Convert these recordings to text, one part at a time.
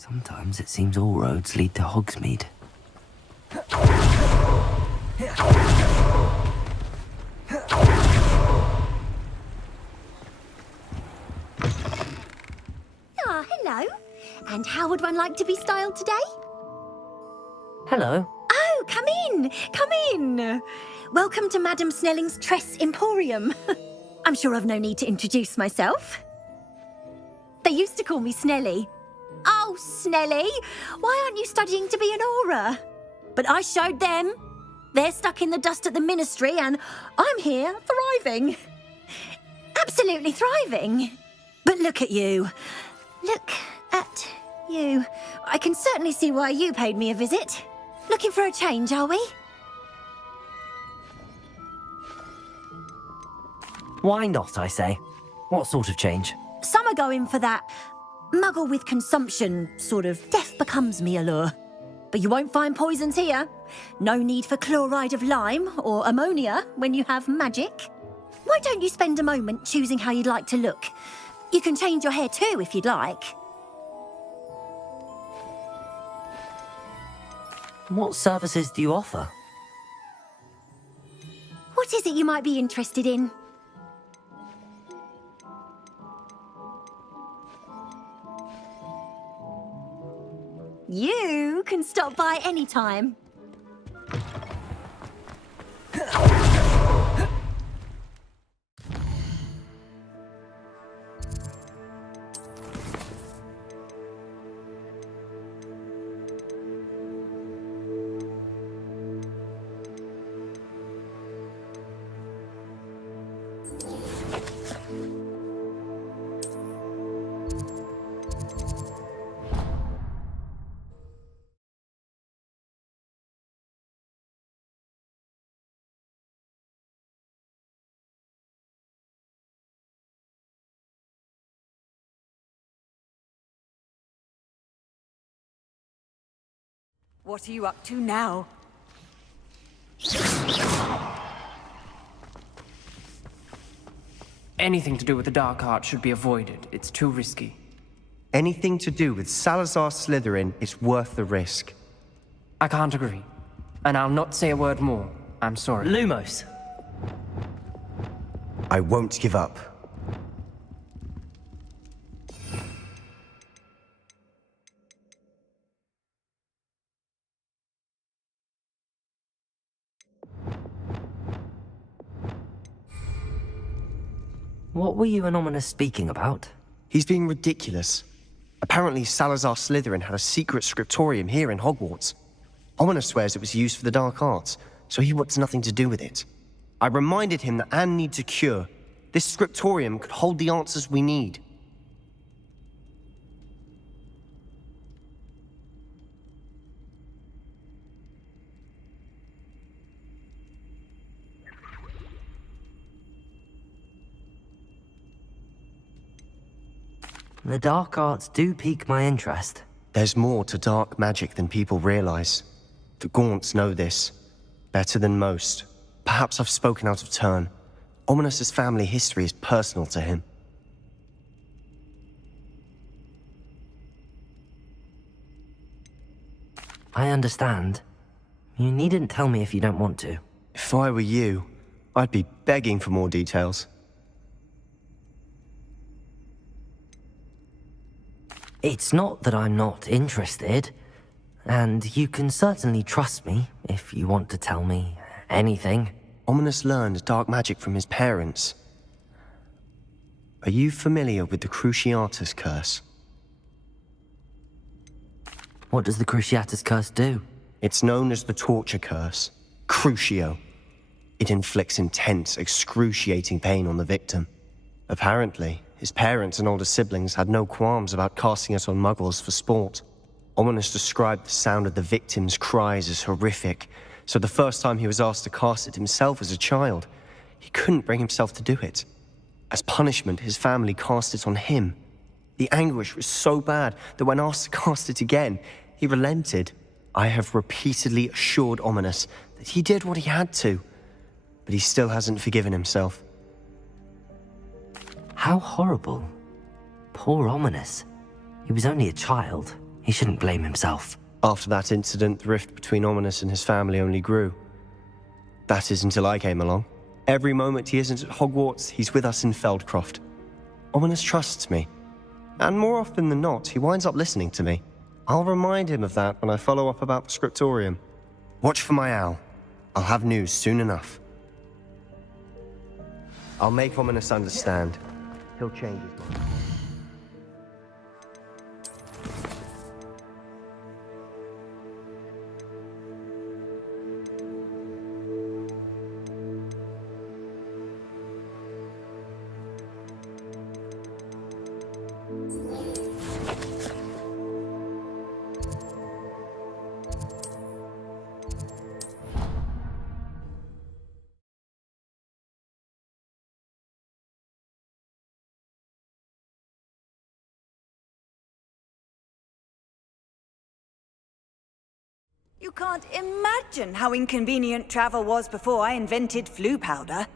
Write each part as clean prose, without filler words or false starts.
Sometimes it seems all roads lead to Hogsmeade. Ah, hello. And how would one like to be styled today? Hello. Oh, come in, come in. Welcome to Madame Snelling's Tress Emporium. I'm sure I've no need to introduce myself. They used to call me Snelly. Oh, Snelly, why aren't you studying to be an aura? But I showed them. They're stuck in the dust at the ministry and I'm here thriving. Absolutely thriving. But look at you. Look at you. I can certainly see why you paid me a visit. Looking for a change, are we? Why not, I say? What sort of change? Some are going for that muggle with consumption, sort of death becomes me allure. But you won't find poisons here. No need for chloride of lime or ammonia when you have magic. Why don't you spend a moment choosing how you'd like to look? You can change your hair too if you'd like. What services do you offer? What is it you might be interested in? You can stop by any time. What are you up to now? Anything to do with the dark art should be avoided. It's too risky. Anything to do with Salazar Slytherin is worth the risk. I can't agree. And I'll not say a word more. I'm sorry. Lumos. I won't give up. What were you and Ominous speaking about? He's being ridiculous. Apparently Salazar Slytherin had a secret scriptorium here in Hogwarts. Ominous swears it was used for the dark arts, so he wants nothing to do with it. I reminded him that Anne needs a cure. This scriptorium could hold the answers we need. The dark arts do pique my interest. There's more to dark magic than people realize. The Gaunts know this. Better than most. Perhaps I've spoken out of turn. Ominous's family history is personal to him. I understand. You needn't tell me if you don't want to. If I were you, I'd be begging for more details. It's not that I'm not interested, and you can certainly trust me if you want to tell me anything. Ominous learned dark magic from his parents. Are you familiar with the Cruciatus Curse? What does the Cruciatus Curse do? It's known as the Torture Curse, Crucio. It inflicts intense, excruciating pain on the victim. Apparently, his parents and older siblings had no qualms about casting it on muggles for sport. Ominous described the sound of the victim's cries as horrific, so the first time he was asked to cast it himself as a child, he couldn't bring himself to do it. As punishment, his family cast it on him. The anguish was so bad that when asked to cast it again, he relented. I have repeatedly assured Ominous that he did what he had to, but he still hasn't forgiven himself. How horrible. Poor Ominous. He was only a child. He shouldn't blame himself. After that incident, the rift between Ominous and his family only grew. That is until I came along. Every moment he isn't at Hogwarts, he's with us in Feldcroft. Ominous trusts me. And more often than not, he winds up listening to me. I'll remind him of that when I follow up about the scriptorium. Watch for my owl. I'll have news soon enough. I'll make Ominous understand. He'll change his mind. You can't imagine how inconvenient travel was before I invented flu powder.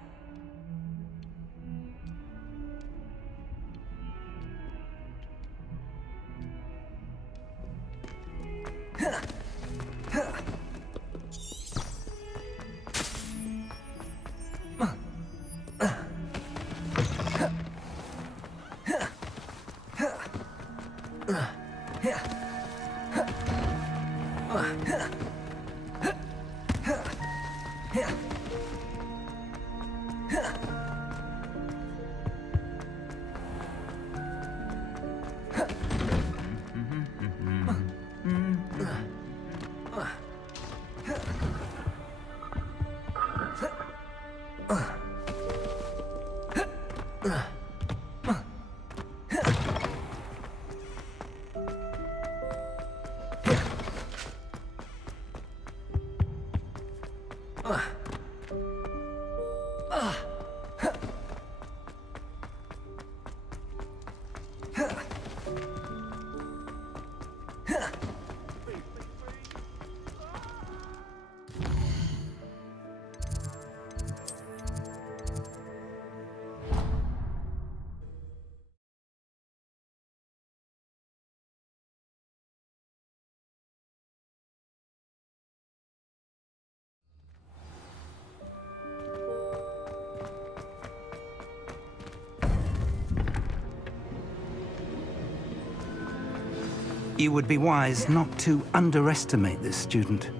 You would be wise not to underestimate this student.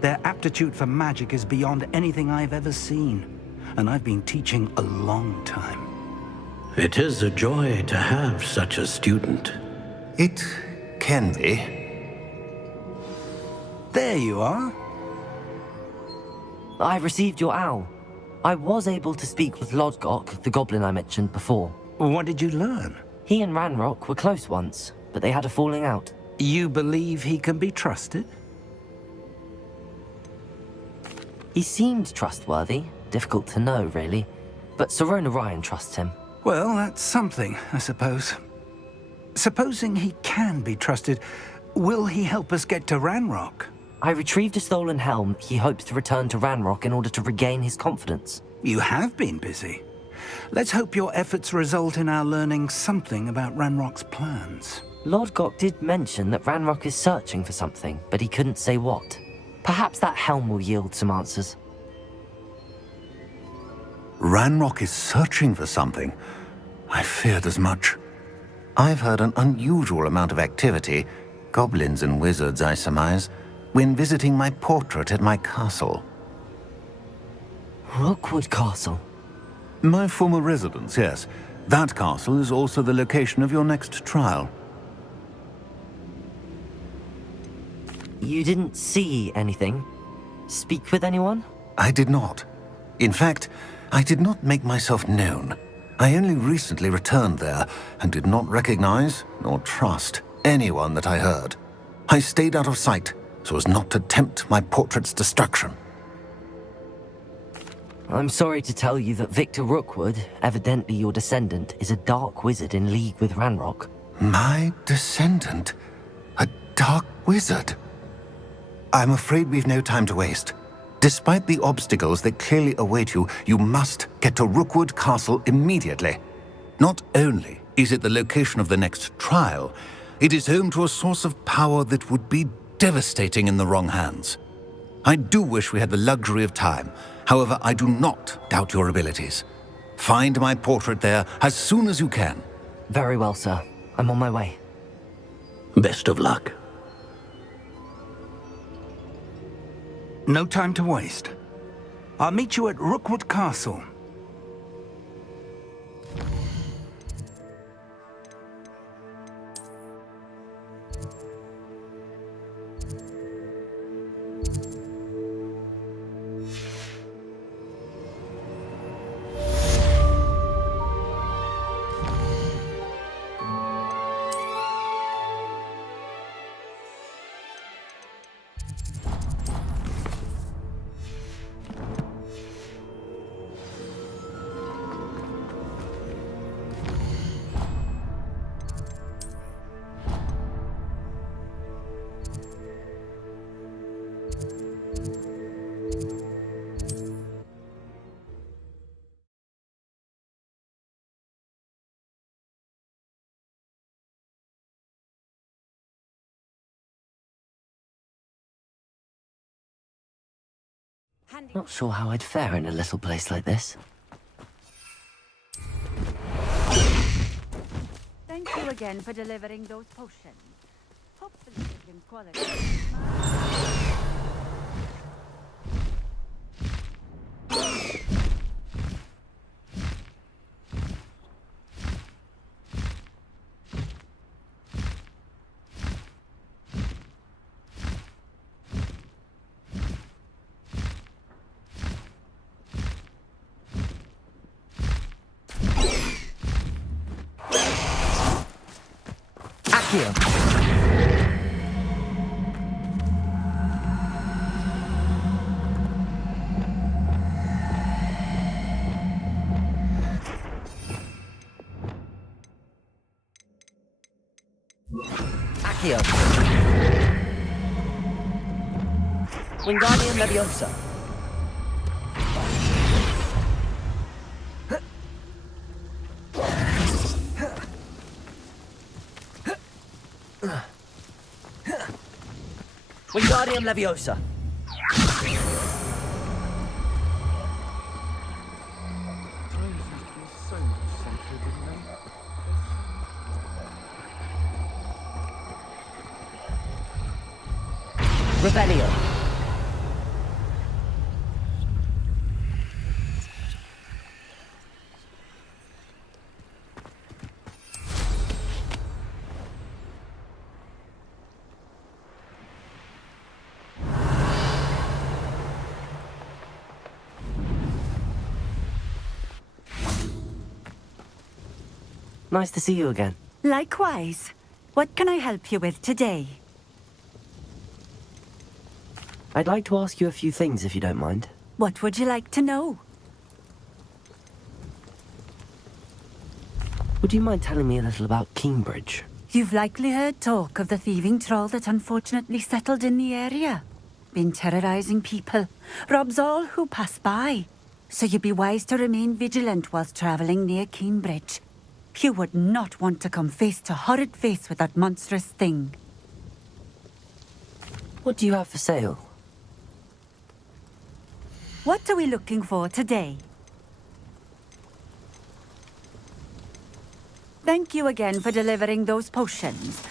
Their aptitude for magic is beyond anything I've ever seen, and I've been teaching a long time. It is a joy to have such a student. It can be. There you are. I received your owl. I was able to speak with Lodgok, the goblin I mentioned before. What did you learn? He and Ranrock were close once, but they had a falling out. You believe he can be trusted? He seemed trustworthy. Difficult to know, really. But Sirona Ryan trusts him. Well, that's something, I suppose. Supposing he can be trusted, will he help us get to Ranrock? I retrieved a stolen helm he hopes to return to Ranrock in order to regain his confidence. You have been busy. Let's hope your efforts result in our learning something about Ranrock's plans. Lodgok did mention that Ranrock is searching for something, but he couldn't say what. Perhaps that helm will yield some answers. Ranrock is searching for something. I feared as much. I've heard an unusual amount of activity, goblins and wizards, I surmise, when visiting my portrait at my castle. Rookwood Castle? My former residence, yes. That castle is also the location of your next trial. You didn't see anything? Speak with anyone? I did not. In fact, I did not make myself known. I only recently returned there and did not recognize nor trust anyone that I heard. I stayed out of sight so as not to tempt my portrait's destruction. I'm sorry to tell you that Victor Rookwood, evidently your descendant, is a dark wizard in league with Ranrock. My descendant? A dark wizard? I'm afraid we've no time to waste. Despite the obstacles that clearly await you, you must get to Rookwood Castle immediately. Not only is it the location of the next trial, It is home to a source of power that would be devastating in the wrong hands. I do wish we had the luxury of time. However, I do not doubt your abilities. Find my portrait there as soon as you can. Very well, sir. I'm on my way. Best of luck. No time to waste. I'll meet you at Rookwood Castle. Not sure how I'd fare in a little place like this. Thank you again for delivering those potions. Hopefully they've been quality. Accio! Accio! Wingardium Leviosa! Wingardium Leviosa! Revelio! Nice to see you again. Likewise. What can I help you with today? I'd like to ask you a few things, if you don't mind. What would you like to know? Would you mind telling me a little about Cambridge? You've likely heard talk of the thieving troll that unfortunately settled in the area. Been terrorizing people. Robs all who pass by. So you'd be wise to remain vigilant whilst traveling near Cambridge. You would not want to come face to horrid face with that monstrous thing. What do you have for sale? What are we looking for today? Thank you again for delivering those potions.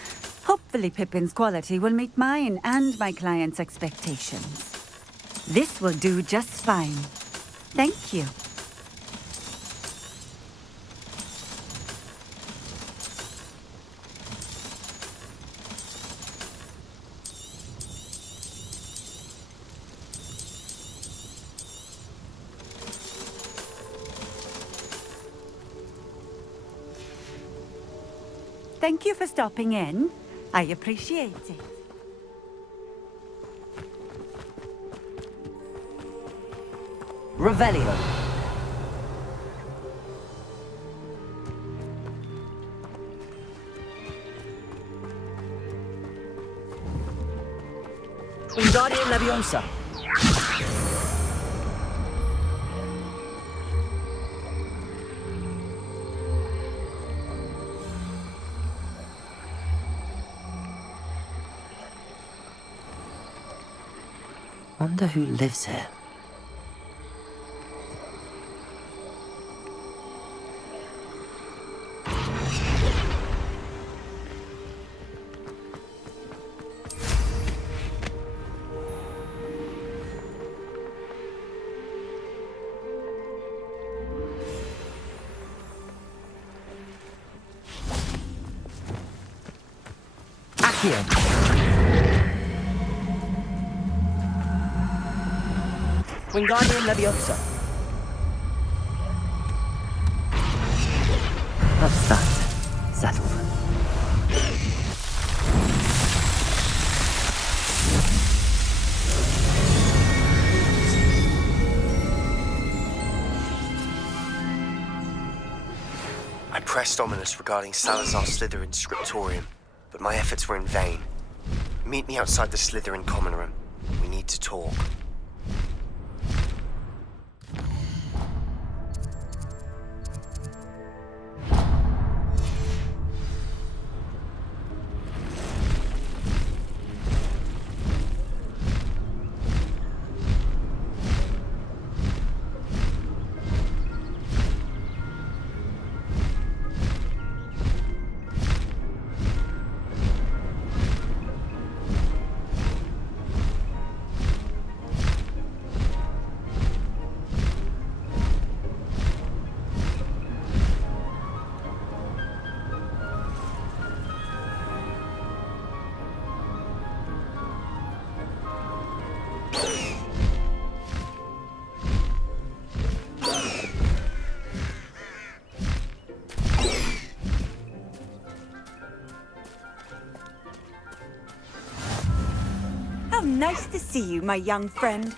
Hopefully Pippin's quality will meet mine and my client's expectations. This will do just fine. Thank you. Thank you for stopping in. I appreciate it. Revelio. Wingardium Leviosa. Wonder who lives here. Accio. Wingardium Leviosa. That's that. Settled. I pressed ominous regarding Salazar Slytherin's scriptorium, but my efforts were in vain. Meet me outside the Slytherin common room. We need to talk. How nice to see you, my young friend.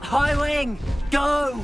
High Wing, go!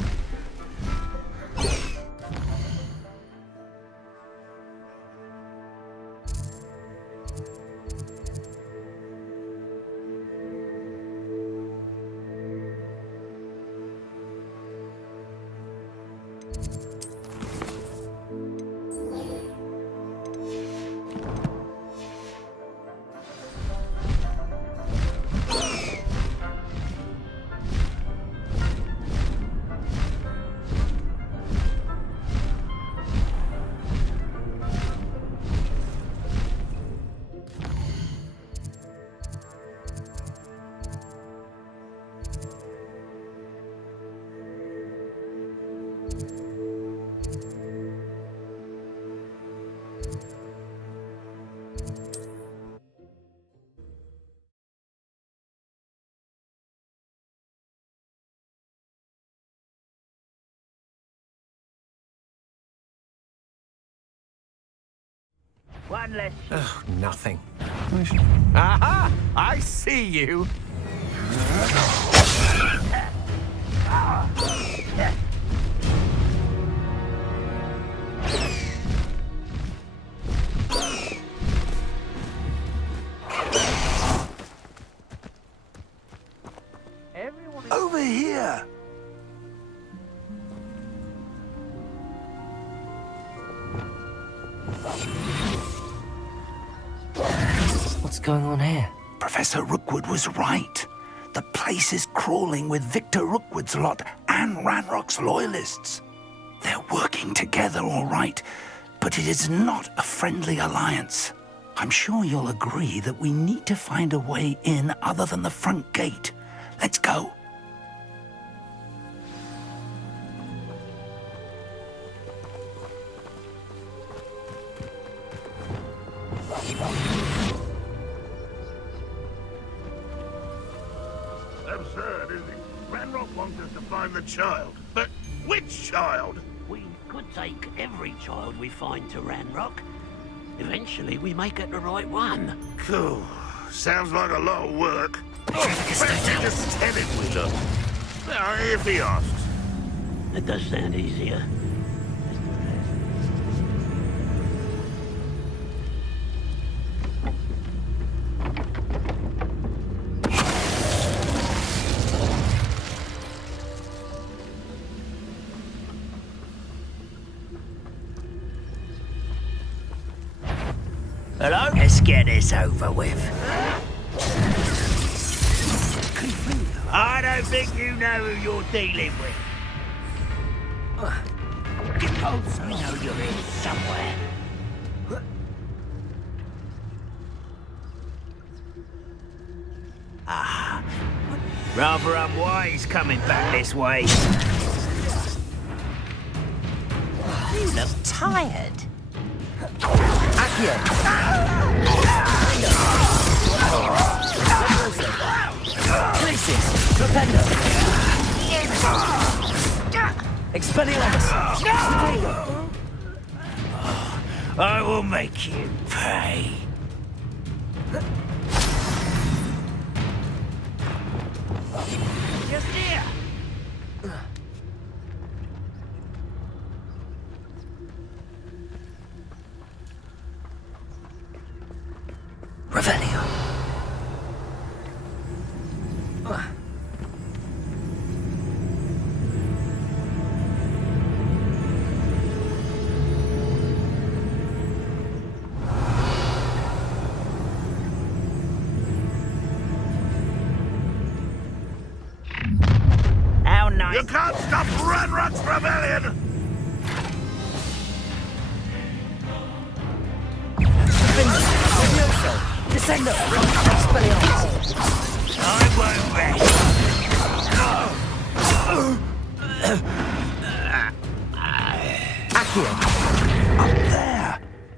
One less. Oh, nothing. Aha! I see you! Over here! What's going on here? Professor Rookwood was right. The place is crawling with Victor Rookwood's lot and Ranrock's loyalists. They're working together, all right, but it is not a friendly alliance. I'm sure you'll agree that we need to find a way in other than the front gate. Let's go. Absurd, isn't it? Ranrock wants us to find the child. But which child? We could take every child we find to Ranrock. Eventually, we may get the right one. Cool. Sounds like a lot of work. Just tell him we look. If he asks. It does sound easier. Hello? Let's get this over with. I don't think you know who you're dealing with. I know you're in somewhere. Rather unwise coming back this way. You look tired. Accio! Crisis! Propendo! Expelliarmus! I will make you pay. Just here. Revelio. How nice. You can't stop Ranrock's rebellion! Descendo! Expelliarmus! I won't rest. Accio! Up there.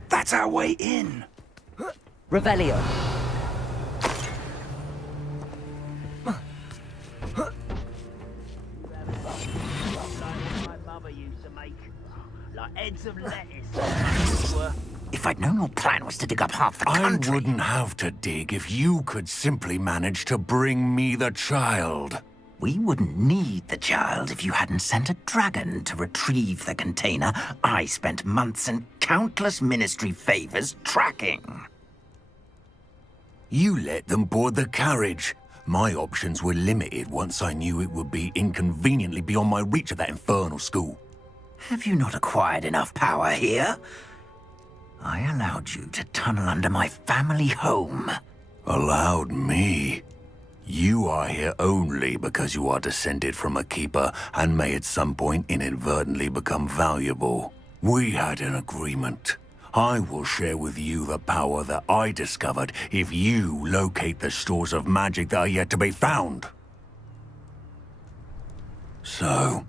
That's our way in. Revelio. My mother used to make, like heads of lettuce. If I'd known your plan was to dig up half the country... I wouldn't have to dig if you could simply manage to bring me the child. We wouldn't need the child if you hadn't sent a dragon to retrieve the container I spent months and countless ministry favors tracking. You let them board the carriage. My options were limited once I knew it would be inconveniently beyond my reach at that infernal school. Have you not acquired enough power here? I allowed you to tunnel under my family home. Allowed me? You are here only because you are descended from a keeper and may at some point inadvertently become valuable. We had an agreement. I will share with you the power that I discovered if you locate the stores of magic that are yet to be found. So,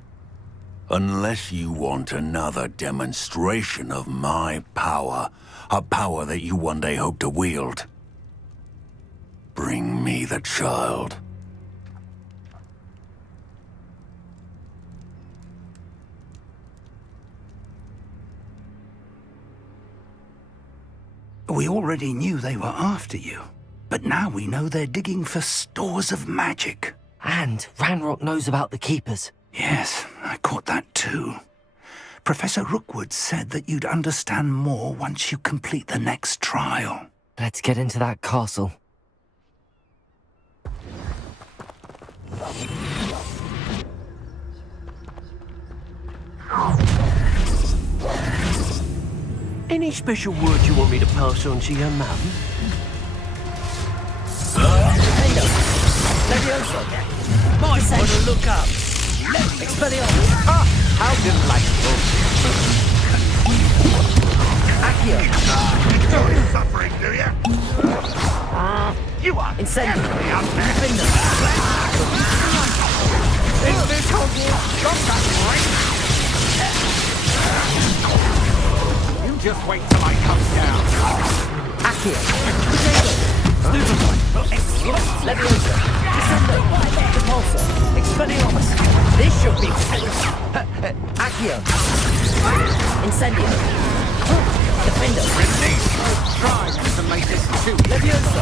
unless you want another demonstration of my power, a power that you one day hope to wield, bring me the child. We already knew they were after you, but now we know they're digging for stores of magic. And Ranrock knows about the Keepers. Yes, I caught that too. Professor Rookwood said that you'd understand more once you complete the next trial. Let's get into that castle. Any special word you want me to pass on to your mum? Levioso! My sense! Look up! Expelliarmus! How delightful! Accio! Enjoy suffering, do you? You are Incendio! definitely up there. Defender! Is this Hogwarts? Got that right? You just wait till I come down. Accio! Potato! Stupefy! Levioso! Descendo! Repulsor! Expelliarmus! This should be... Accio! Incendio! Defender! Try the latest too. Levioso!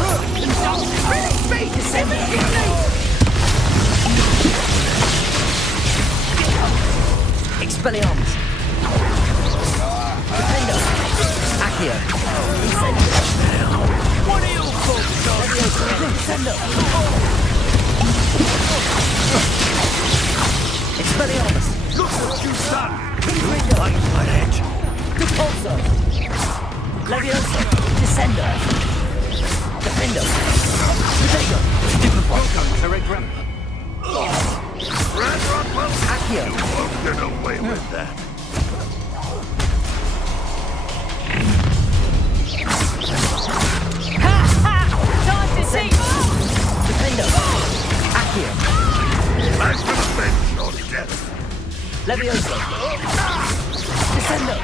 Descendo! Expelliarmus! Defender! Accio! Incendio! What are you folks on? Levioso! Descendo! Expelliarmus! Look what you've done! Repulsor! Levioso! Descendo! Defender! Potato! Stupefy! You're going to regret. You won't get away with that. Time to see! Defender! Accio! I shall avenge your death. Levioso! Descendo!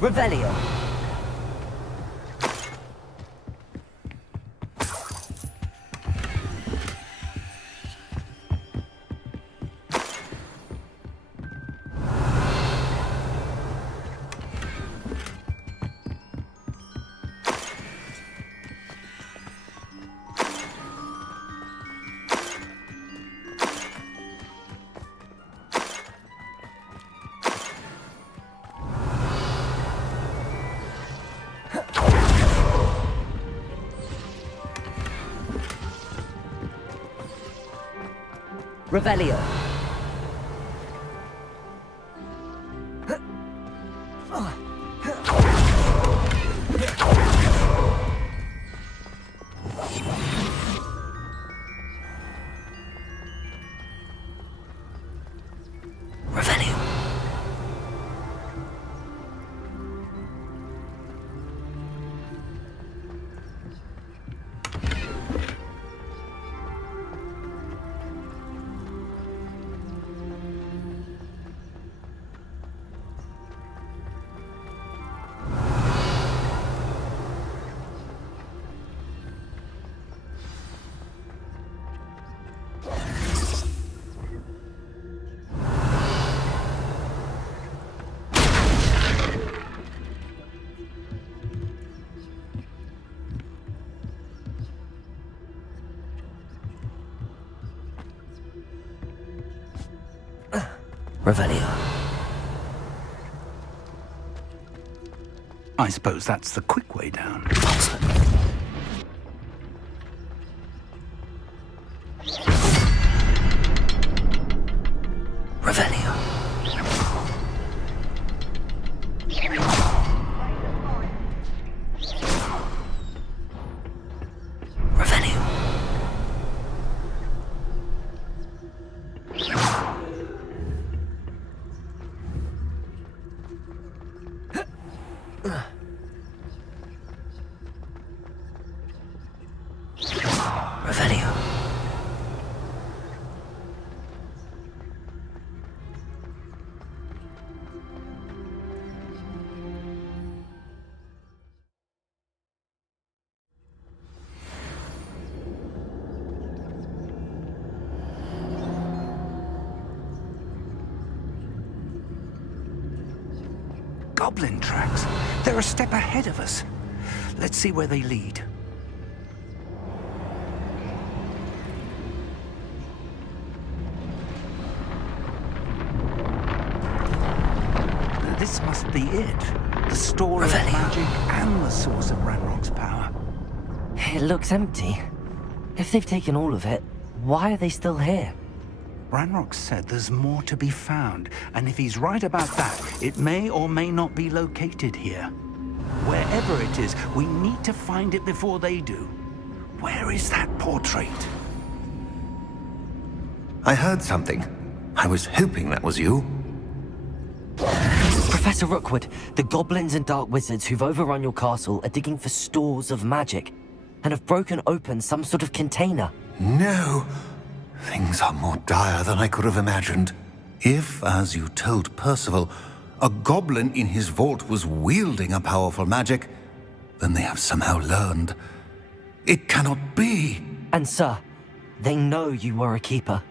Revelio! Revelio. Revelio. Revelio. I suppose that's the quick way down. Revelio. Revelio. Revelio. Goblin tracks. They're a step ahead of us. Let's see where they lead. This must be it. The store of Revelio. magic and the source of Ranrock's power. It looks empty. If they've taken all of it, why are they still here? Ranrock said there's more to be found, and if he's right about that, it may or may not be located here. Wherever it is, we need to find it before they do. Where is that portrait? I heard something. I was hoping that was you. Professor Rookwood, the goblins and dark wizards who've overrun your castle are digging for stores of magic and have broken open some sort of container. No. Things are more dire than I could have imagined. If, as you told Percival, a goblin in his vault was wielding a powerful magic, then they have somehow learned. It cannot be. And sir, they know you were a keeper.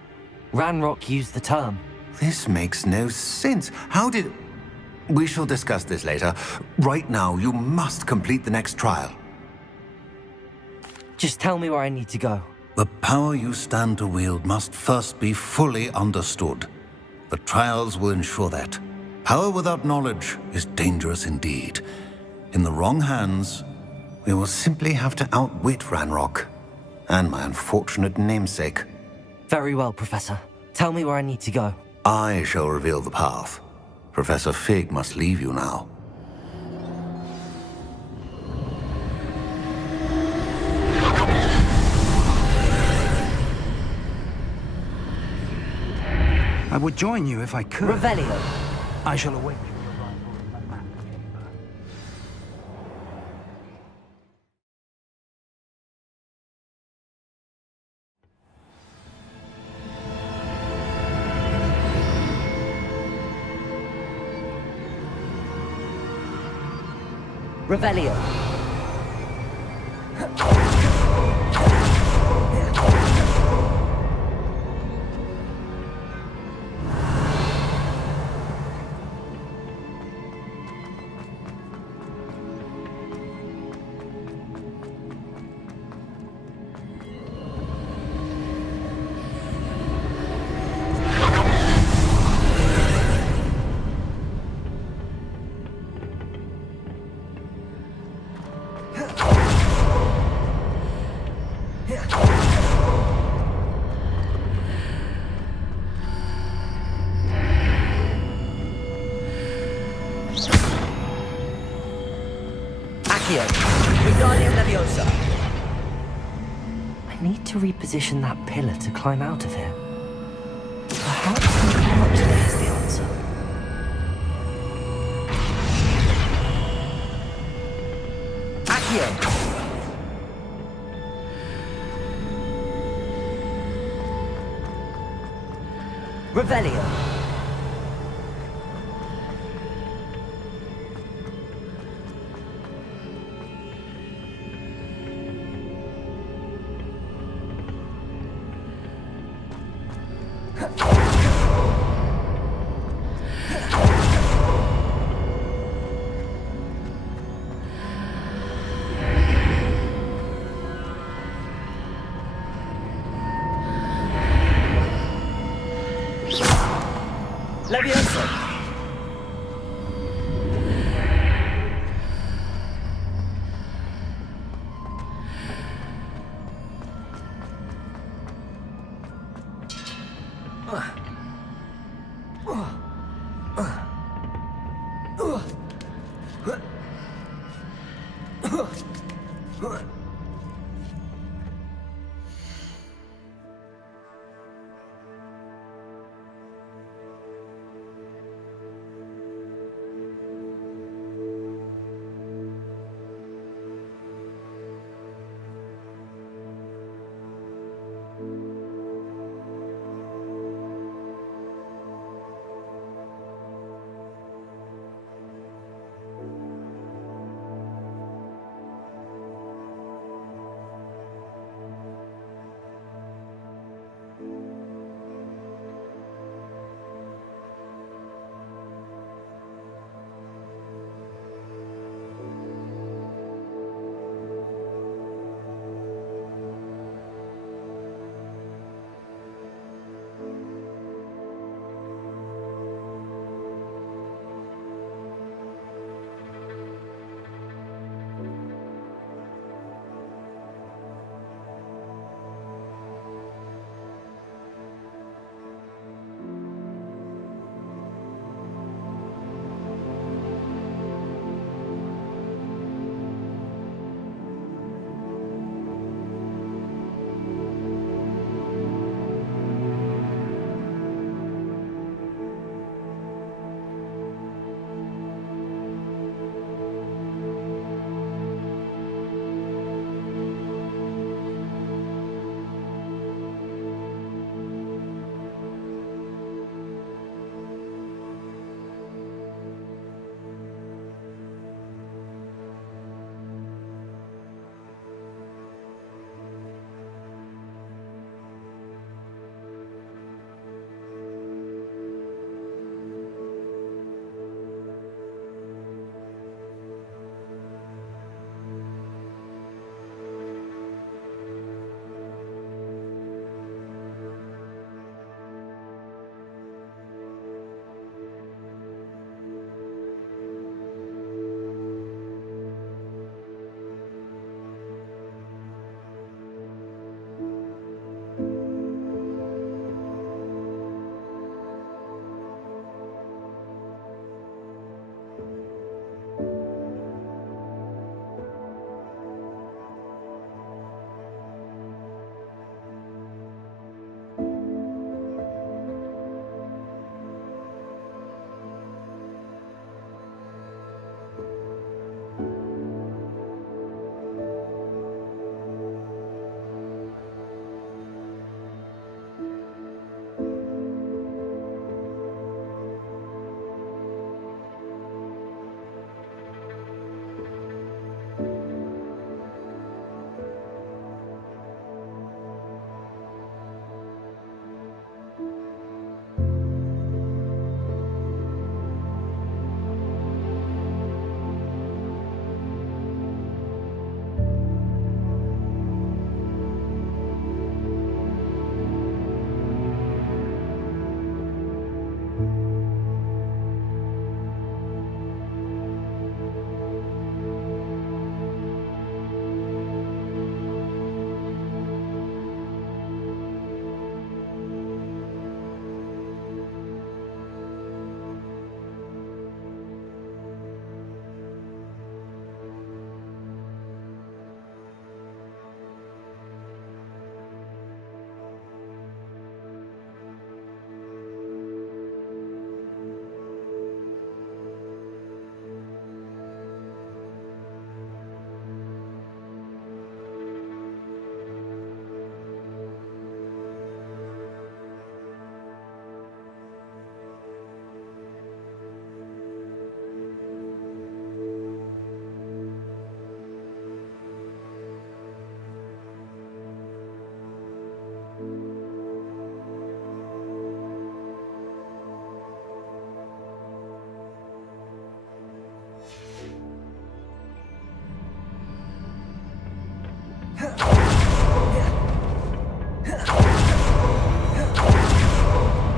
Ranrock used the term. This makes no sense. How did... We shall discuss this later. Right now, you must complete the next trial. Just tell me where I need to go. The power you stand to wield must first be fully understood. The trials will ensure that. Power without knowledge is dangerous indeed. In the wrong hands, we will simply have to outwit Ranrock and my unfortunate namesake. Very well, Professor. Tell me where I need to go. I shall reveal the path. Professor Fig must leave you now. I would join you if I could. Revelio. I shall await your arrival in the map chamber. Revelio. I need to reposition that pillar to climb out of here. Perhaps the arch there is the answer. Accio! Revelio! Levioso!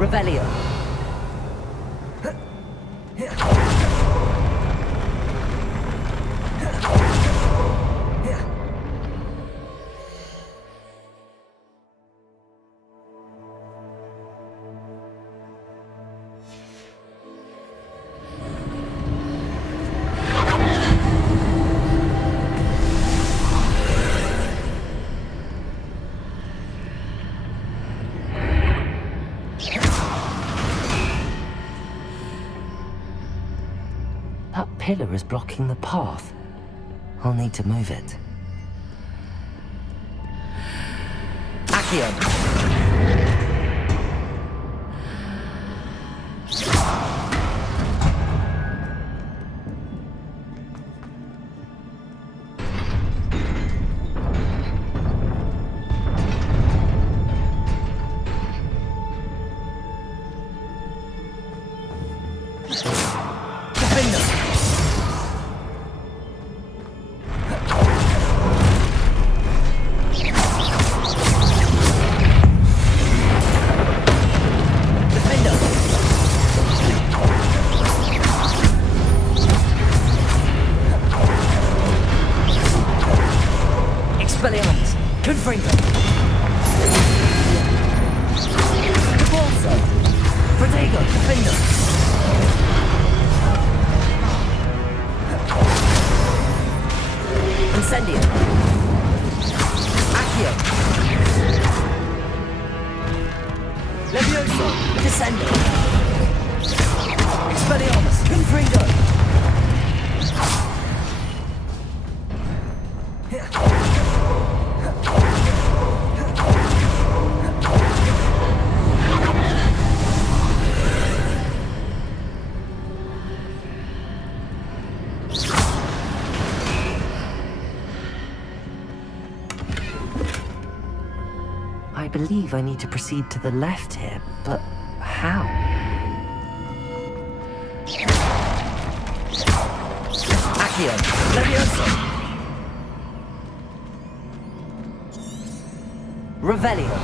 Revelio. That pillar is blocking the path. I'll need to move it. Accio! Expelliarmus! Confringo! Debolso! Protego! Defendo! Incendio! Accio! Levioso! Descendo! Expelliarmus! Confringo! I believe I need to proceed to the left here, but how? Accio! Levioso! Revelio!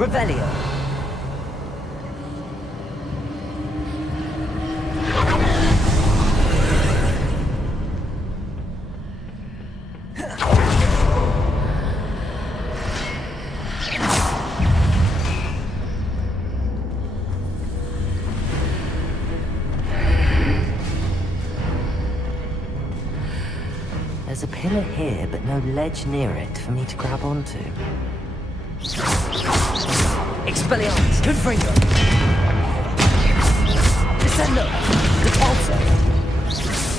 Revelio! There's a pillar here, but no ledge near it for me to grab onto. Expelliarmus! Confringo! Descendo! Depulso!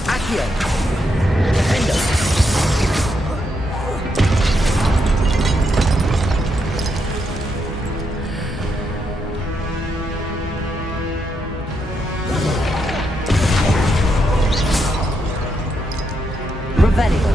Accio! Defendo! Revelio!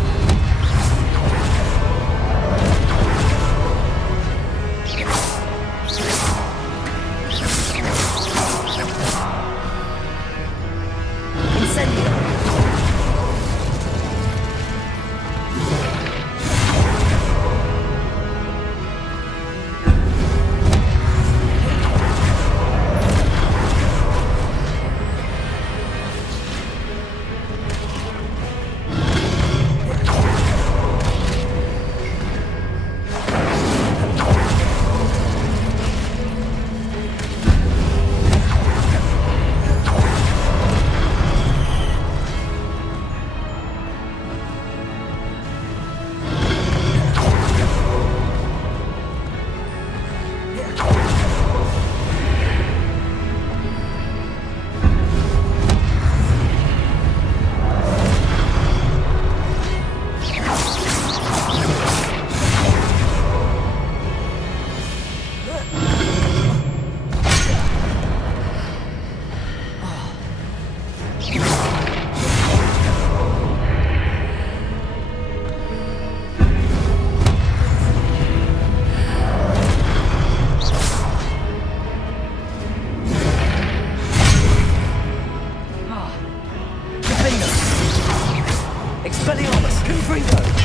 Expelliarmus! Confringo!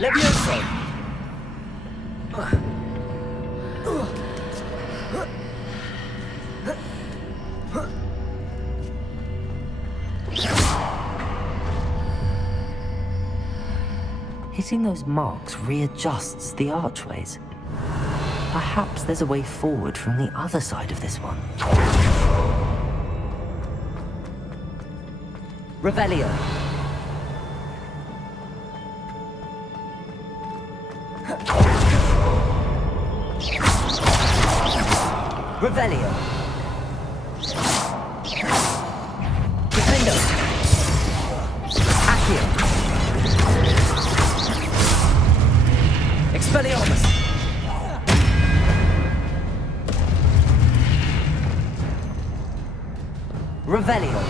Levioso! Hitting those marks readjusts the archways. Perhaps there's a way forward from the other side of this one. Revelio. Revelio. Defendo. Accio. Expelliarmus. Revelio.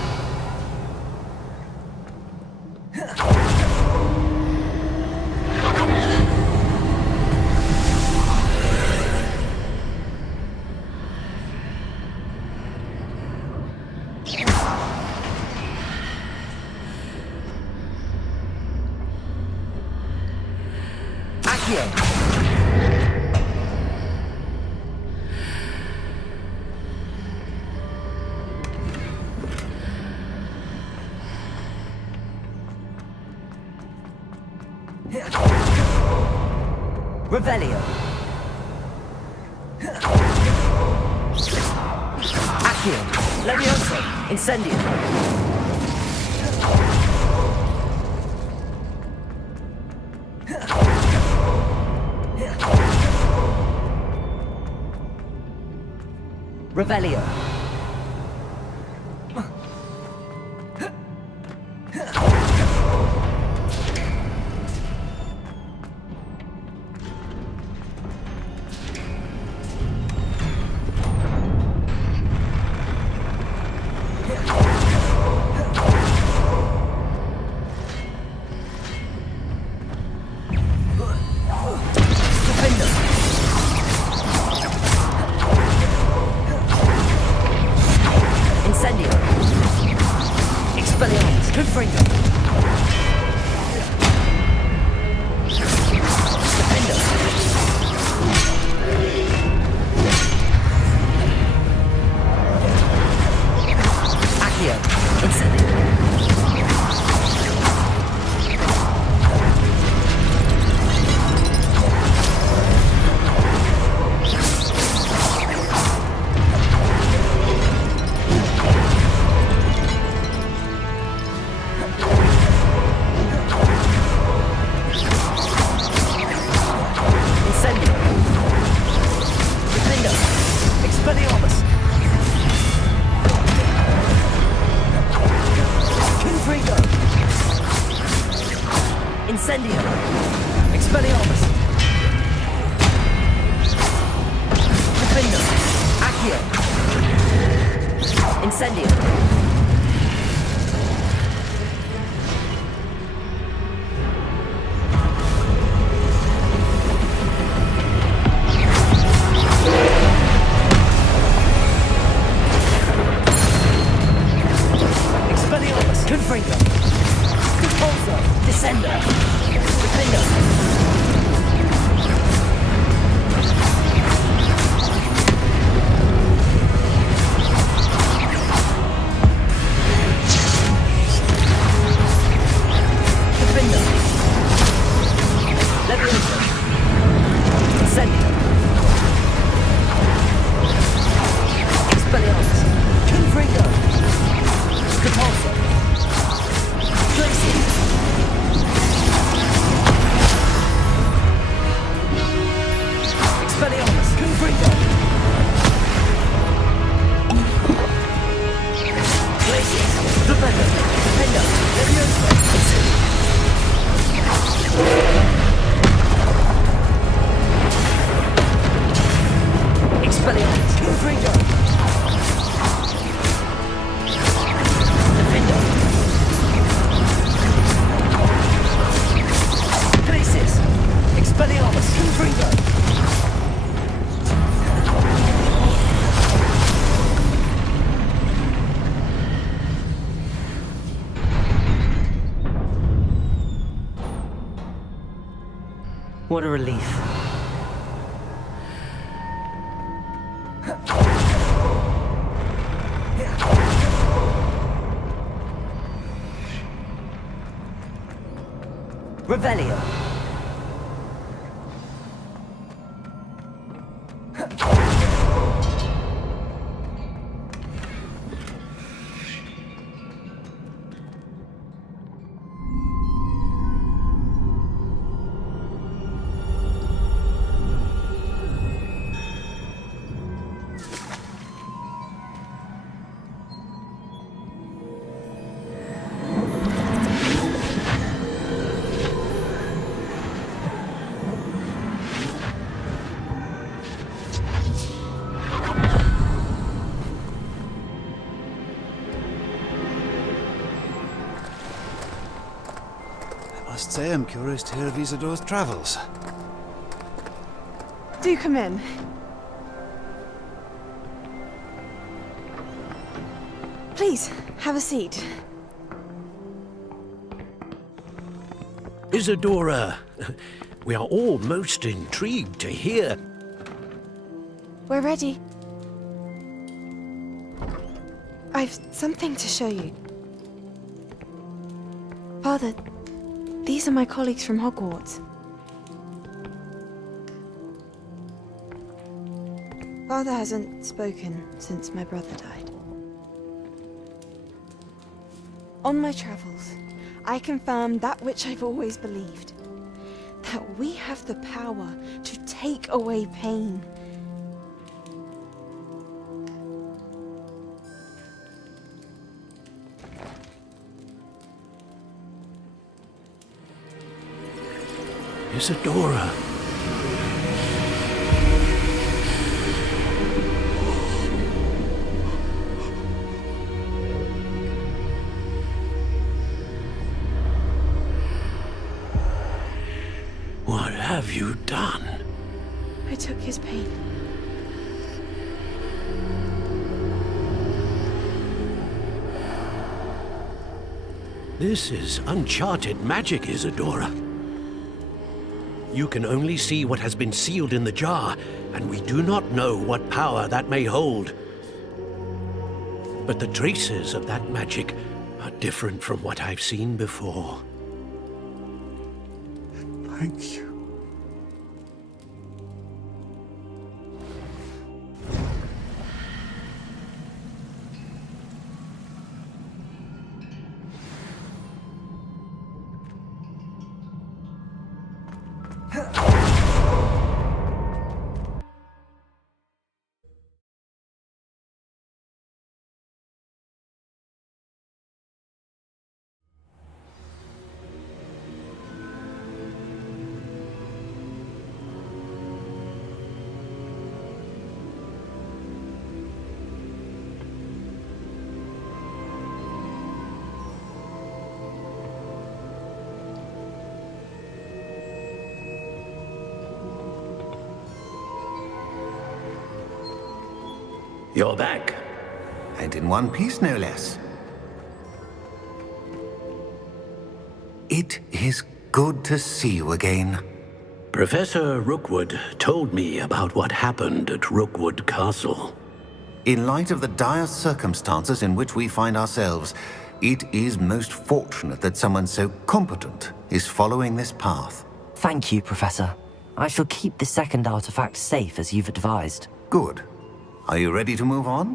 Accio. Revelio. Accio. Levioso. Incendio. Revelio. Incendio! Expelliarmus! Defendo! Accio! Incendio! Expelliarmus! Confringo! Repulsor! Descender! Defender! Confringo! Defender! Glacis! Expelliarmus! Confringo! What a relief. Revelio. I must say I'm curious to hear of Isidore's travels. Do come in. Please, have a seat. Isadora, we are all most intrigued to hear. We're ready. I've something to show you. Father, these are my colleagues from Hogwarts. Father hasn't spoken since my brother died. On my travels, I confirmed that which I've always believed. That we have the power to take away pain. Isadora. What have you done? I took his pain. This is uncharted magic, Isadora. You can only see what has been sealed in the jar, and we do not know what power that may hold. But the traces of that magic are different from what I've seen before. Thank you. You're back. And in one piece, no less. It is good to see you again. Professor Rookwood told me about what happened at Rookwood Castle. In light of the dire circumstances in which we find ourselves, it is most fortunate that someone so competent is following this path. Thank you, Professor. I shall keep the second artifact safe as you've advised. Good. Are you ready to move on?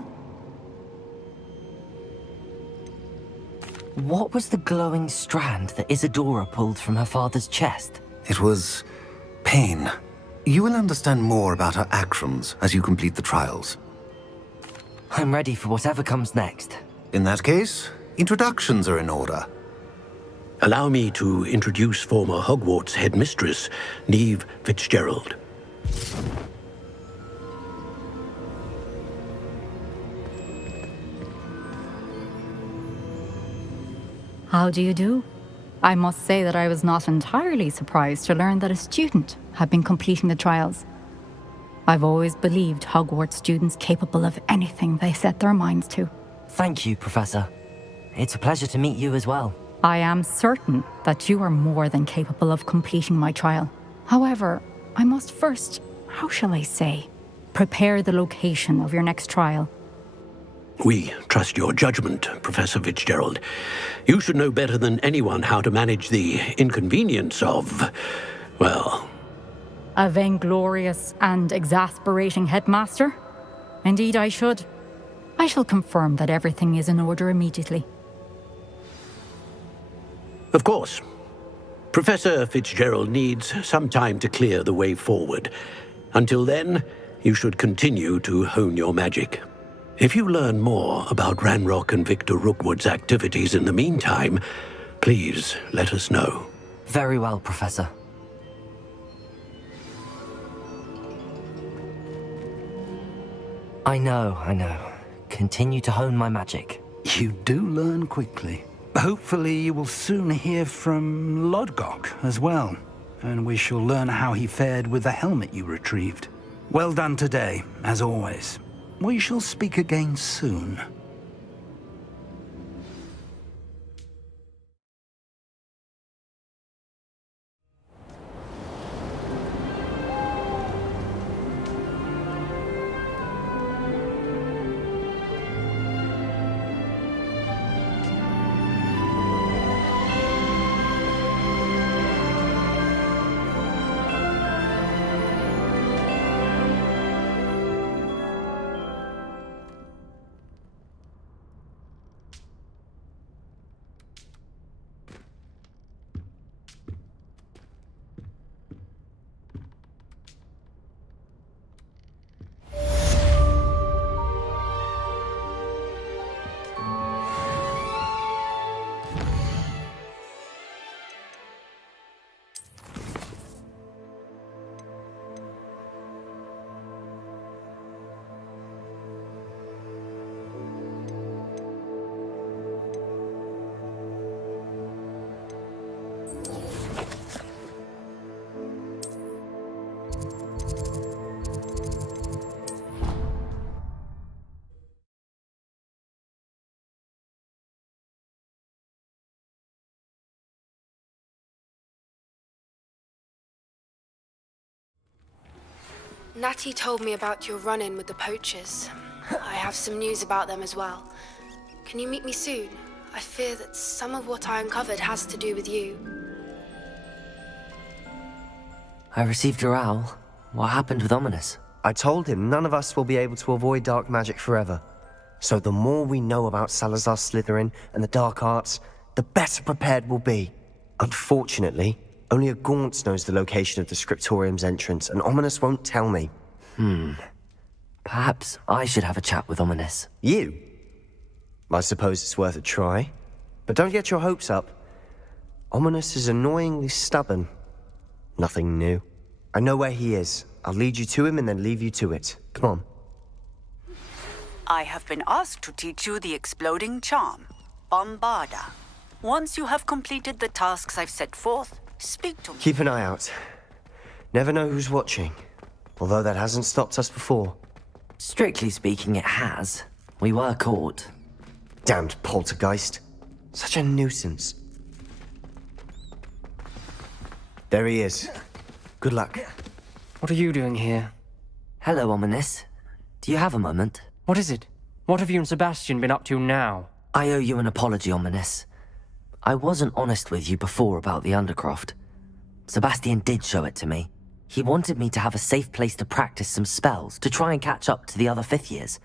What was the glowing strand that Isadora pulled from her father's chest? It was pain. You will understand more about her actions as you complete the trials. I'm ready for whatever comes next. In that case, introductions are in order. Allow me to introduce former Hogwarts headmistress, Neve Fitzgerald. How do you do? I must say that I was not entirely surprised to learn that a student had been completing the trials. I've always believed Hogwarts students capable of anything they set their minds to. Thank you, Professor. It's a pleasure to meet you as well. I am certain that you are more than capable of completing my trial. However, I must first, how shall I say, prepare the location of your next trial. We trust your judgment, Professor Fitzgerald. You should know better than anyone how to manage the inconvenience of, well... A vainglorious and exasperating headmaster? Indeed I should. I shall confirm that everything is in order immediately. Of course. Professor Fitzgerald needs some time to clear the way forward. Until then, you should continue to hone your magic. If you learn more about Ranrock and Victor Rookwood's activities in the meantime, please let us know. Very well, Professor. I know. Continue to hone my magic. You do learn quickly. Hopefully you will soon hear from Lodgok as well, and we shall learn how he fared with the helmet you retrieved. Well done today, as always. We shall speak again soon. Natty told me about your run-in with the poachers. I have some news about them as well. Can you meet me soon? I fear that some of what I uncovered has to do with you. I received your owl. What happened with Ominous? I told him none of us will be able to avoid dark magic forever. So the more we know about Salazar Slytherin and the dark arts, the better prepared we'll be. Unfortunately, only a Gaunt knows the location of the Scriptorium's entrance, and Ominous won't tell me. Perhaps I should have a chat with Ominous. You? I suppose it's worth a try. But don't get your hopes up. Ominous is annoyingly stubborn. Nothing new. I know where he is. I'll lead you to him and then leave you to it. Come on. I have been asked to teach you the exploding charm, Bombarda. Once you have completed the tasks I've set forth, speak to me. Keep an eye out. Never know who's watching. Although that hasn't stopped us before. Strictly speaking, it has. We were caught. Damned poltergeist. Such a nuisance. There he is. Good luck. What are you doing here? Hello, Ominous. Do you have a moment? What is it? What have you and Sebastian been up to now? I owe you an apology, Ominous. I wasn't honest with you before about the Undercroft. Sebastian did show it to me. He wanted me to have a safe place to practice some spells, to try and catch up to the other fifth years.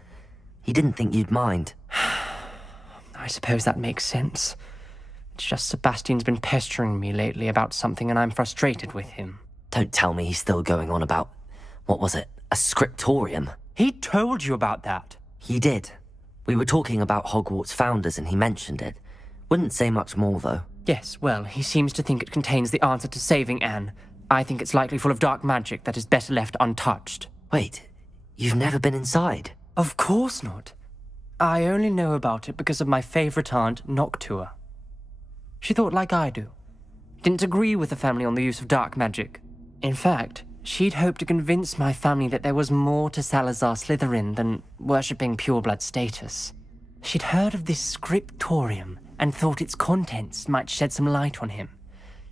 He didn't think you'd mind. I suppose that makes sense. It's just Sebastian's been pestering me lately about something and I'm frustrated with him. Don't tell me he's still going on about, what was it, a scriptorium? He told you about that. He did. We were talking about Hogwarts founders and he mentioned it. Wouldn't say much more, though. Yes, well, he seems to think it contains the answer to saving Anne. I think it's likely full of dark magic that is better left untouched. Wait, you've never been inside? Of course not. I only know about it because of my favorite aunt, Noctua. She thought like I do. Didn't agree with the family on the use of dark magic. In fact, she'd hoped to convince my family that there was more to Salazar Slytherin than worshipping pureblood status. She'd heard of this scriptorium and thought its contents might shed some light on him.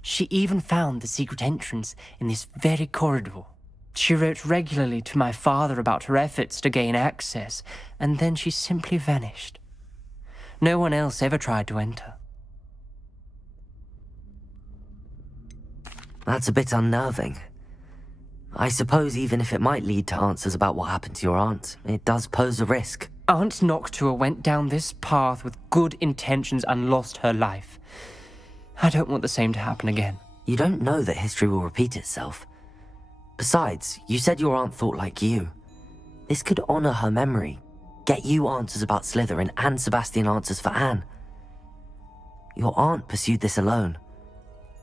She even found the secret entrance in this very corridor. She wrote regularly to my father about her efforts to gain access, and then she simply vanished. No one else ever tried to enter. That's a bit unnerving. I suppose even if it might lead to answers about what happened to your aunt, it does pose a risk. Aunt Noctua went down this path with good intentions and lost her life. I don't want the same to happen again. You don't know that history will repeat itself. Besides, you said your aunt thought like you. This could honor her memory, get you answers about Slytherin and Sebastian answers for Anne. Your aunt pursued this alone.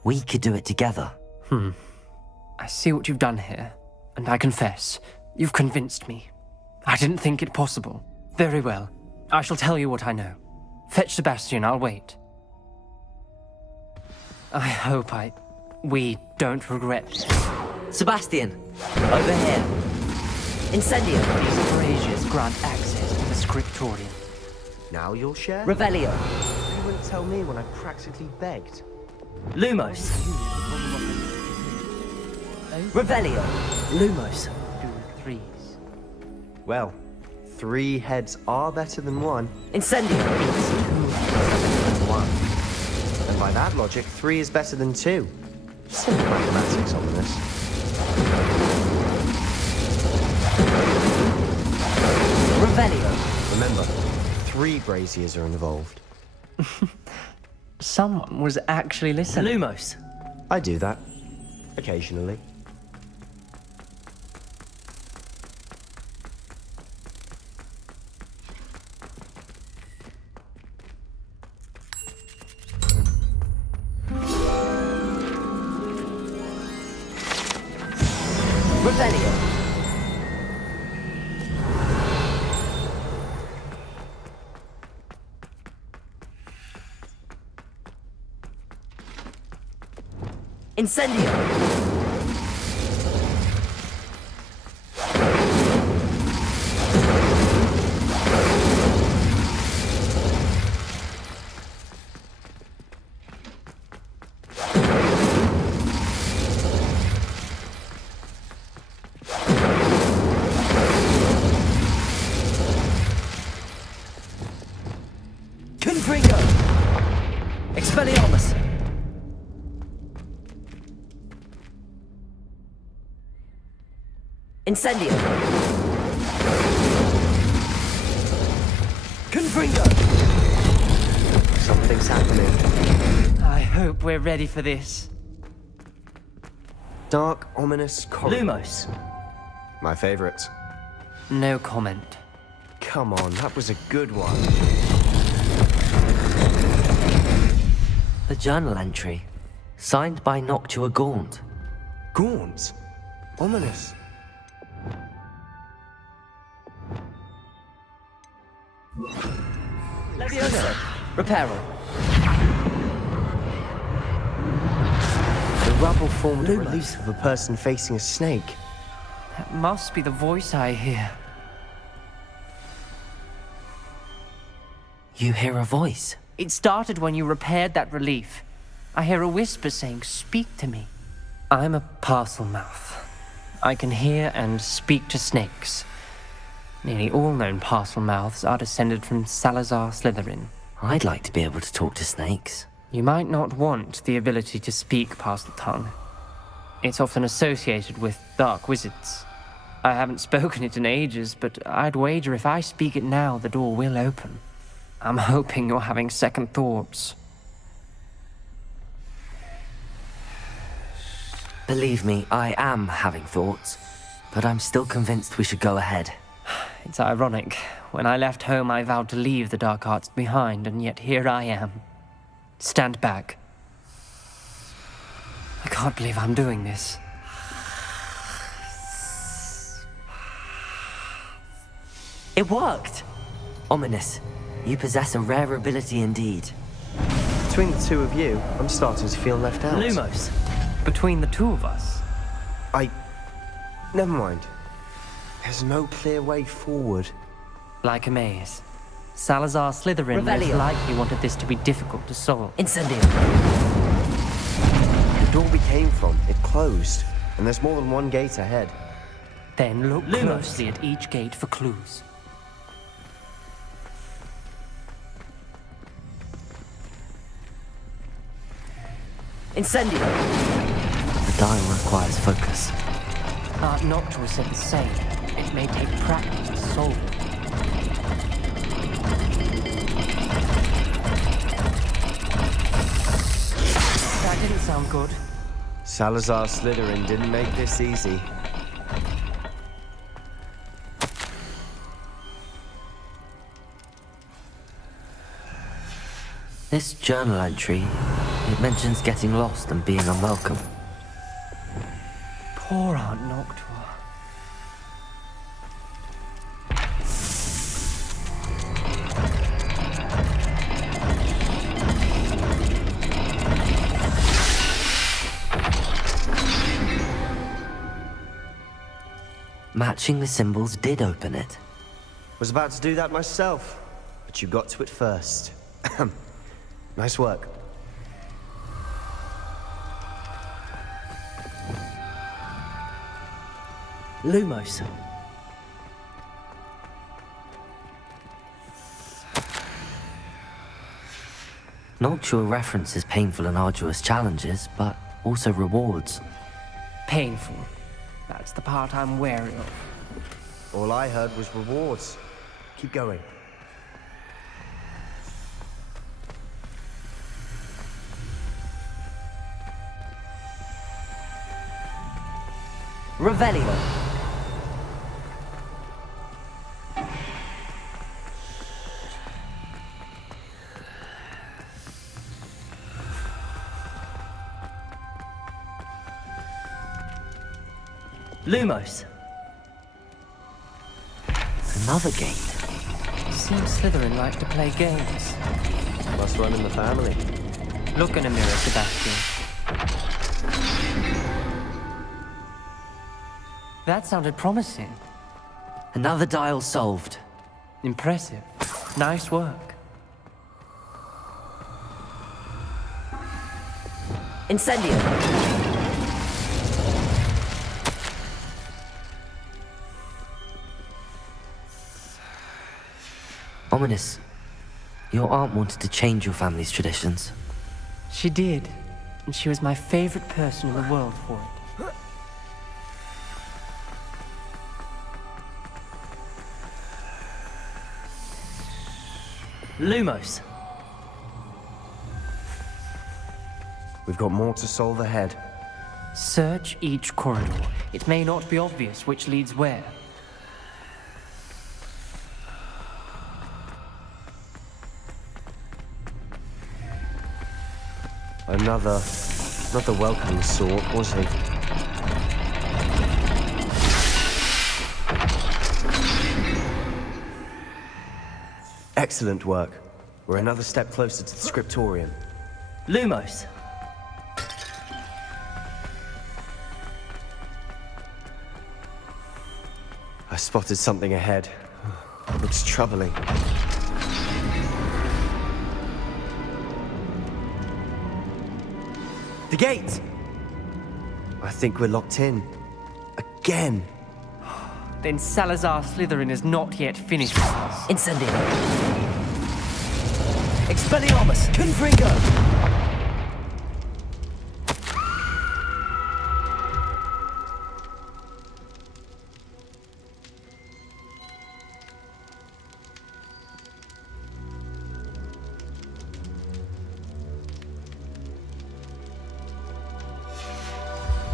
We could do it together. I see what you've done here, and I confess, you've convinced me. I didn't think it possible. Very well. I shall tell you what I know. Fetch Sebastian, I'll wait. I hope we don't regret this. Sebastian! Over here! Incendio! These braziers grant access to the scriptorium. Now you'll share? Revelio! You wouldn't tell me when I practically begged. Lumos! Revelio! Lumos! Do threes. Well, 3 heads are better than 1. Incendio! It's 2 better than 1. And by that logic, 3 is better than 2. Simple mathematics on this. Revelio! Remember, 3 braziers are involved. Someone was actually listening. Lumos! I do that. Occasionally. Revelio! Incendio! Confringo! Expelliarmus! Incendio! Confringo! Something's happening. I hope we're ready for this. Dark, ominous corridors. Lumos! My favorite. No comment. Come on, that was a good one. A journal entry, signed by Noctua Gaunt. Gaunt? Ominous. Leviosa! Reparo! The rubble formed a relief of a person facing a snake. That must be the voice I hear. You hear a voice? It started when you repaired that relief. I hear a whisper saying, "Speak to me." I'm a parcel mouth. I can hear and speak to snakes. Nearly all known parcel mouths are descended from Salazar Slytherin. I'd like to be able to talk to snakes. You might not want the ability to speak parcel tongue. It's often associated with dark wizards. I haven't spoken it in ages, but I'd wager if I speak it now, the door will open. I'm hoping you're having second thoughts. Believe me, I am having thoughts, but I'm still convinced we should go ahead. It's ironic. When I left home, I vowed to leave the dark arts behind, and yet here I am. Stand back. I can't believe I'm doing this. It worked! Ominous, you possess a rare ability indeed. Between the two of you, I'm starting to feel left out. Lumos. Between the two of us, Never mind. There's no clear way forward. like a maze. Salazar Slytherin most Revelio. likely wanted this to be difficult to solve. Incendio. The door we came from, it closed. And there's more than one gate ahead. Then look Lumos. closely at each gate for clues. Incendio. The dial requires focus. Art Noctua said the same. It may take practice to solve it. That didn't sound good. Salazar Slytherin didn't make this easy. This journal entry, it mentions getting lost and being unwelcome. Poor Aunt Noctua. Matching the symbols did open it. Was about to do that myself, but you got to it first. Nice work. Lumos. Noctua references painful and arduous challenges, but also rewards. Painful. That's the part I'm wary of. All I heard was rewards. Keep going. Revelio. Lumos. Another gate. Seems Slytherin like to play games. Must run in the family. Look in a mirror, Sebastian. That sounded promising. Another dial solved. Impressive. Nice work. Incendio. Ominous. Your aunt wanted to change your family's traditions. She did. And she was my favorite person in the world for it. Lumos. We've got more to solve ahead. Search each corridor. It may not be obvious which leads where. Another... not the welcoming sort, was he? Excellent work. We're another step closer to the scriptorium. Lumos. I spotted something ahead. It looks troubling. The gate! I think we're locked in. Again! Then Salazar Slytherin is not yet finished with us. Incendio. Expelliarmus. Confringo.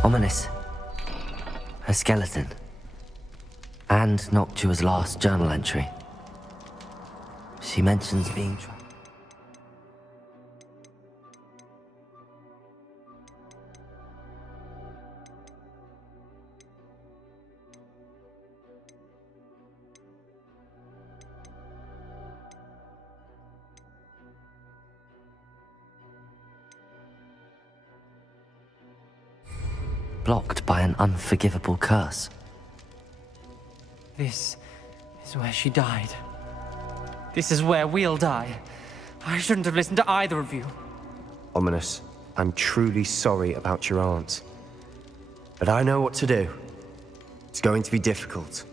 Ominous. Her skeleton. And Noctua's last journal entry. She mentions being trapped. blocked by an unforgivable curse. This is where she died. This is where we'll die. I shouldn't have listened to either of you. Ominous, I'm truly sorry about your aunt. But I know what to do. It's going to be difficult.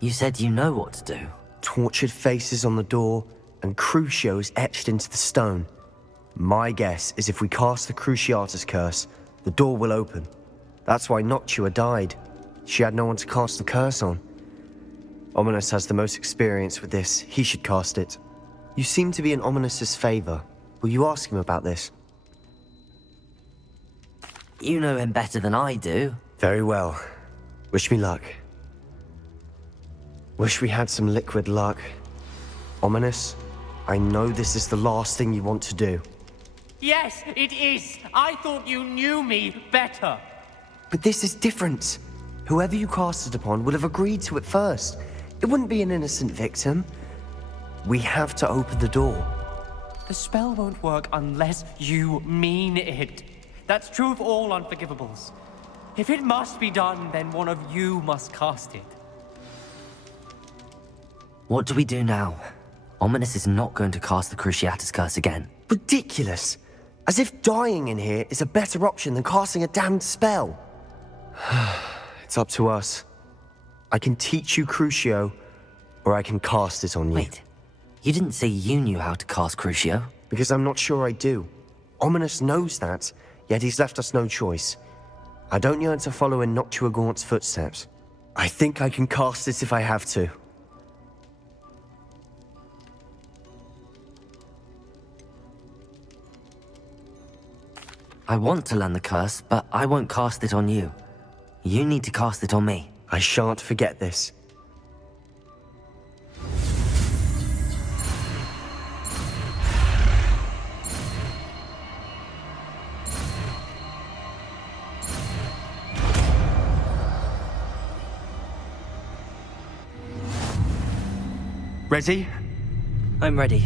You said you know what to do. Tortured faces on the door, and Crucios etched into the stone. My guess is if we cast the Cruciatus curse, the door will open. That's why Noctua died. She had no one to cast the curse on. Ominous has the most experience with this. He should cast it. You seem to be in Ominous's favor. Will you ask him about this? You know him better than I do. Very well. Wish me luck. Wish we had some liquid luck. Ominous, I know this is the last thing you want to do. Yes, it is. I thought you knew me better. But this is different. Whoever you cast it upon would have agreed to it first. It wouldn't be an innocent victim. We have to open the door. The spell won't work unless you mean it. That's true of all unforgivables. If it must be done, then one of you must cast it. What do we do now? Ominous is not going to cast the Cruciatus curse again. Ridiculous! As if dying in here is a better option than casting a damned spell. It's up to us. I can teach you Crucio, or I can cast it on you. Wait, you didn't say you knew how to cast Crucio? Because I'm not sure I do. Ominous knows that, yet he's left us no choice. I don't yearn to follow in Noctua Gaunt's footsteps. I think I can cast it if I have to. I want to learn the curse, but I won't cast it on you. You need to cast it on me. I shan't forget this. Ready? I'm ready.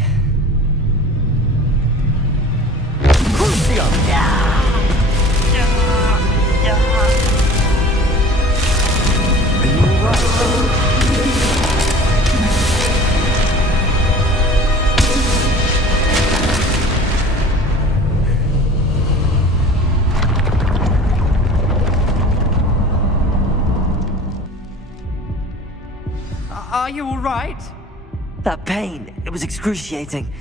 Are you all right? That pain, it was excruciating.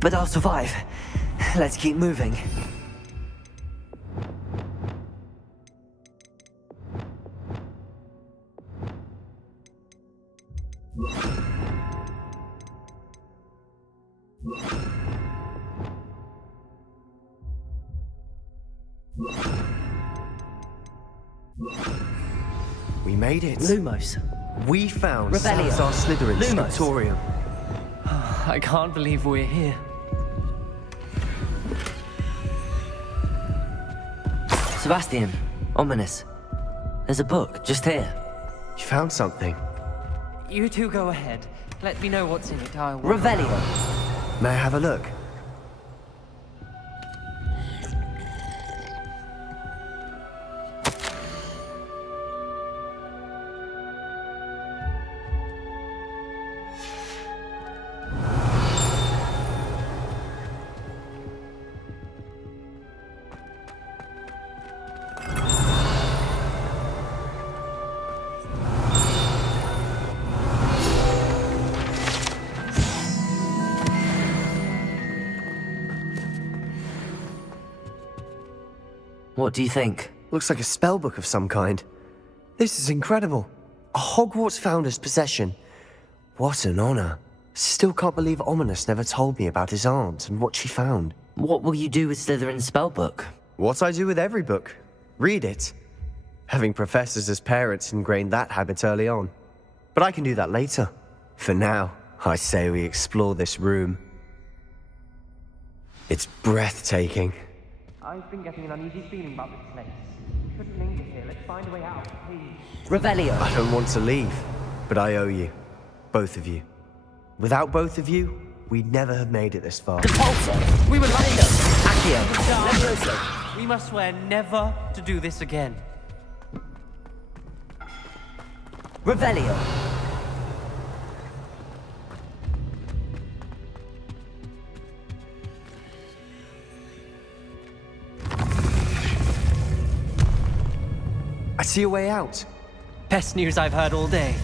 But I'll survive. Let's keep moving. We made it. Lumos. We found Revelio. Salazar Slytherin's Lumos. Scriptorium. I can't believe we're here. Sebastian, Ominous. There's a book just here. You found something. You two go ahead. Let me know what's in it. I'll... Revelio. May I have a look? What do you think? Looks like a spellbook of some kind. This is incredible. A Hogwarts founder's possession. What an honor. Still can't believe Ominous never told me about his aunt and what she found. What will you do with Slytherin's spellbook? What I do with every book. Read it. Having professors as parents ingrained that habit early on. But I can do that later. For now, I say we explore this room. It's breathtaking. I've been getting an uneasy feeling about this place. We shouldn't linger here. Let's find a way out, please. Revelio. I don't want to leave, but I owe you. Both of you. Without both of you, we'd never have made it this far. Repulsor. We were lined up. Accio. Levioso. We must swear never to do this again. Revelio. I see a way out. Best news I've heard all day.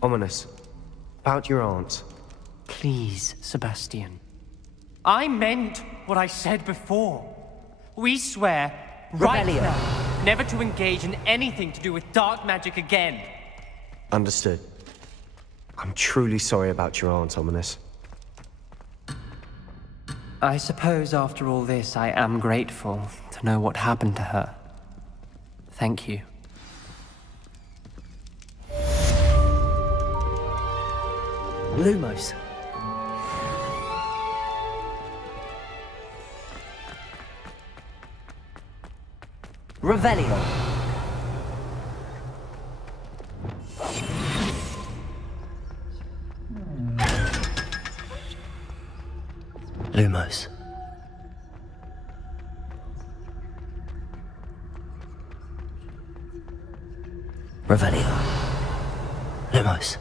Ominous. About your aunt. Please, Sebastian. I meant what I said before. We swear right Revelio. now never to engage in anything to do with dark magic again. Understood. I'm truly sorry about your aunt, Ominous. I suppose after all this, I am grateful to know what happened to her. Thank you. Lumos. Revelio. Lumos. Revelio. Lumos.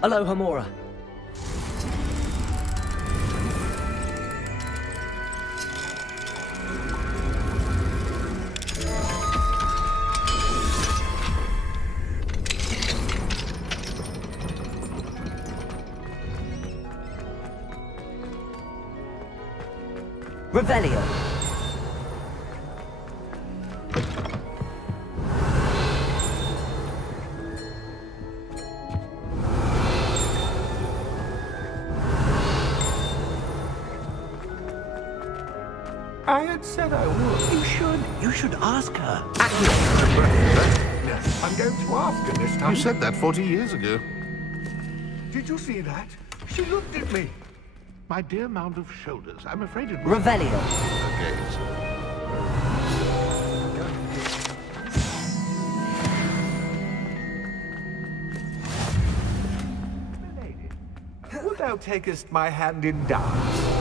Aloha Mora. Revelio. I had said I would. You should ask her. I'm going to ask her this time. You said that 40 years ago. Did you see that? She looked at me. My dear mound of shoulders. I'm afraid it was... Revelio. Okay. Wilt thou takest my hand in dance?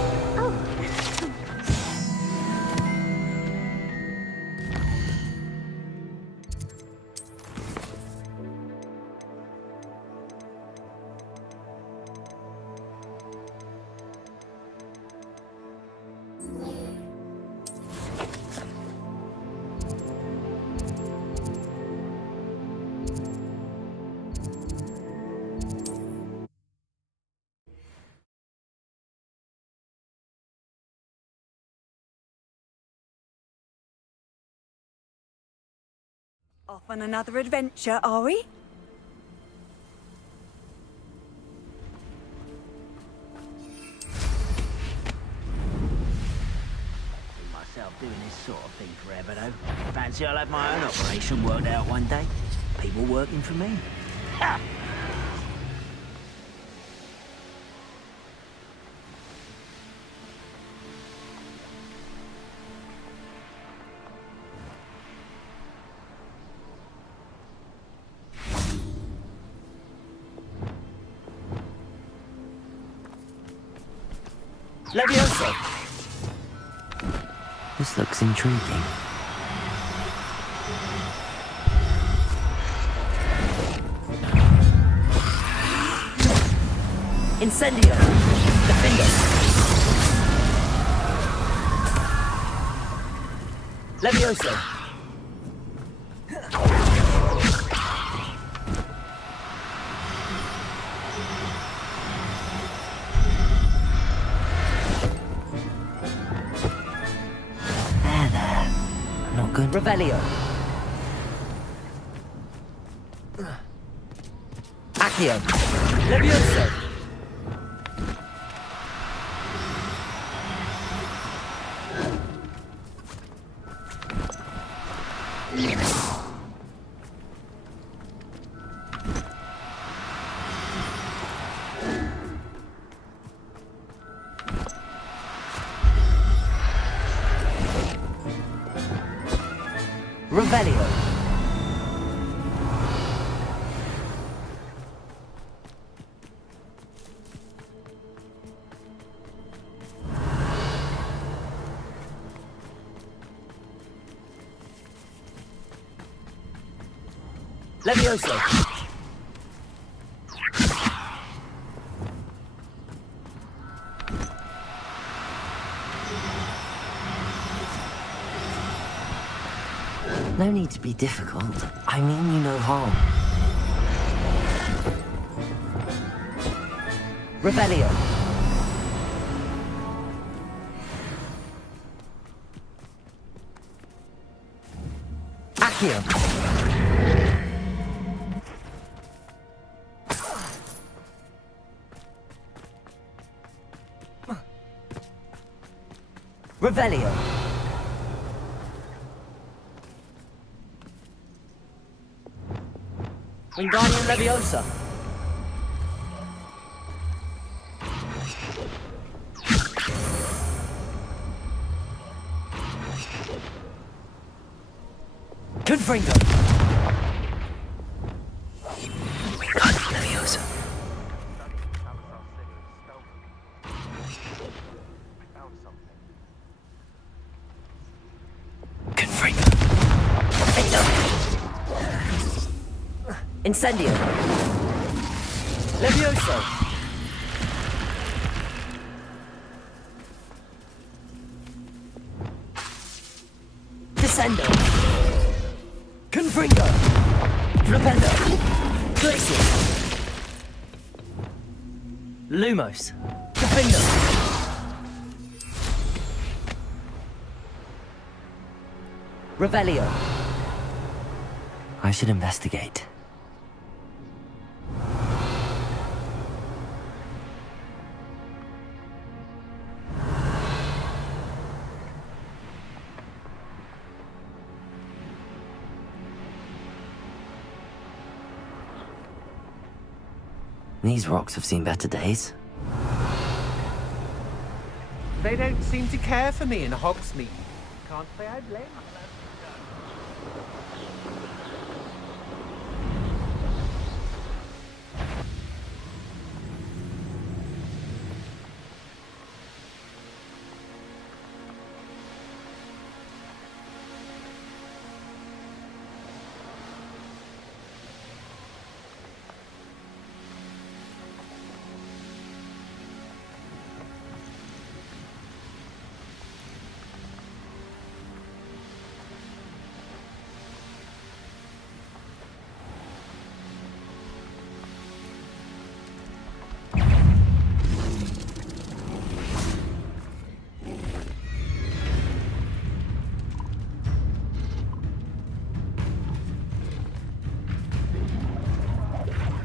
Off on another adventure, are we? Myself doing this sort of thing forever, though. Fancy I'll have my own operation worked out one day. People working for me. Ha! Levioso! This looks intriguing. Incendio! Defendo! Levioso! There. Not good. Revelio! Accio! Levioso! Revelio. Levioso. No need to be difficult. I mean you no harm. Revelio. Accio. Revelio. Wingardium Leviosa. Confringo. Wingardium Leviosa. Confringo. Incendio. Levioso. Descendo. Confringo. Rependo. Glacier. Lumos. Defendo. Revelio. I should investigate. These rocks have seen better days. They don't seem to care for me in Hogsmeade. Can't say I blame them.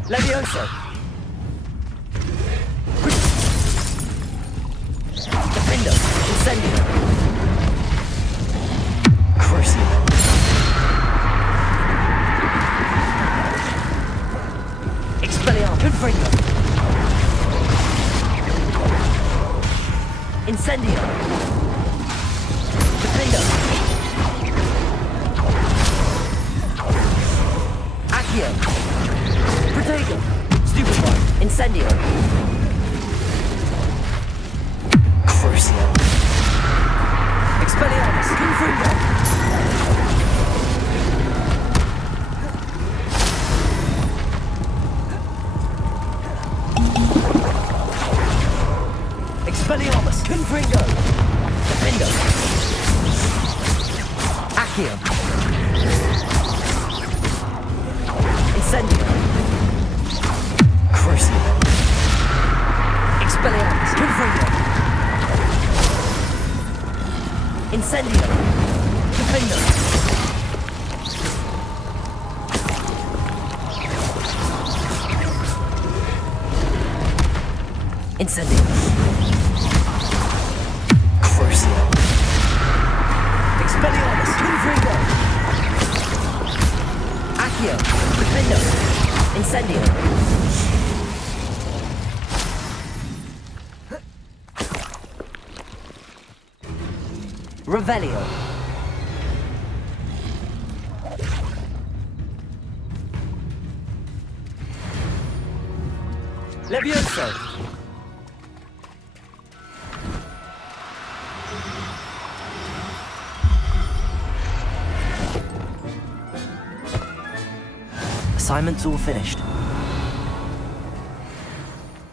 Levioso. Defendo. Incendio. Crucio. Expelliarmus. Confringo. Incendio. Defendo. Accio. Protego! Stupefy! Incendio! Crucio. Expelliarmus. Confringo. Expelliarmus. Confringo. Defendo. Accio. Incendio. Crucio. Expelliarmus. Confringo. Incendio. Defendo. Incendio. Crucio. Expelliarmus. Confringo. Accio. Defendo. Incendio. Revelio. Levioso. Assignment's all finished.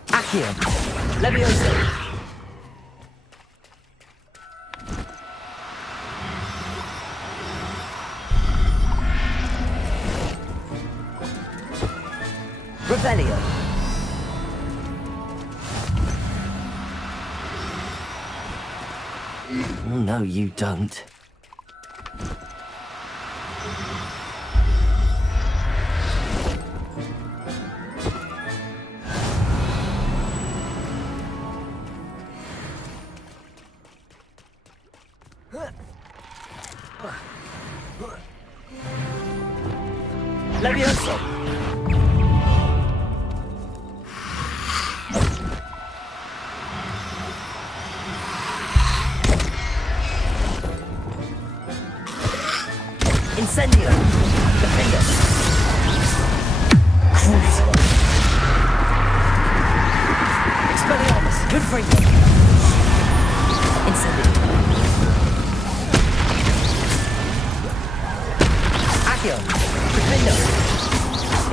Accio. Levioso. Revelio. No, you don't. Levioso. Incendio. Defender. Crucio. Expelliarmus. Confringo. Incendio. Accio. Defendo.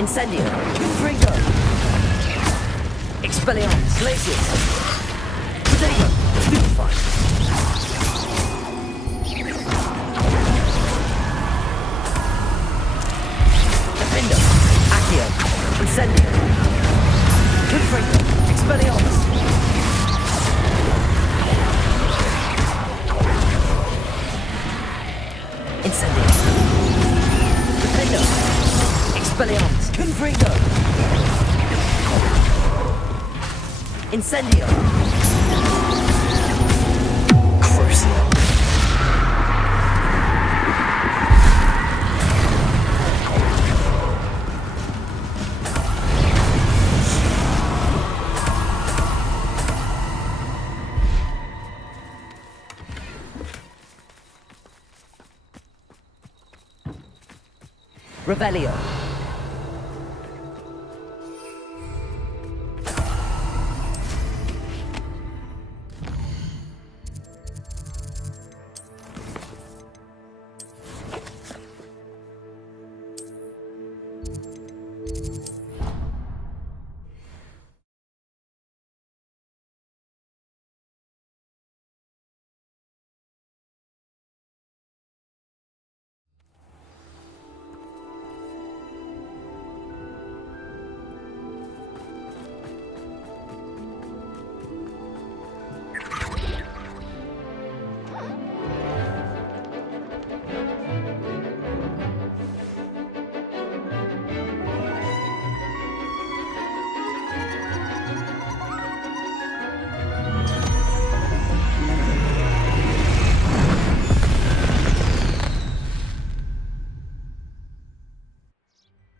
Incendio. Confringo. Expelliarmus. Glacius. Potato. Stupefy. Defendo. Accio. Incendio. Confringo. Expelliarmus. Incendio. Defendo. Expelliarmus. Confringo. Incendio. Crucio. Revelio.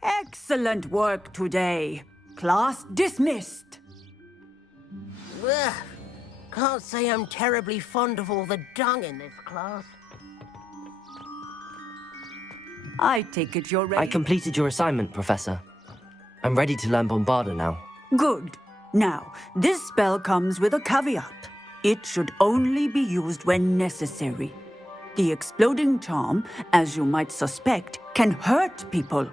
Excellent work today. Class dismissed. Ugh. Can't say I'm terribly fond of all the dung in this class. I take it you're ready. I completed your assignment, Professor. I'm ready to learn Bombarda now. Good. Now, this spell comes with a caveat. It should only be used when necessary. The exploding charm, as you might suspect, can hurt people.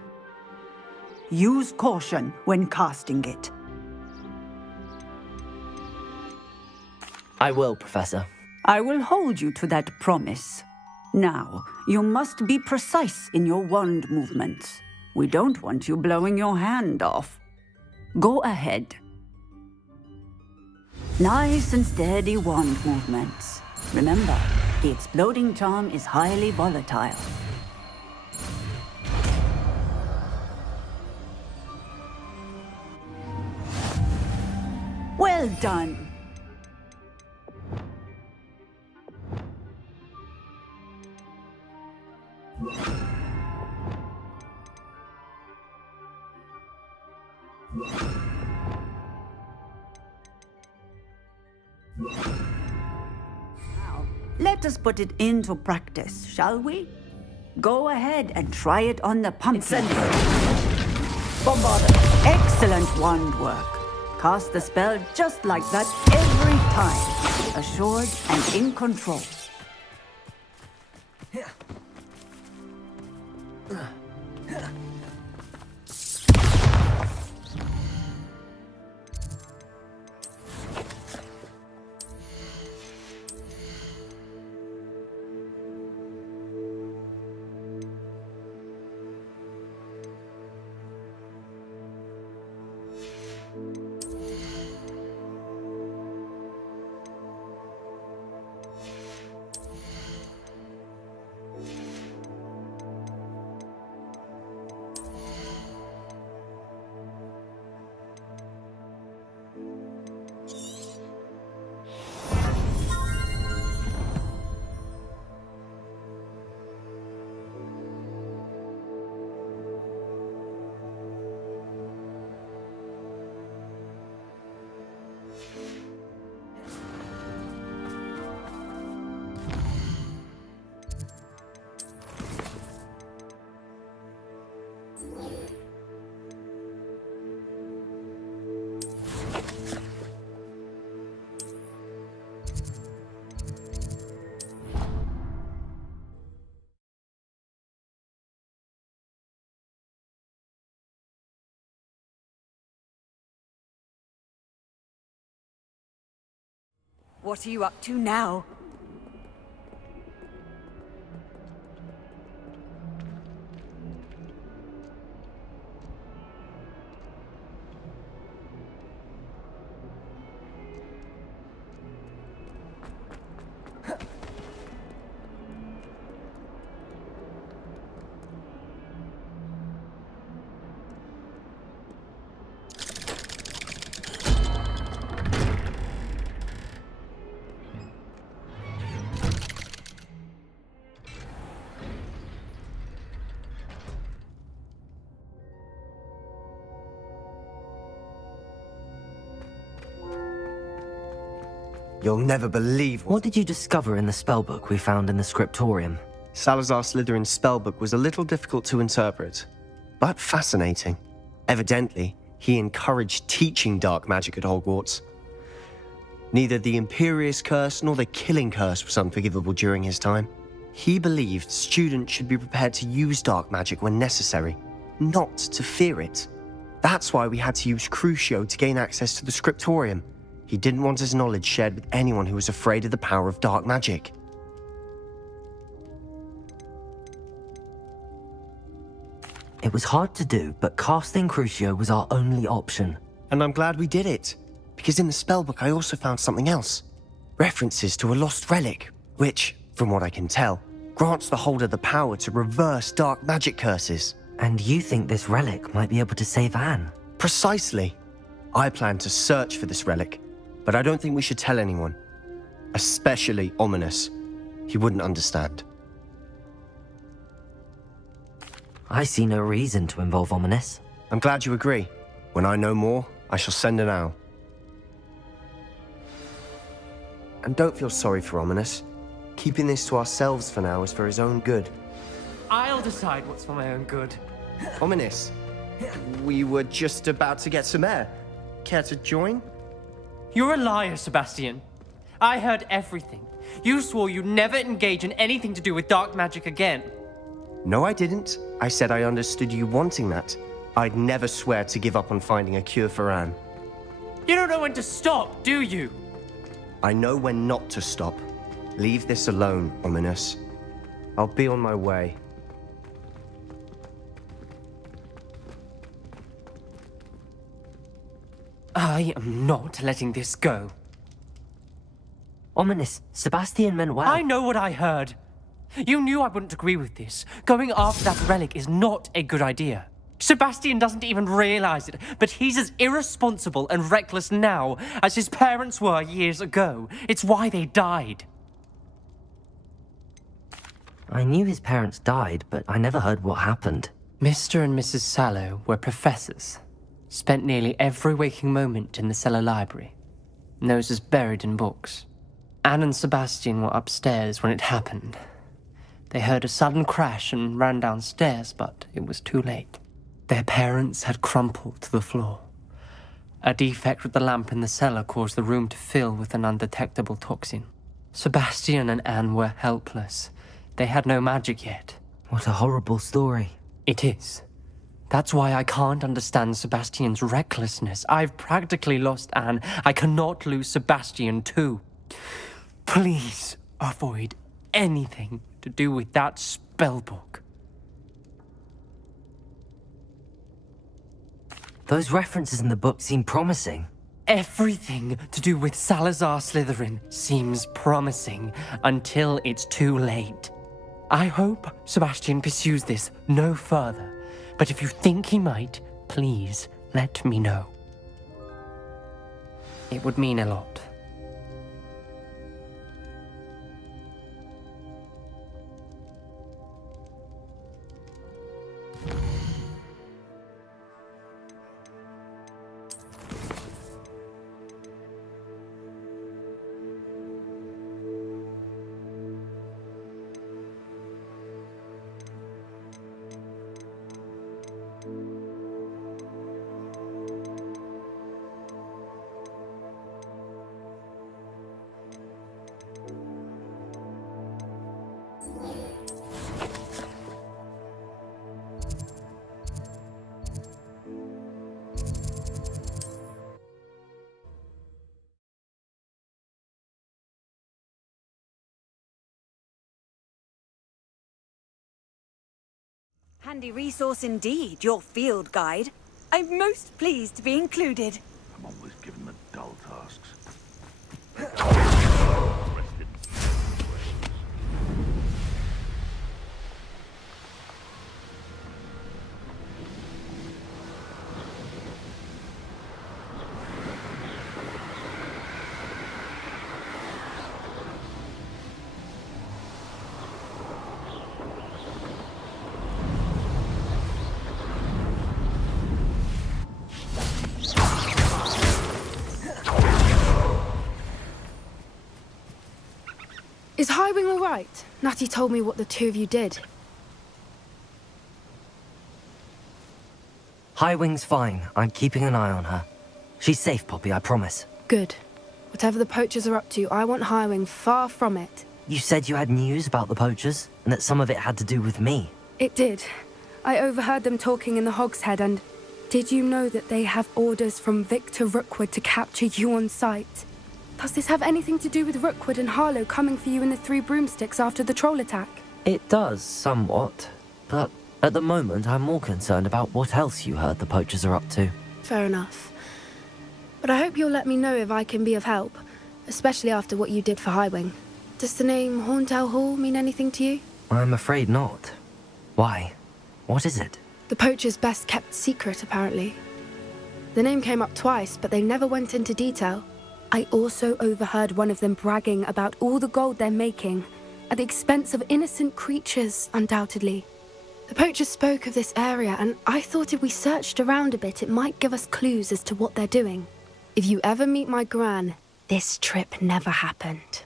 Use caution when casting it. I will, Professor. I will hold you to that promise. Now, you must be precise in your wand movements. We don't want you blowing your hand off. Go ahead. Nice and steady wand movements. Remember, the exploding charm is highly volatile. Well done. Now, let us put it into practice, shall we? Go ahead and try it on the pumpkin. Excellent wand work. Cast the spell just like that every time. Assured and in control. What are you up to now? You'll never believe What did you discover in the spellbook we found in the scriptorium? Salazar Slytherin's spellbook was a little difficult to interpret, but fascinating. Evidently, he encouraged teaching dark magic at Hogwarts. Neither the Imperious Curse nor the Killing Curse was unforgivable during his time. He believed students should be prepared to use dark magic when necessary, not to fear it. That's why we had to use Crucio to gain access to the scriptorium. He didn't want his knowledge shared with anyone who was afraid of the power of dark magic. It was hard to do, but casting Crucio was our only option. And I'm glad we did it, because in the spellbook I also found something else. References to a lost relic, which, from what I can tell, grants the holder the power to reverse dark magic curses. And you think this relic might be able to save Anne? Precisely. I plan to search for this relic, but I don't think we should tell anyone. Especially Ominous. He wouldn't understand. I see no reason to involve Ominous. I'm glad you agree. When I know more, I shall send an owl. And don't feel sorry for Ominous. Keeping this to ourselves for now is for his own good. I'll decide what's for my own good. Ominous, we were just about to get some air. Care to join? You're a liar, Sebastian. I heard everything. You swore you'd never engage in anything to do with dark magic again. No, I didn't. I said I understood you wanting that. I'd never swear to give up on finding a cure for Anne. You don't know when to stop, do you? I know when not to stop. Leave this alone, Ominous. I'll be on my way. I am not letting this go. Ominous, Sebastian meant well. I know what I heard. You knew I wouldn't agree with this. Going after that relic is not a good idea. Sebastian doesn't even realize it, but he's as irresponsible and reckless now as his parents were years ago. It's why they died. I knew his parents died, but I never heard what happened. Mr. and Mrs. Sallow were professors. Spent nearly every waking moment in the cellar library. Noses buried in books. Anne and Sebastian were upstairs when it happened. They heard a sudden crash and ran downstairs, but it was too late. Their parents had crumpled to the floor. A defect with the lamp in the cellar caused the room to fill with an undetectable toxin. Sebastian and Anne were helpless. They had no magic yet. What a horrible story. It is. That's why I can't understand Sebastian's recklessness. I've practically lost Anne. I cannot lose Sebastian too. Please avoid anything to do with that spellbook. Those references in the book seem promising. Everything to do with Salazar Slytherin seems promising until it's too late. I hope Sebastian pursues this no further, but if you think he might, please let me know. It would mean a lot. Handy resource indeed, your field guide. I'm most pleased to be included. I'm always given the dull tasks. Is Highwing all right? Natty told me what the two of you did. Highwing's fine. I'm keeping an eye on her. She's safe, Poppy, I promise. Good. Whatever the poachers are up to, I want Highwing far from it. You said you had news about the poachers, and that some of it had to do with me. It did. I overheard them talking in the Hogshead, and did you know that they have orders from Victor Rookwood to capture you on sight? Does this have anything to do with Rookwood and Harlow coming for you in the Three Broomsticks after the troll attack? It does, somewhat. But at the moment, I'm more concerned about what else you heard the poachers are up to. Fair enough. But I hope you'll let me know if I can be of help, especially after what you did for Highwing. Does the name Horntail Hall mean anything to you? I'm afraid not. Why? What is it? The poachers' best kept secret, apparently. The name came up twice, but they never went into detail. I also overheard one of them bragging about all the gold they're making, at the expense of innocent creatures, undoubtedly. The poachers spoke of this area, and I thought if we searched around a bit, it might give us clues as to what they're doing. If you ever meet my gran, this trip never happened.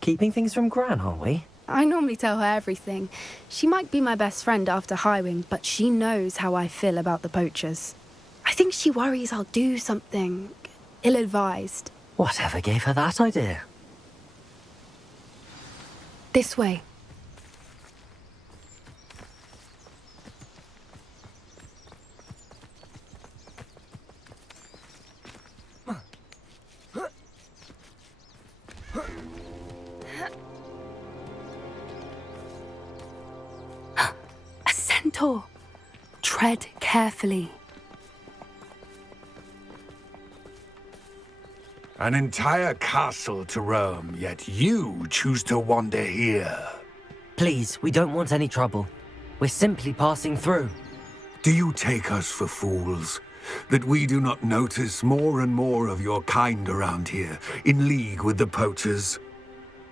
Keeping things from Gran, are we? I normally tell her everything. She might be my best friend after Highwing, but she knows how I feel about the poachers. I think she worries I'll do something ill-advised. Whatever gave her that idea? This way. A centaur. Tread carefully. An entire castle to roam, yet you choose to wander here. Please, we don't want any trouble. We're simply passing through. Do you take us for fools? That we do not notice more and more of your kind around here, in league with the poachers?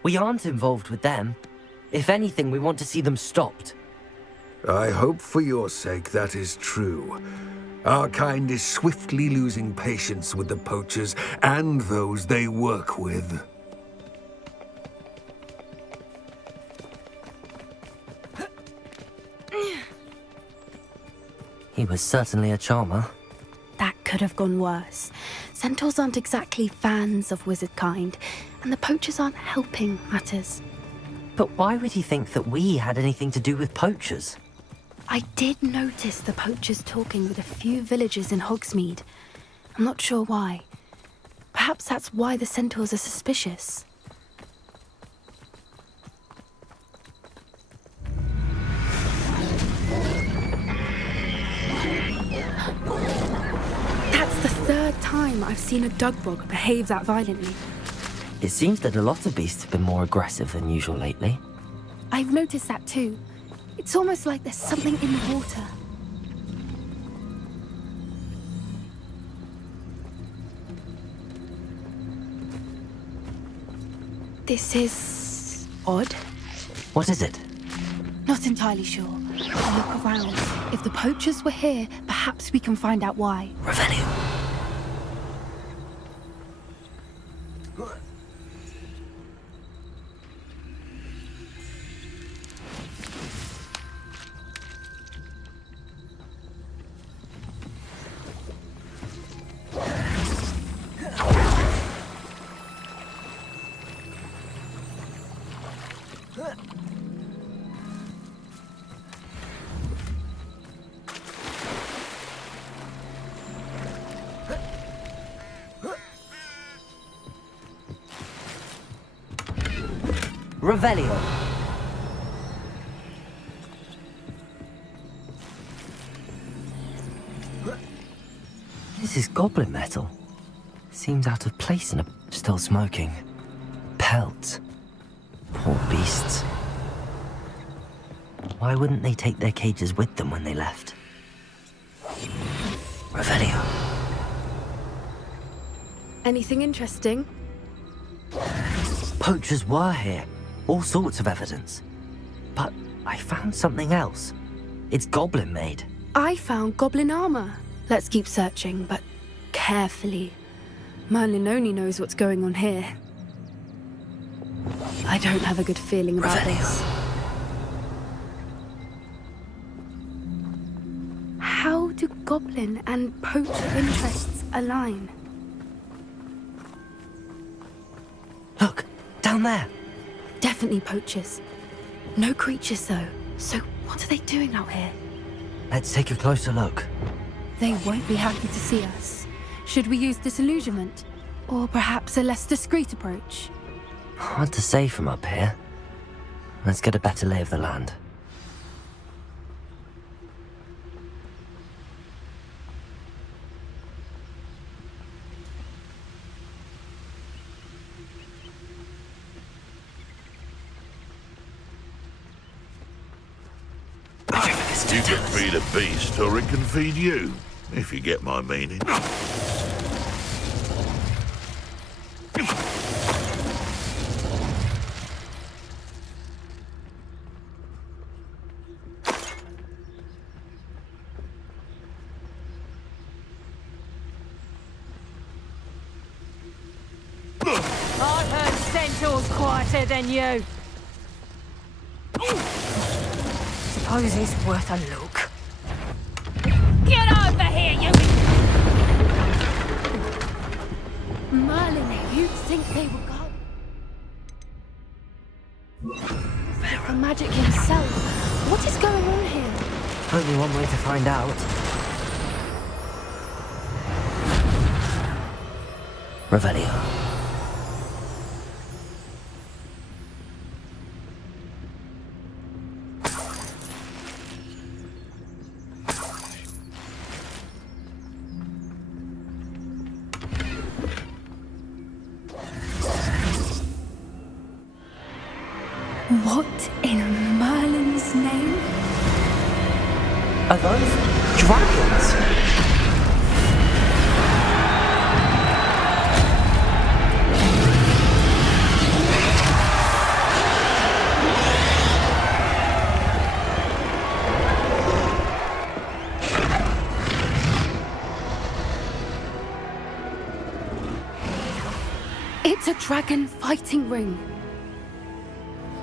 We aren't involved with them. If anything, we want to see them stopped. I hope for your sake that is true. Our kind is swiftly losing patience with the poachers and those they work with. He was certainly a charmer. That could have gone worse. Centaurs aren't exactly fans of wizard kind, and the poachers aren't helping matters. But why would he think that we had anything to do with poachers? I did notice the poachers talking with a few villagers in Hogsmeade. I'm not sure why. Perhaps that's why the centaurs are suspicious. That's the third time I've seen a Dugbog behave that violently. It seems that a lot of beasts have been more aggressive than usual lately. I've noticed that too. It's almost like there's something in the water. This is odd. What is it? Not entirely sure. I'll look around. If the poachers were here, perhaps we can find out why. Revelio. Revelio. This is goblin metal. Seems out of place in a... Still smoking. Pelts. Poor beasts. Why wouldn't they take their cages with them when they left? Revelio. Anything interesting? Poachers were here. All sorts of evidence. But I found something else. It's goblin made. I found goblin armor. Let's keep searching, but carefully. Merlin only knows what's going on here. I don't have a good feeling about this. How do goblin and poacher interests align? Look, down there. Definitely poachers. No creatures, though. So what are they doing out here? Let's take a closer look. They won't be happy to see us. Should we use disillusionment? Or perhaps a less discreet approach? Hard to say from up here. Let's get a better lay of the land. You can feed a beast, or it can feed you, if you get my meaning. I heard centaurs quieter than you. Suppose it's worth a look. Get over here, you! Merlin, you'd think they were God. The magic himself. What is going on here? Only one way to find out. Revelio. What in Merlin's name? Are those dragons? It's a dragon fighting ring.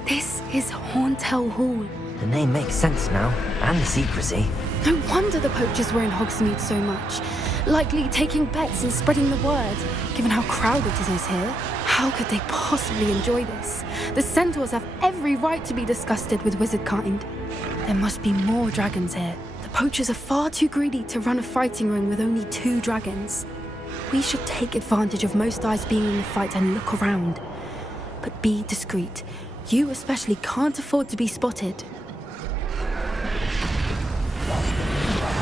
This is Horntail Hall. The name makes sense now, and the secrecy. No wonder the poachers were in Hogsmeade so much. Likely taking bets and spreading the word. Given how crowded it is here, how could they possibly enjoy this? The centaurs have every right to be disgusted with wizard kind. There must be more dragons here. The poachers are far too greedy to run a fighting ring with only 2 dragons. We should take advantage of most eyes being in the fight and look around. But be discreet. You especially can't afford to be spotted.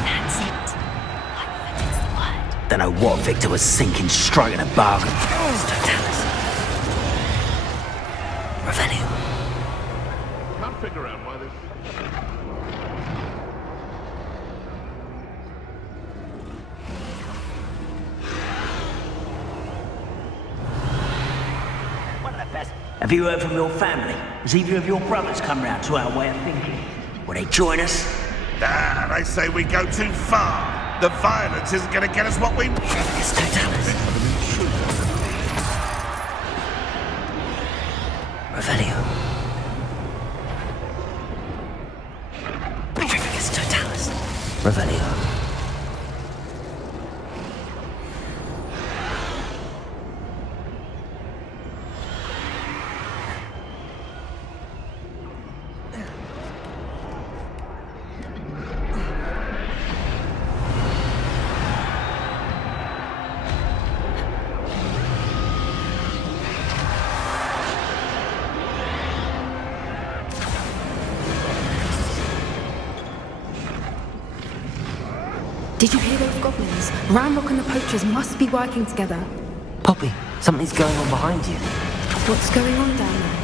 That's it. It's the word. Don't know what Victor was thinking, striking a bargain. Revelio. Can't figure out why this. Have you heard from your family? Has either of your brothers come round to our way of thinking? Will they join us? Nah, they say we go too far. The violence isn't going to get us what we... It's Totalis. Revelio. Petrificus Totalis. Revelio. Did you hear those goblins? Ranrock and the poachers must be working together. Poppy, something's going on behind you. What's going on down there?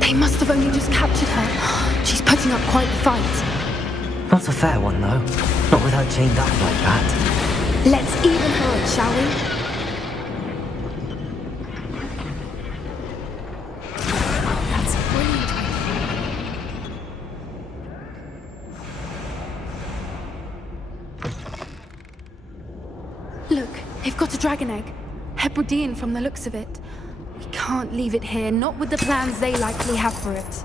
They must have only just captured her. She's putting up quite the fight. Not a fair one, though. Not with her chained up like that. Let's even her, shall we? Look, they've got a dragon egg. Hebridean from the looks of it. We can't leave it here, not with the plans they likely have for it.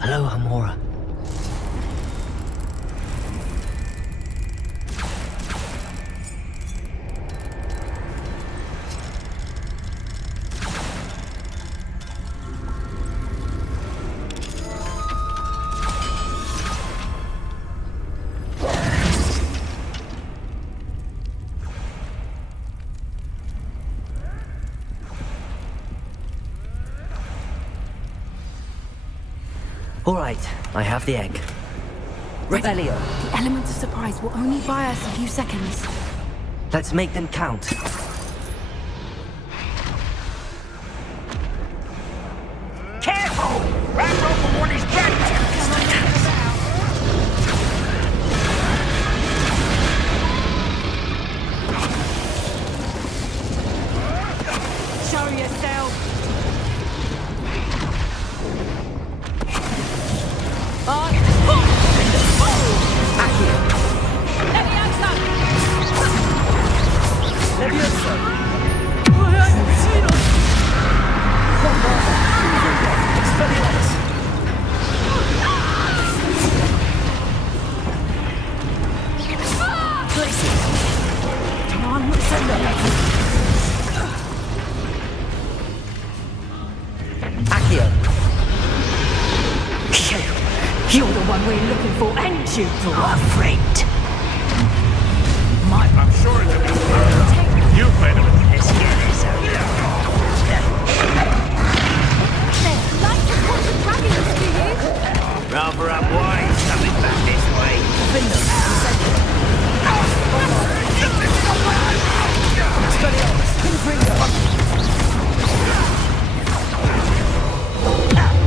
Hello, Hamora. All right, I have the egg. Revelio. The element of surprise will only buy us a few seconds. Let's make them count. Careful! Ranrock will want his dragon! Show yourself! Accio! You're the one we're looking for, ain't you, Our friend. I'm sure it's a good. You've made him. Let's get this over. Like to call the dragons, do you? Rather unwise coming back this way.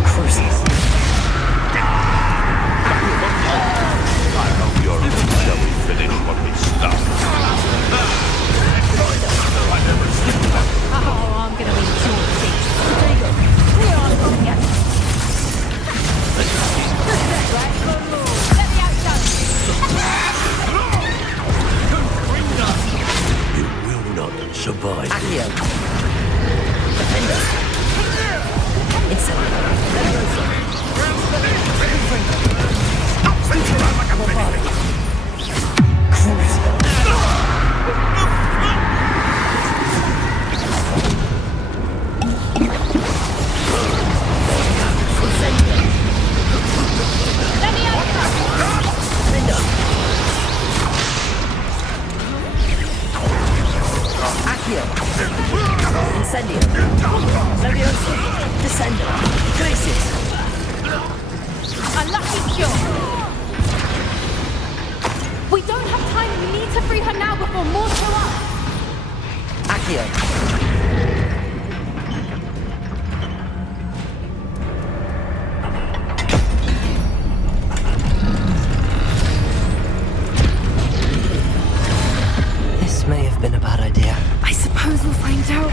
Cruises. I hope you're shall we finish what we started? I never sleep that. Oh, I'm gonna be Georgie. There you go. We are coming at you. Let me out, You will not survive. Accio! Defender! Incendio! Incendio! Levioso! Descendo! Crisis! A lucky cure. We don't have time. We need to free her now before more show up. Accio! This may have been a bad idea. I suppose we'll find out.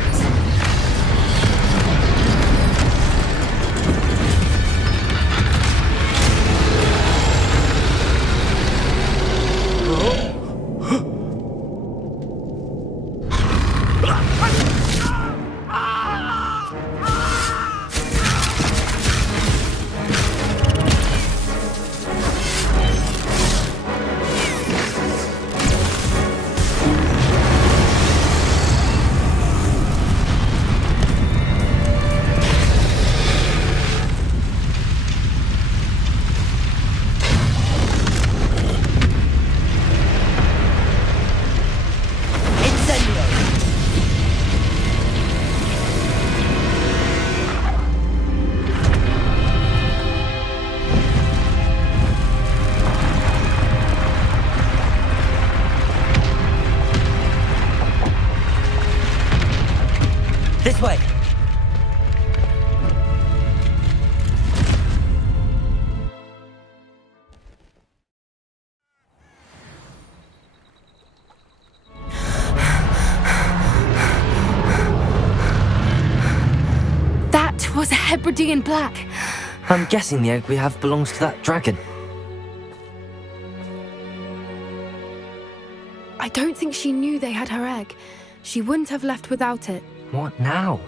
This way! That was a Hebridean black. I'm guessing the egg we have belongs to that dragon. I don't think she knew they had her egg. She wouldn't have left without it. What now?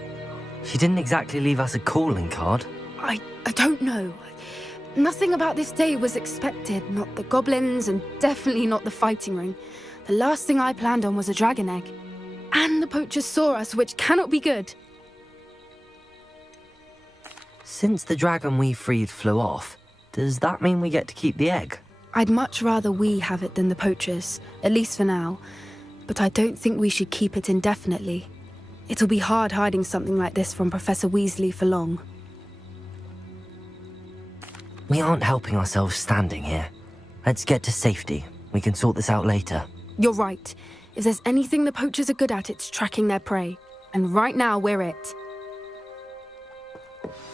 She didn't exactly leave us a calling card. I don't know. Nothing about this day was expected. Not the goblins, and definitely not the fighting ring. The last thing I planned on was a dragon egg. And the poachers saw us, which cannot be good. Since the dragon we freed flew off, does that mean we get to keep the egg? I'd much rather we have it than the poachers, at least for now. But I don't think we should keep it indefinitely. It'll be hard hiding something like this from Professor Weasley for long. We aren't helping ourselves standing here. Let's get to safety. We can sort this out later. You're right. If there's anything the poachers are good at, it's tracking their prey. And right now, we're it.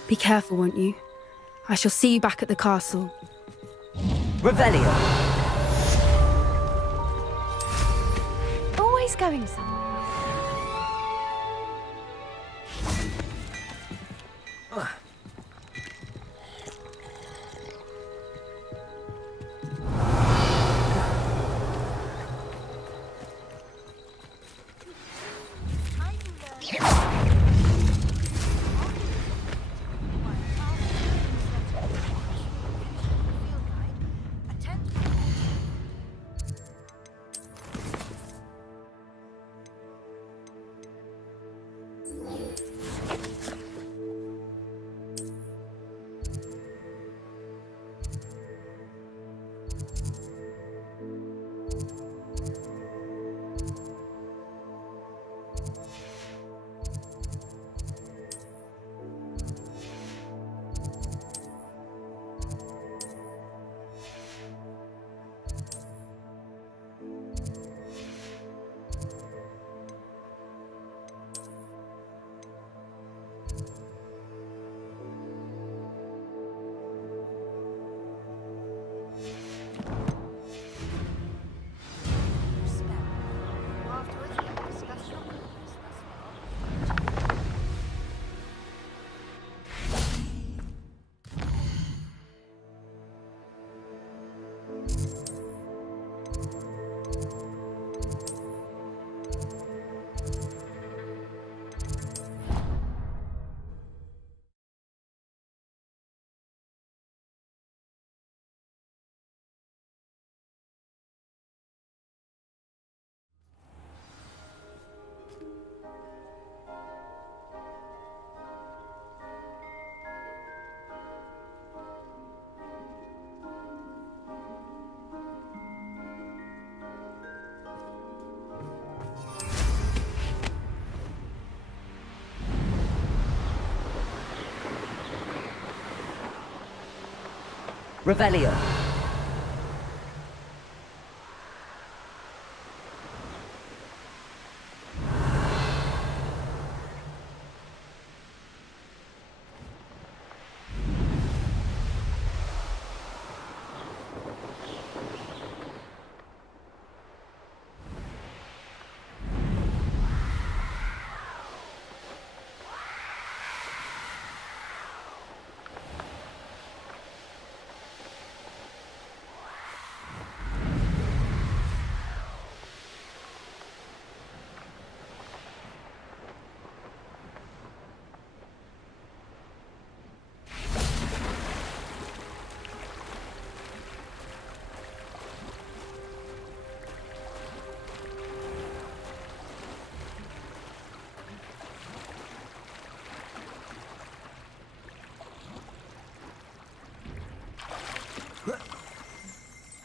Be careful, won't you? I shall see you back at the castle. Revelio! Always going somewhere. Revelio.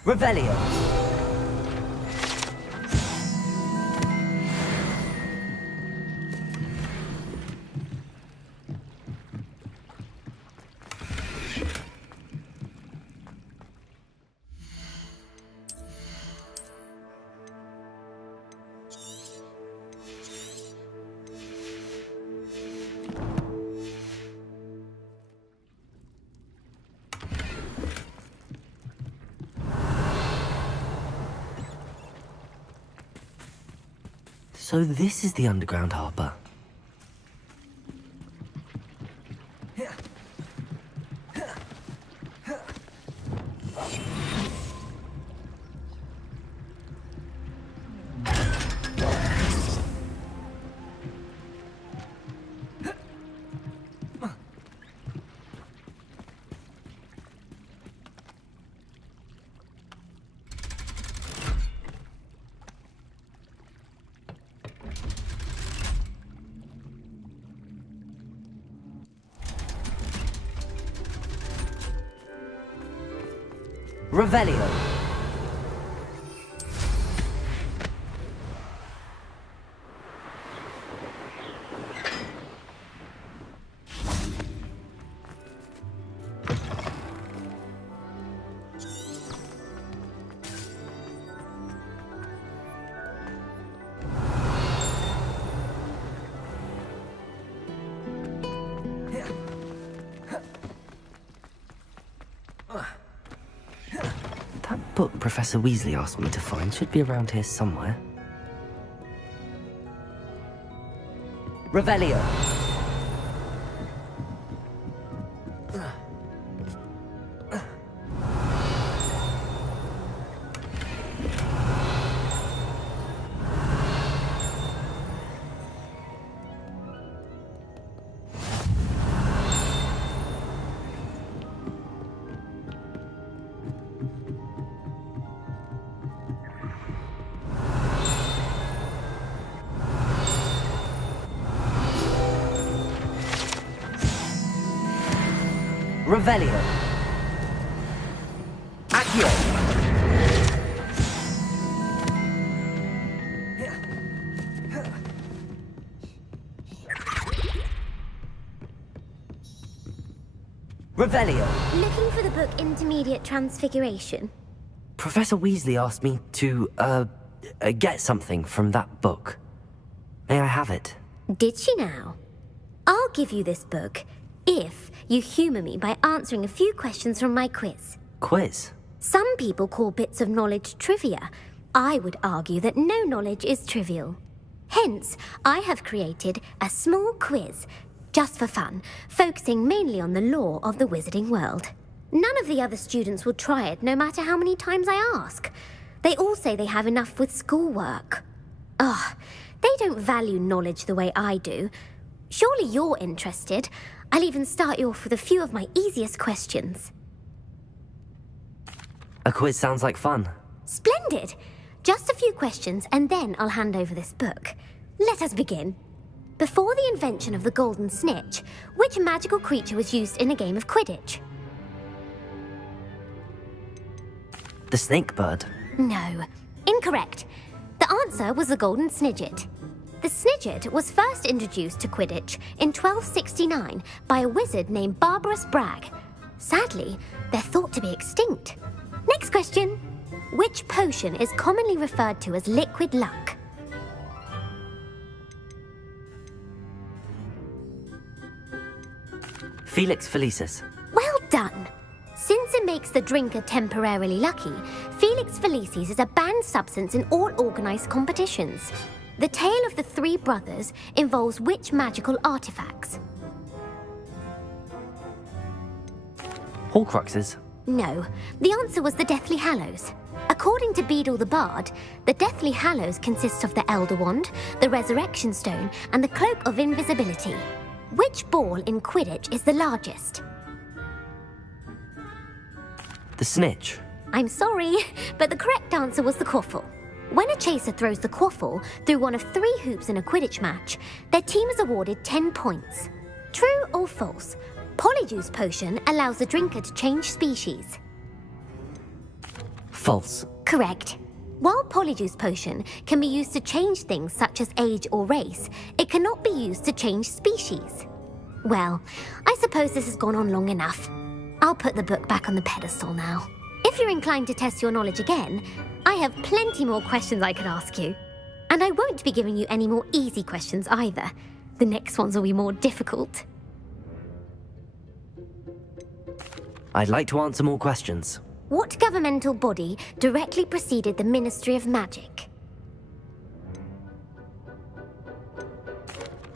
Revelio. So this is the underground harbour. Revelio. That book Professor Weasley asked me to find should be around here somewhere. Revelio. Revelio. Accio. Revelio. Looking for the book Intermediate Transfiguration? Professor Weasley asked me to, get something from that book. May I have it? Did she now? I'll give you this book if you humour me by answering a few questions from my quiz. Quiz? Some people call bits of knowledge trivia. I would argue that no knowledge is trivial. Hence, I have created a small quiz, just for fun, focusing mainly on the lore of the wizarding world. None of the other students will try it, no matter how many times I ask. They all say they have enough with schoolwork. Ugh, they don't value knowledge the way I do. Surely you're interested. I'll even start you off with a few of my easiest questions. A quiz sounds like fun. Splendid! Just a few questions, and then I'll hand over this book. Let us begin. Before the invention of the golden snitch, which magical creature was used in a game of Quidditch? The snake bird. No. Incorrect. The answer was the golden snidget. The snidget was first introduced to Quidditch in 1269 by a wizard named Barbarous Bragg. Sadly, they're thought to be extinct. Next question. Which potion is commonly referred to as liquid luck? Felix Felicis. Well done! Since it makes the drinker temporarily lucky, Felix Felicis is a banned substance in all organised competitions. The tale of the three brothers involves which magical artifacts? Horcruxes. No, the answer was the Deathly Hallows. According to Beadle the Bard, the Deathly Hallows consists of the Elder Wand, the Resurrection Stone, and the Cloak of Invisibility. Which ball in Quidditch is the largest? The snitch. I'm sorry, but the correct answer was the quaffle. When a chaser throws the quaffle through one of 3 hoops in a Quidditch match, their team is awarded 10 points. True or false? Polyjuice Potion allows the drinker to change species. False. Correct. While Polyjuice Potion can be used to change things such as age or race, it cannot be used to change species. Well, I suppose this has gone on long enough. I'll put the book back on the pedestal now. If you're inclined to test your knowledge again, I have plenty more questions I could ask you. And I won't be giving you any more easy questions either. The next ones will be more difficult. I'd like to answer more questions. What governmental body directly preceded the Ministry of Magic?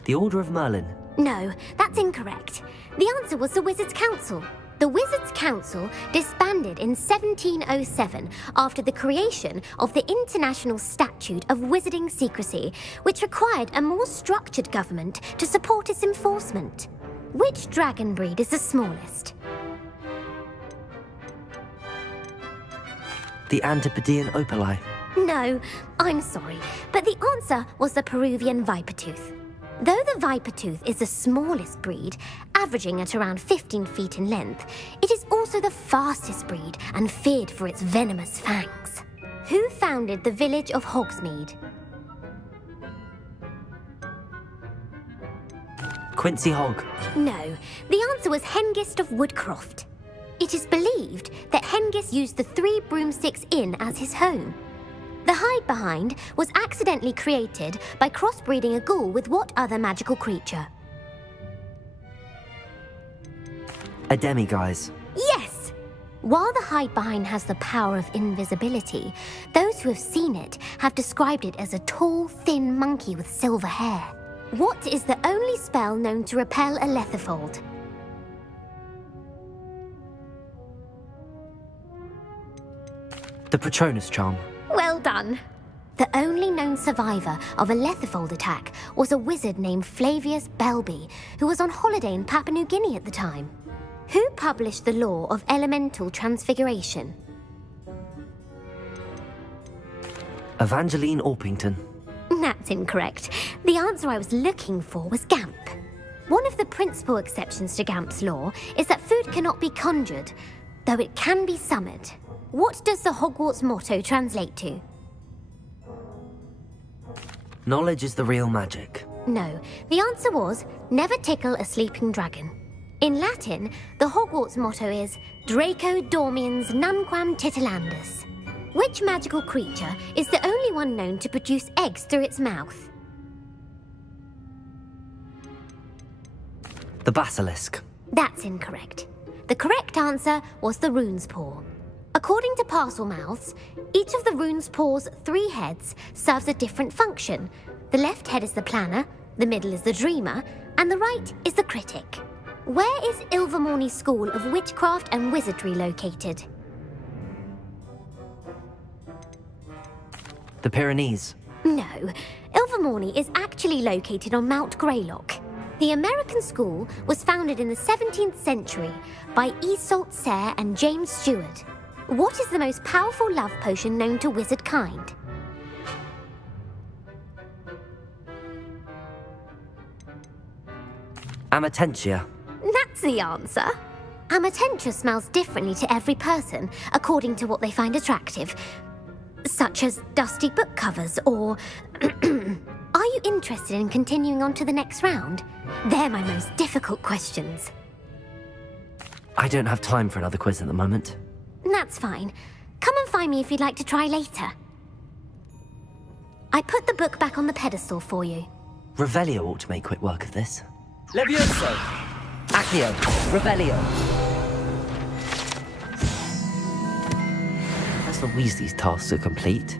The Order of Merlin. No, that's incorrect. The answer was the Wizards' Council. The Wizards' Council disbanded in 1707 after the creation of the International Statute of Wizarding Secrecy, which required a more structured government to support its enforcement. Which dragon breed is the smallest? The Antipodean Opali. No, I'm sorry, but the answer was the Peruvian Vipertooth. Though the Vipertooth is the smallest breed, averaging at around 15 feet in length, it is also the fastest breed and feared for its venomous fangs. Who founded the village of Hogsmeade? Quincy Hogg. No, the answer was Hengist of Woodcroft. It is believed that Hengist used the 3 Broomsticks Inn as his home. The hide-behind was accidentally created by crossbreeding a ghoul with what other magical creature? A demiguise. Yes! While the hide-behind has the power of invisibility, those who have seen it have described it as a tall, thin monkey with silver hair. What is the only spell known to repel a lethifold? The Patronus Charm. Well done. The only known survivor of a lethifold attack was a wizard named Flavius Belby, who was on holiday in Papua New Guinea at the time. Who published the law of elemental transfiguration? Evangeline Orpington. That's incorrect. The answer I was looking for was Gamp. One of the principal exceptions to Gamp's law is that food cannot be conjured, though it can be summoned. What does the Hogwarts motto translate to? Knowledge is the real magic. No, the answer was, never tickle a sleeping dragon. In Latin, the Hogwarts motto is, Draco dormiens nunquam titilandus. Which magical creature is the only one known to produce eggs through its mouth? The Basilisk. That's incorrect. The correct answer was the Rune's Paw. According to Parselmouths, each of the Rune's Paw's 3 heads serves a different function. The left head is the planner, the middle is the dreamer, and the right is the critic. Where is Ilvermorny School of Witchcraft and Wizardry located? The Pyrenees. No, Ilvermorny is actually located on Mount Greylock. The American school was founded in the 17th century by Iseult Sayre and James Stewart. What is the most powerful love potion known to wizard kind? Amatentia. That's the answer. Amatentia smells differently to every person, according to what they find attractive, such as dusty book covers or... Are you interested in continuing on to the next round? They're my most difficult questions. I don't have time for another quiz at the moment. That's fine. Come and find me if you'd like to try later. I put the book back on the pedestal for you. Revelio ought to make quick work of this. Levioso! Accio! Revelio! Professor Weasley's tasks are complete.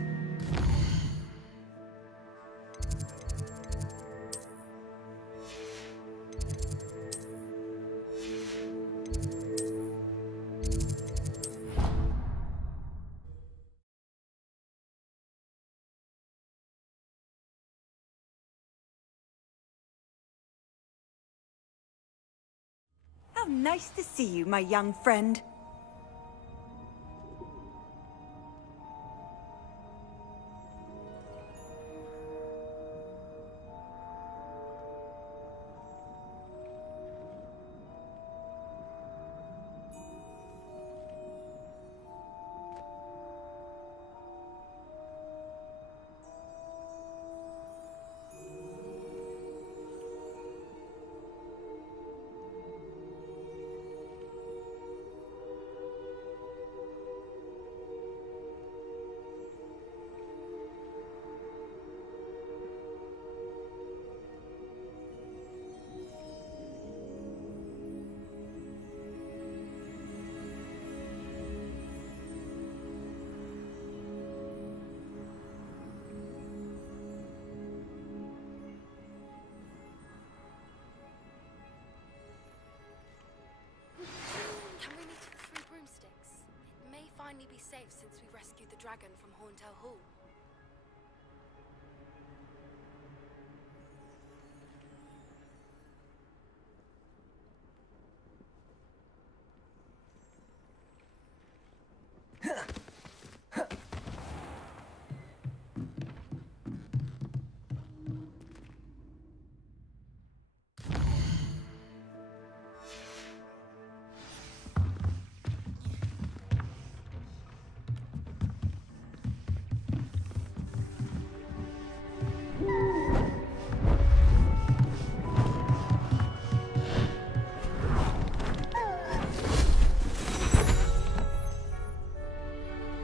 How nice to see you, my young friend. Can we meet at the Three Broomsticks? It may finally be safe since we rescued the dragon from Horntail Hall.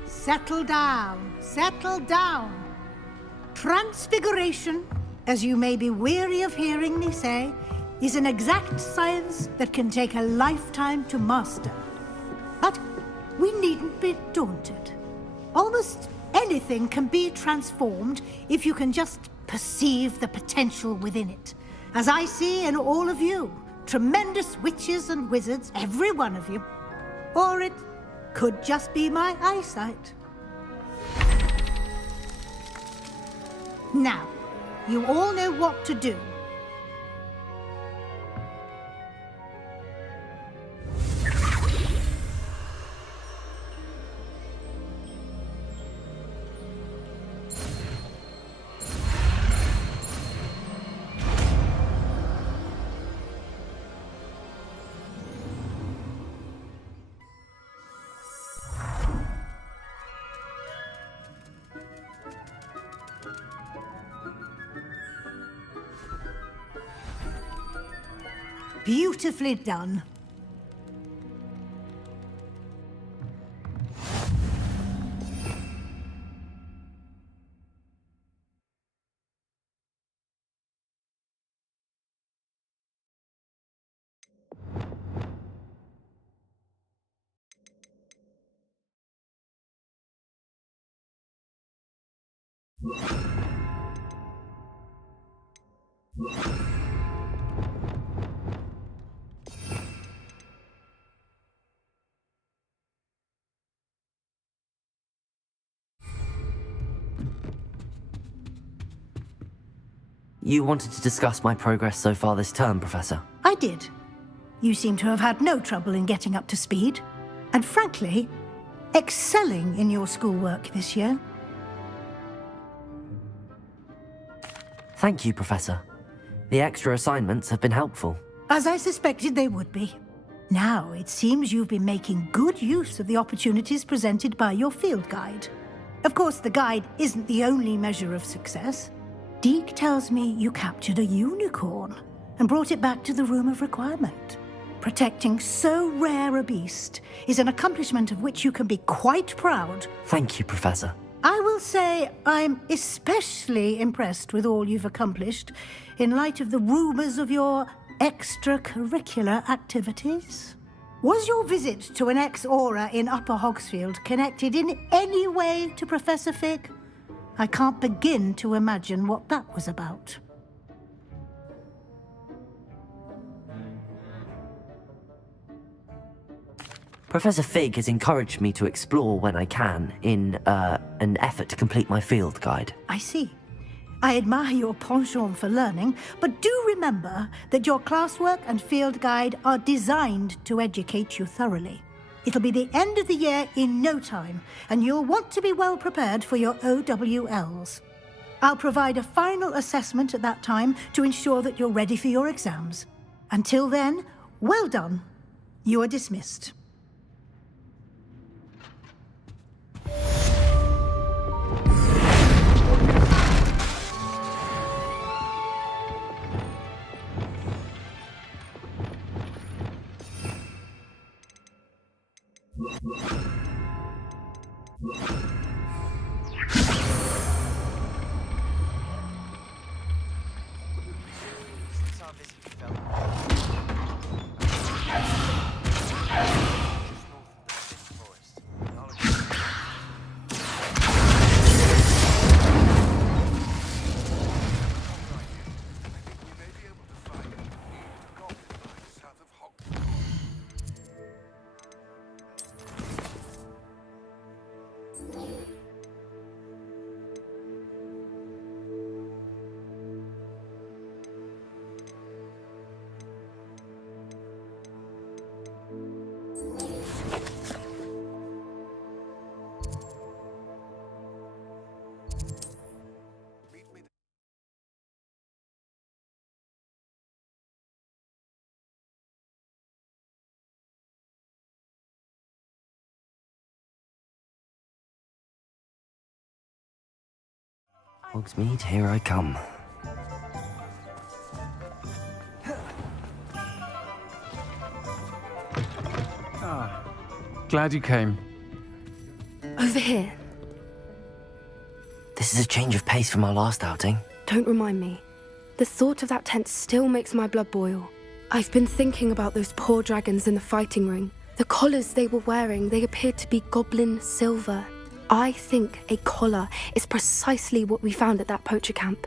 Settle down, settle down. Transfiguration, as you may be weary of hearing me say, is an exact science that can take a lifetime to master. But we needn't be daunted. Almost anything can be transformed if you can just perceive the potential within it. As I see in all of you, tremendous witches and wizards, every one of you. Or it could just be my eyesight. Now, you all know what to do. Beautifully done. You wanted to discuss my progress so far this term, Professor? I did. You seem to have had no trouble in getting up to speed. And frankly, excelling in your schoolwork this year. Thank you, Professor. The extra assignments have been helpful. As I suspected they would be. Now, it seems you've been making good use of the opportunities presented by your field guide. Of course, the guide isn't the only measure of success. Deke tells me you captured a unicorn and brought it back to the Room of Requirement. Protecting so rare a beast is an accomplishment of which you can be quite proud. Thank you, Professor. I will say I'm especially impressed with all you've accomplished in light of the rumors of your extracurricular activities. Was your visit to an ex-aura in Upper Hogsfield connected in any way to Professor Fig? I can't begin to imagine what that was about. Professor Fig has encouraged me to explore when I can in an effort to complete my field guide. I see. I admire your penchant for learning, but do remember that your classwork and field guide are designed to educate you thoroughly. It'll be the end of the year in no time, and you'll want to be well prepared for your OWLs. I'll provide a final assessment at that time to ensure that you're ready for your exams. Until then, well done. You are dismissed. Hogsmeade, here I come. Glad you came. Over here. This is a change of pace from our last outing. Don't remind me. The thought of that tent still makes my blood boil. I've been thinking about those poor dragons in the fighting ring. The collars they were wearing, they appeared to be goblin silver. I think a collar is precisely what we found at that poacher camp.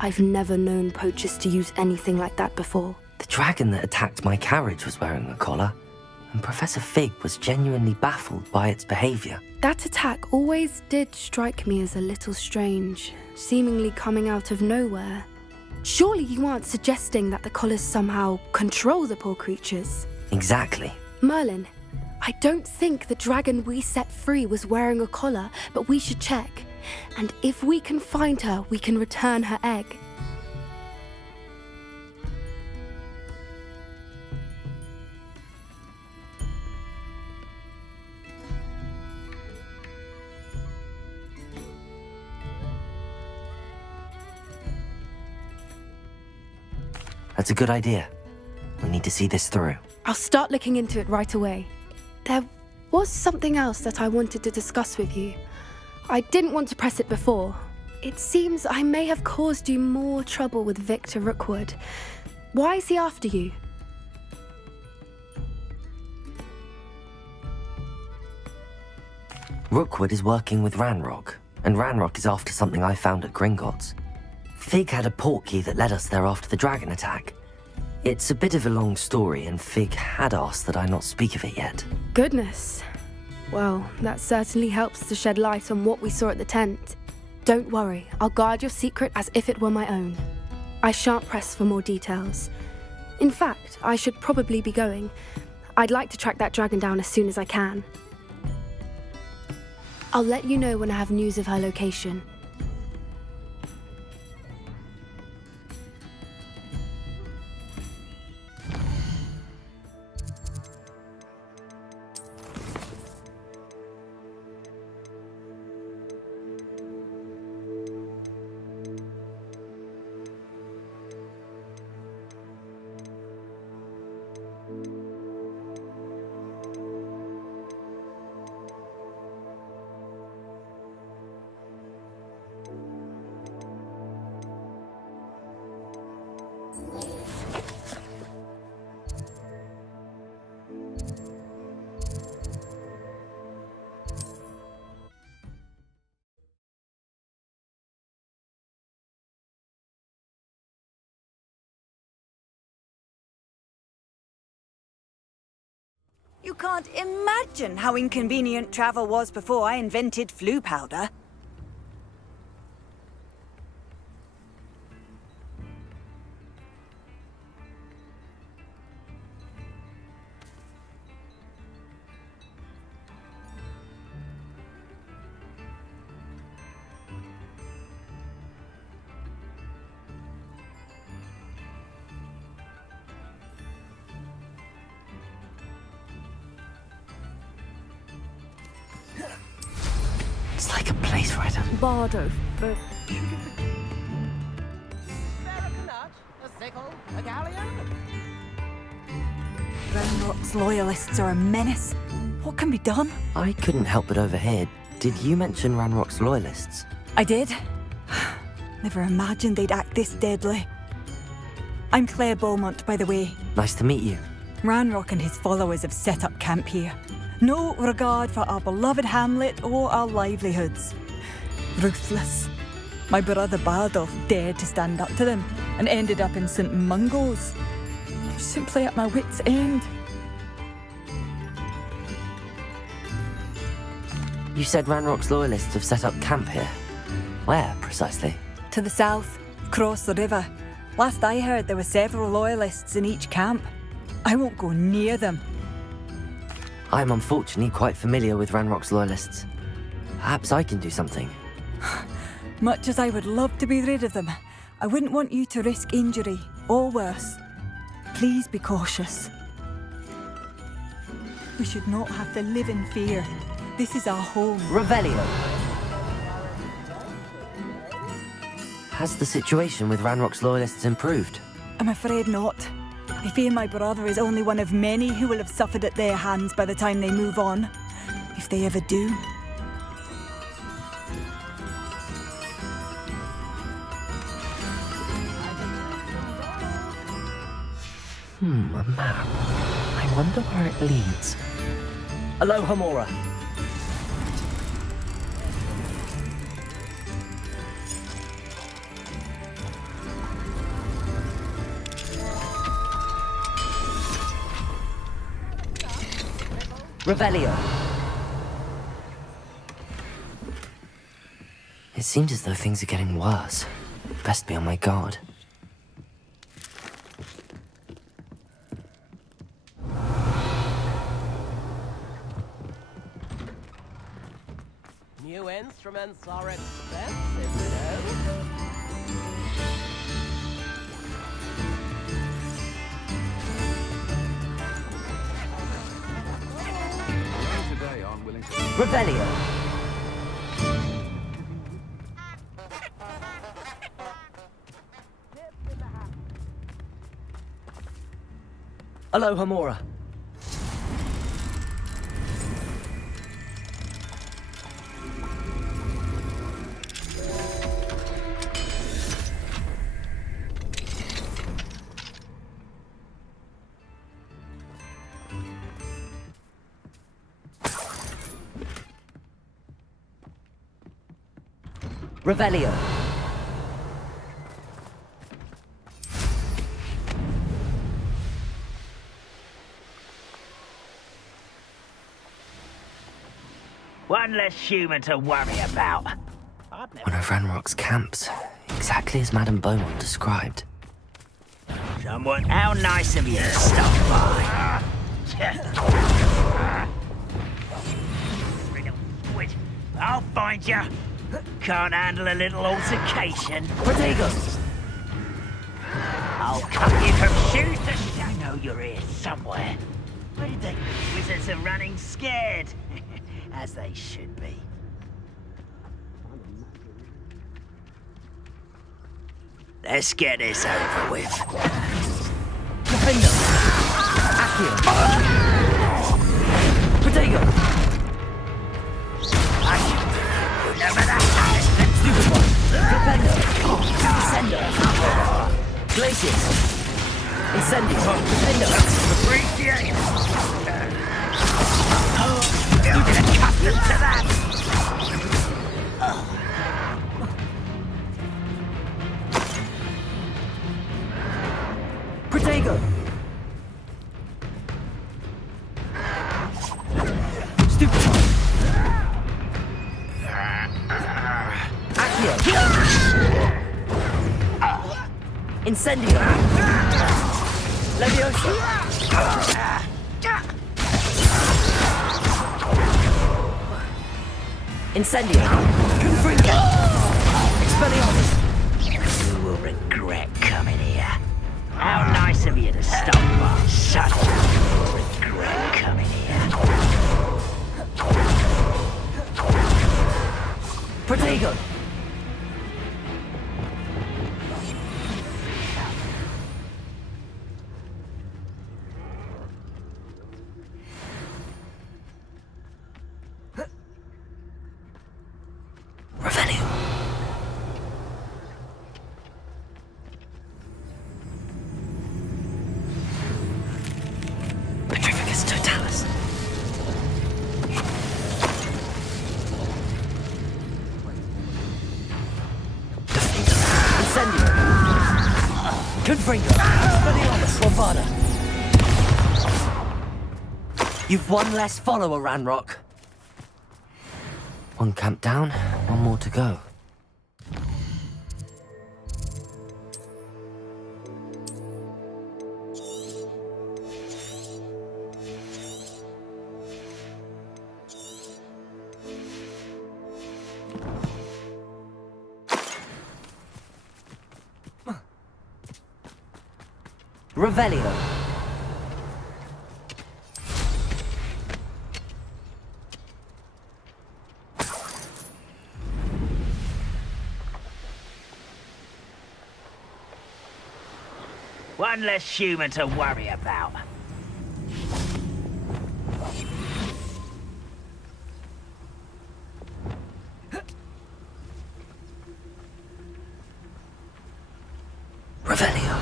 I've never known poachers to use anything like that before. The dragon that attacked my carriage was wearing a collar, and Professor Fig was genuinely baffled by its behavior. That attack always did strike me as a little strange, seemingly coming out of nowhere. Surely you aren't suggesting that the collars somehow control the poor creatures? Exactly. Merlin, I don't think the dragon we set free was wearing a collar, but we should check. And if we can find her, we can return her egg. That's a good idea. We need to see this through. I'll start looking into it right away. There was something else that I wanted to discuss with you. I didn't want to press it before. It seems I may have caused you more trouble with Victor Rookwood. Why is he after you? Rookwood is working with Ranrock, and Ranrock is after something I found at Gringotts. Fig had a portkey that led us there after the dragon attack. It's a bit of a long story, and Fig had asked that I not speak of it yet. Goodness. Well, that certainly helps to shed light on what we saw at the tent. Don't worry, I'll guard your secret as if it were my own. I shan't press for more details. In fact, I should probably be going. I'd like to track that dragon down as soon as I can. I'll let you know when I have news of her location. You can't imagine how inconvenient travel was before I invented flu powder. It's like a place right up. Border. A sickle, a galleon? Ranrock's loyalists are a menace. What can be done? I couldn't help but overhear. Did you mention Ranrock's loyalists? I did. Never imagined they'd act this deadly. I'm Claire Beaumont, by the way. Nice to meet you. Ranrock and his followers have set up camp here. No regard for our beloved hamlet or our livelihoods. Ruthless. My brother Bardolph dared to stand up to them and ended up in St. Mungo's. I'm simply at my wit's end. You said Ranrock's loyalists have set up camp here. Where, precisely? To the south, across the river. Last I heard, there were several loyalists in each camp. I won't go near them. I'm unfortunately quite familiar with Ranrock's loyalists. Perhaps I can do something. Much as I would love to be rid of them, I wouldn't want you to risk injury, or worse. Please be cautious. We should not have to live in fear. This is our home. Revelio! Has the situation with Ranrock's loyalists improved? I'm afraid not. I fear my brother is only one of many who will have suffered at their hands by the time they move on. If they ever do. A map. I wonder where it leads. Aloha Mora. Revelio. It seems as though things are getting worse. Best be on my guard. New instruments are expensive, you know. Revelio. Aloha Mora. Revelio. One less human to worry about. One of Ranrock's camps, exactly as Madame Beaumont described. Someone, how nice of you to stop by. I'll find you. Can't handle a little altercation. Protegos. I'll cut you from shoes to shoes. I know you're here somewhere. Where did the wizards are running scared? As they should be. Let's get this over with. Accio. Protego. No matter how Stupid one. Defender. Descender. Glacius. Incendio. Defender. appreciate you get accustomed to that. Protego. Incendio! Leviosa! Incendio! Confringo! Expelliarmus! You will regret coming here. How nice of you to stop by. Son, you will regret coming here. Protego! Revelio. Petrificus totalis. Incendio! Confringo! Expelliarmus! Levada! You've one less follower, Ranrock. One camp down, one more to go. Revelio. One less human to worry about. Revelio.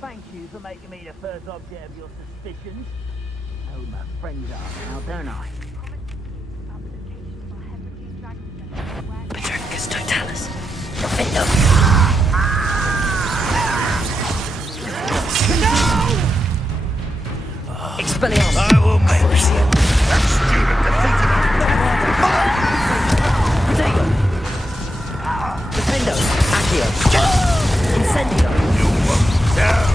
Thank you for making me the first object of your suspicions. Oh, my friends are now, don't I? Petrificus totalis. Profindo. Expelliarmus! I will make you. That student defeated Protego! Defendo! Accio! Incendio! You won't down.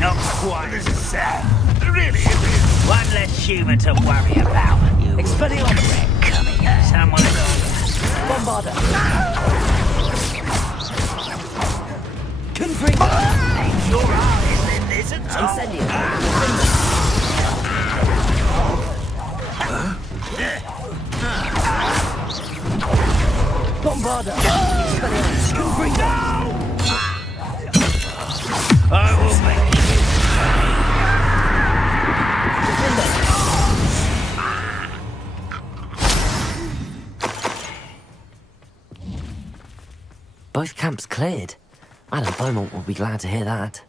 Not quite as sad. Really, it is. One less human to worry about. You will Expelliarmus! regret coming here. Someone else. Bombarda! Confringo! Ain't your eyes, then, isn't it? Incendio! Bombarda! Expelliarmus! Confringo! I will make you. Both camps cleared. Madame Beaumont will be glad to hear that.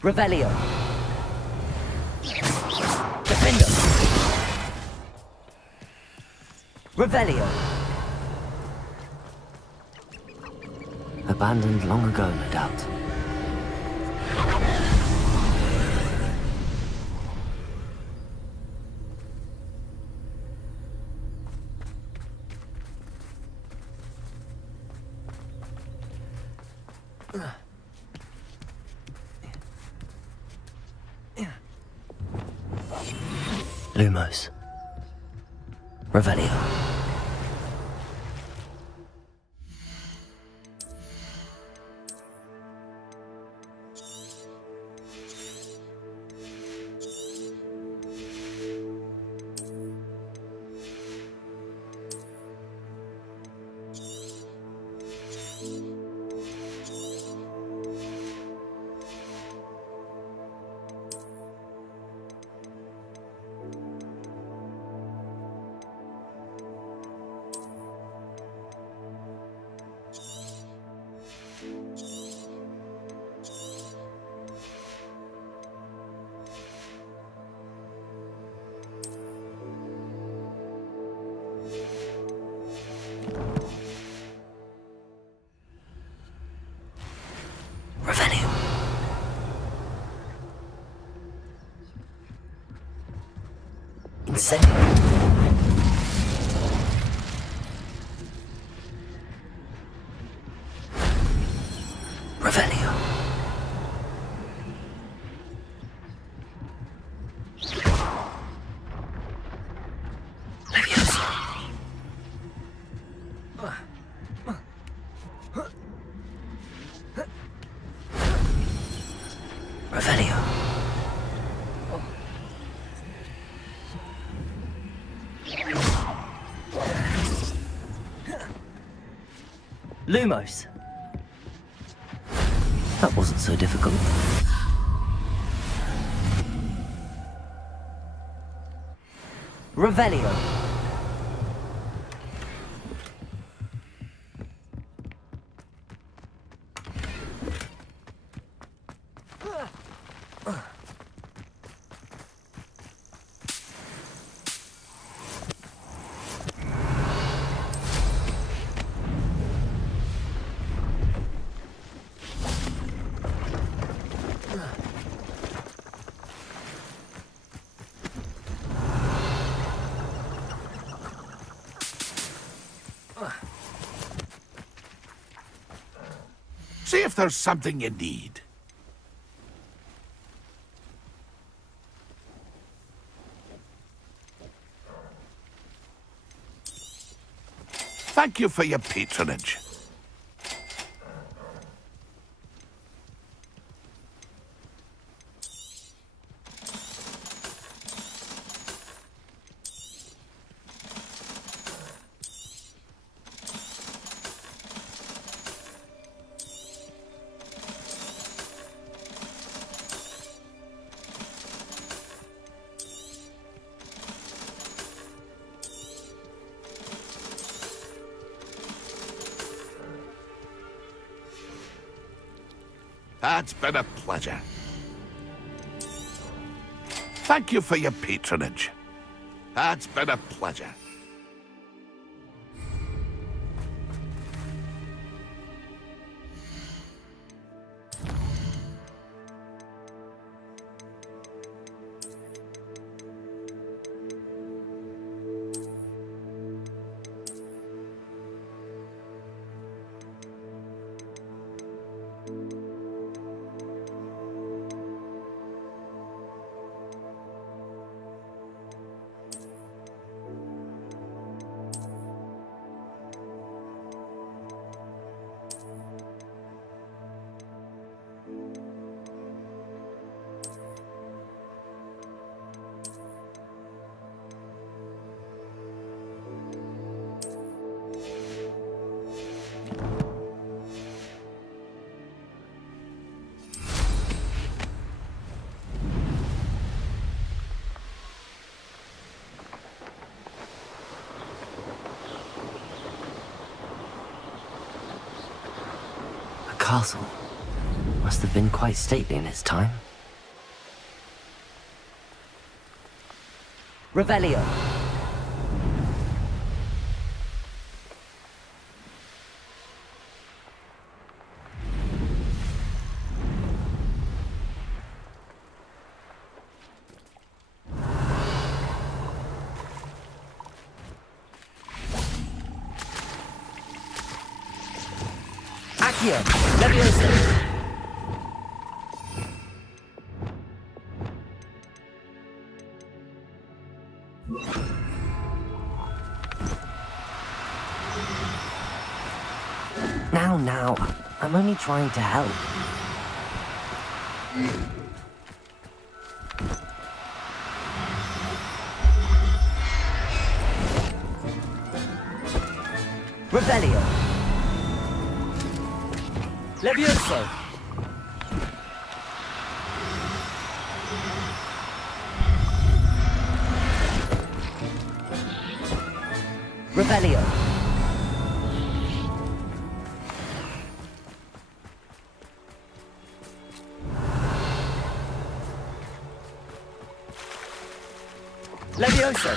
Revelio! Defendo! Revelio! Abandoned long ago, no doubt. Lumos. Revelio. Revelio. Incendio. Revelio. Revelio. Lumos. That wasn't so difficult. Revelio. See if there's something you need. Thank you for your patronage. It's been a pleasure. Thank you for your patronage. It's been a pleasure. Castle must have been quite stately in its time. Revelio. Accio. Leviosa. Now, I'm only trying to help. Revelio. Levioso. Revelio. Levioso.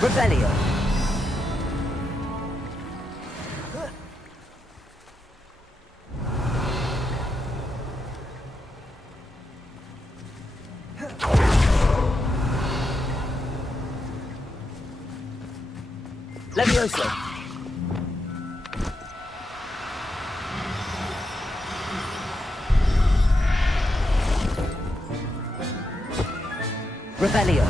Revelio. Levioso. Revelio.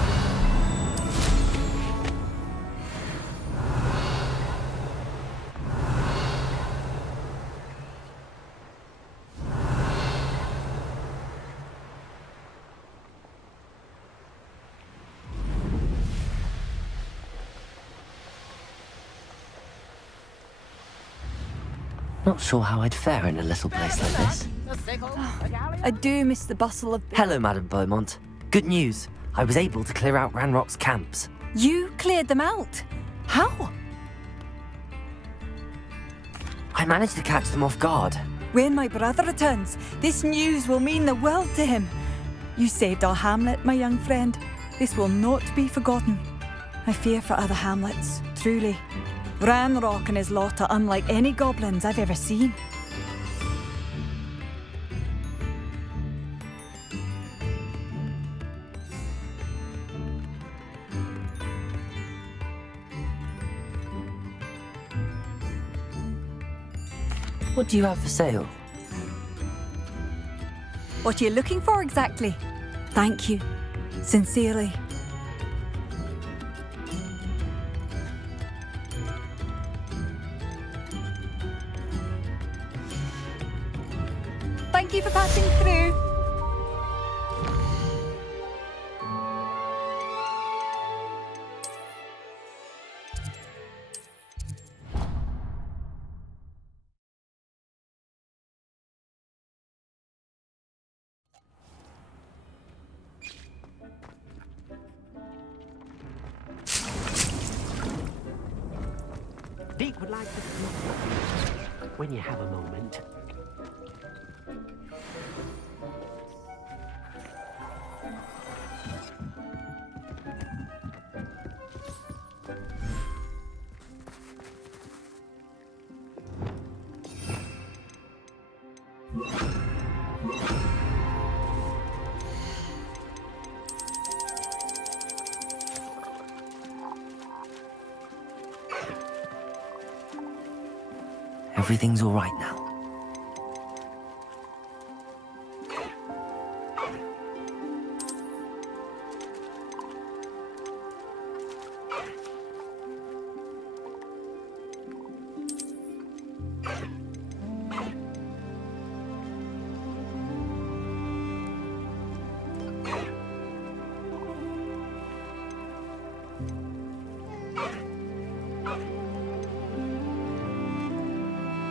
Not sure how I'd fare in a little place like this. I do miss the bustle of... Hello, Madame Beaumont. Good news. I was able to clear out Ranrock's camps. You cleared them out? How? I managed to catch them off guard. When my brother returns, this news will mean the world to him. You saved our hamlet, my young friend. This will not be forgotten. I fear for other hamlets, truly. Ranrock and his lot are unlike any goblins I've ever seen. What do you have for sale? What are you looking for exactly? Thank you. Sincerely. Thank you for passing through. Deek would like to when you have a moment. Everything's all right now.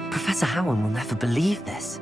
Professor Howard will never believe this.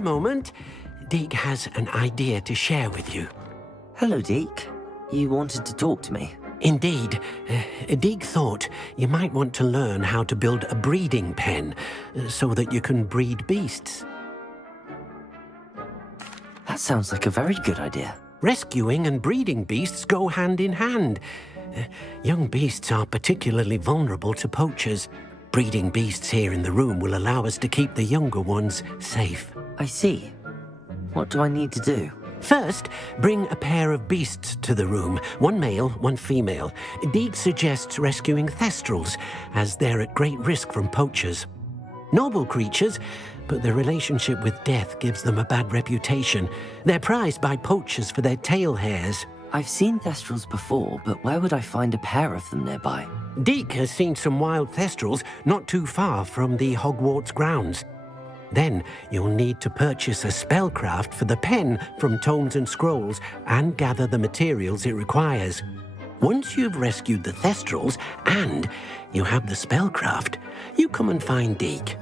a moment. Deke has an idea to share with you. Hello, Deke. You wanted to talk to me? Indeed. Deke thought you might want to learn how to build a breeding pen so that you can breed beasts. That sounds like a very good idea. Rescuing and breeding beasts go hand in hand. Young beasts are particularly vulnerable to poachers. Breeding beasts here in the room will allow us to keep the younger ones safe. I see. What do I need to do? First, bring a pair of beasts to the room. One male, one female. Deke suggests rescuing thestrals, as they're at great risk from poachers. Noble creatures, but their relationship with death gives them a bad reputation. They're prized by poachers for their tail hairs. I've seen thestrals before, but where would I find a pair of them nearby? Deke has seen some wild thestrals not too far from the Hogwarts grounds. Then you'll need to purchase a spellcraft for the pen from Tomes and Scrolls and gather the materials it requires. Once you've rescued the thestrals and you have the spellcraft, you come and find Deke.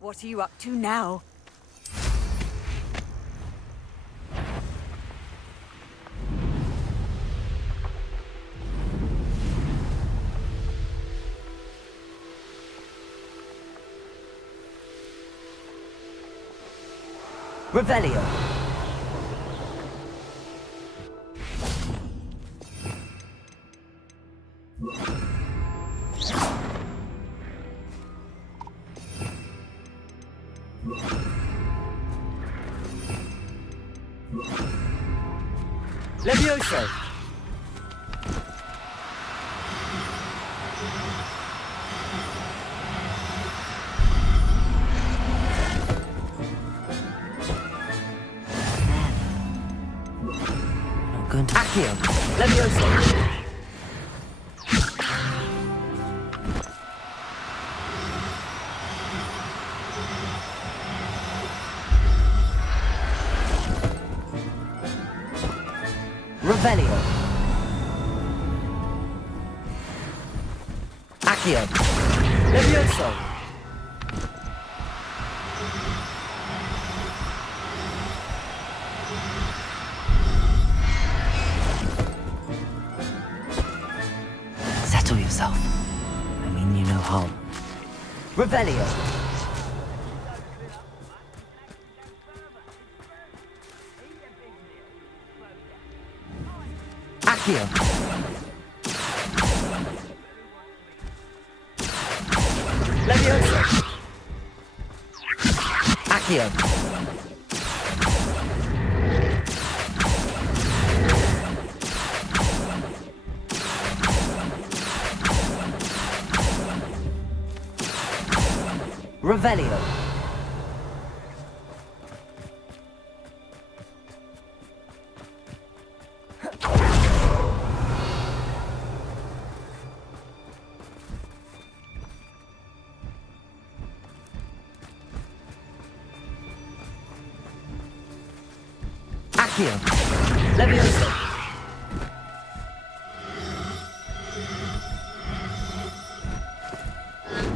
What are you up to now? Revelio. Levioso. I'm going to... Accio. Levioso. Revelio. Accio. Levioso. Settle yourself. I mean you no harm. Revelio. Accio. Levioso. Accio. Revelio. Accio. Levioso.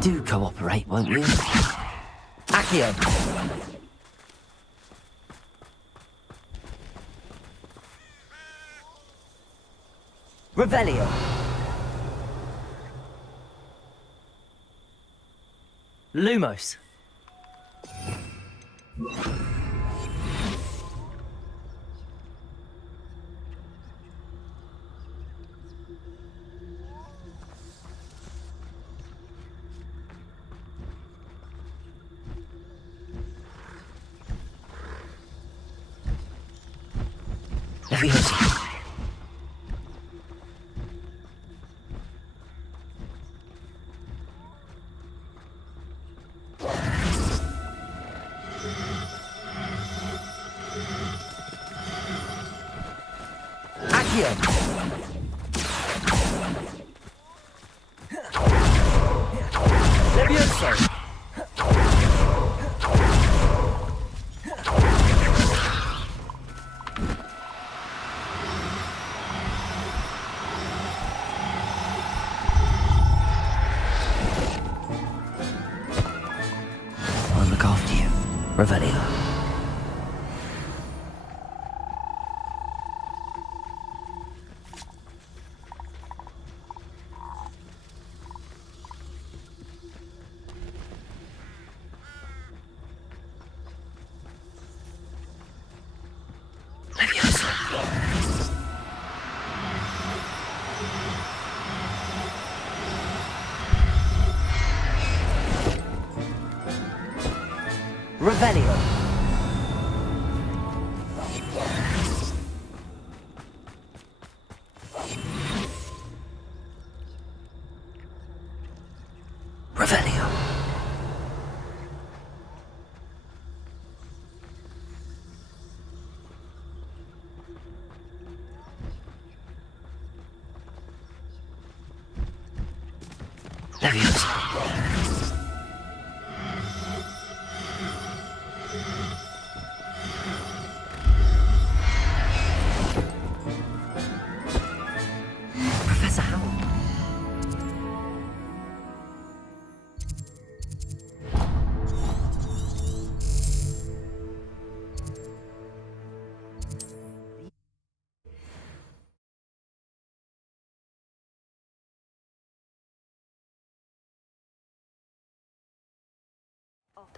Do cooperate, won't you? Accio. Revelio. Lumos. Levioso. Accio! Levioso! I'll look after you. Revelio. Revelio. Revelio. Levioso. Professor Howard.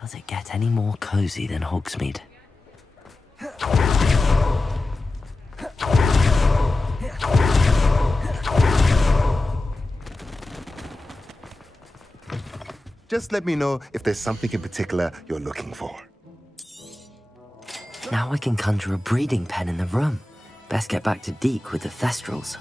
Does it get any more cozy than Hogsmeade? Just let me know if there's something in particular you're looking for. Now I can conjure a breeding pen in the room. Best get back to Deke with the Thestrals.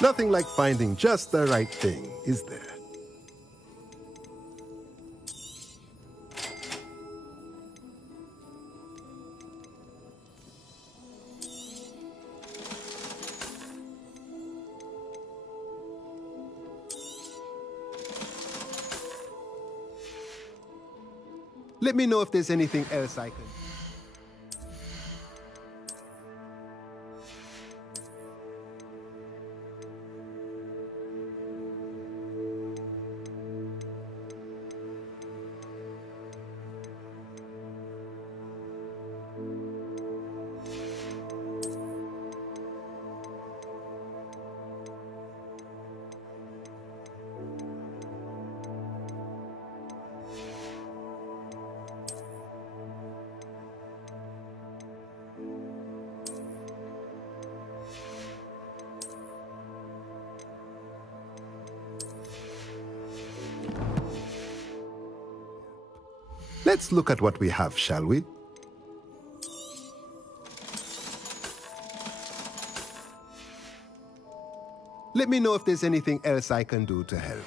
Nothing like finding just the right thing, is there? Let me know if there's anything else I can... Let's look at what we have, shall we? Let me know if there's anything else I can do to help.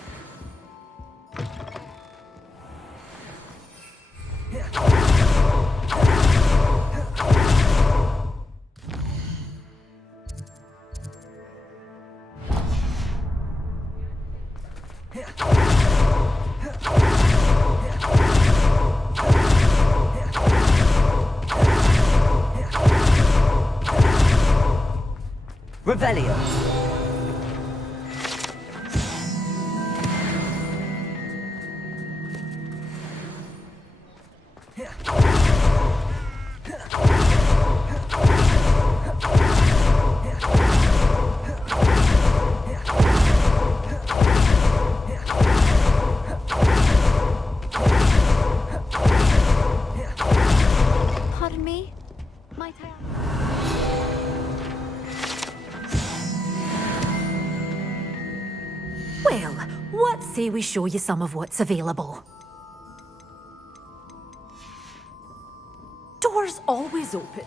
Revelio. Pardon me? Might I... Let's say we show you some of what's available. Doors always open.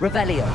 Revelio.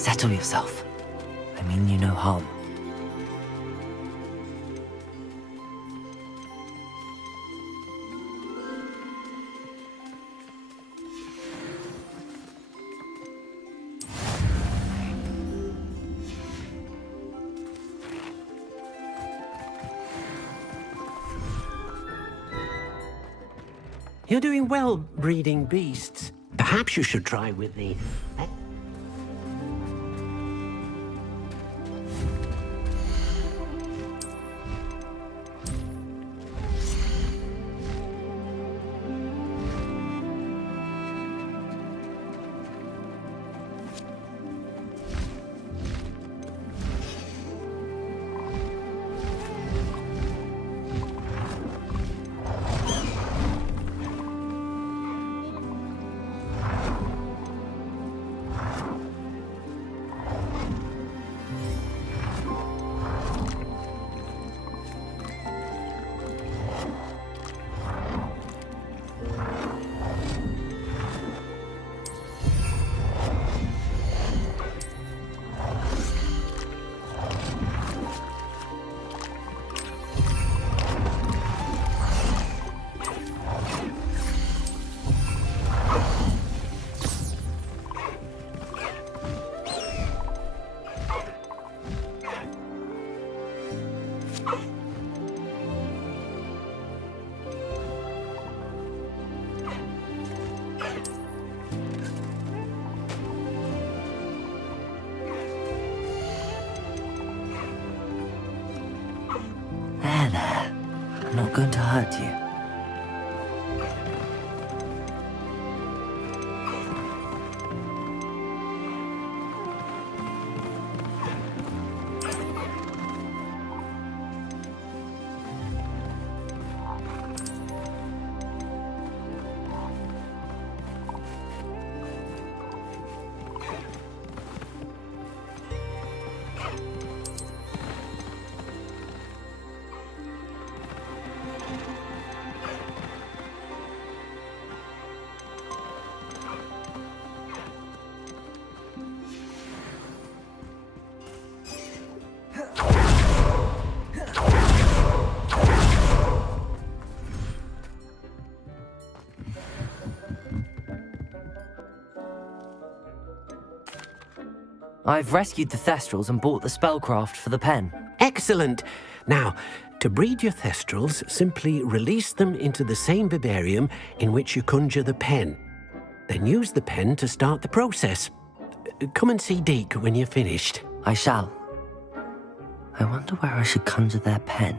Settle yourself. I mean you no harm. You're doing well breeding beasts. Perhaps you should try with the... There. I'm not going to hurt you. I've rescued the Thestrals and bought the spellcraft for the pen. Excellent! Now, to breed your Thestrals, simply release them into the same vivarium in which you conjure the pen. Then use the pen to start the process. Come and see Deke when you're finished. I shall. I wonder where I should conjure their pen.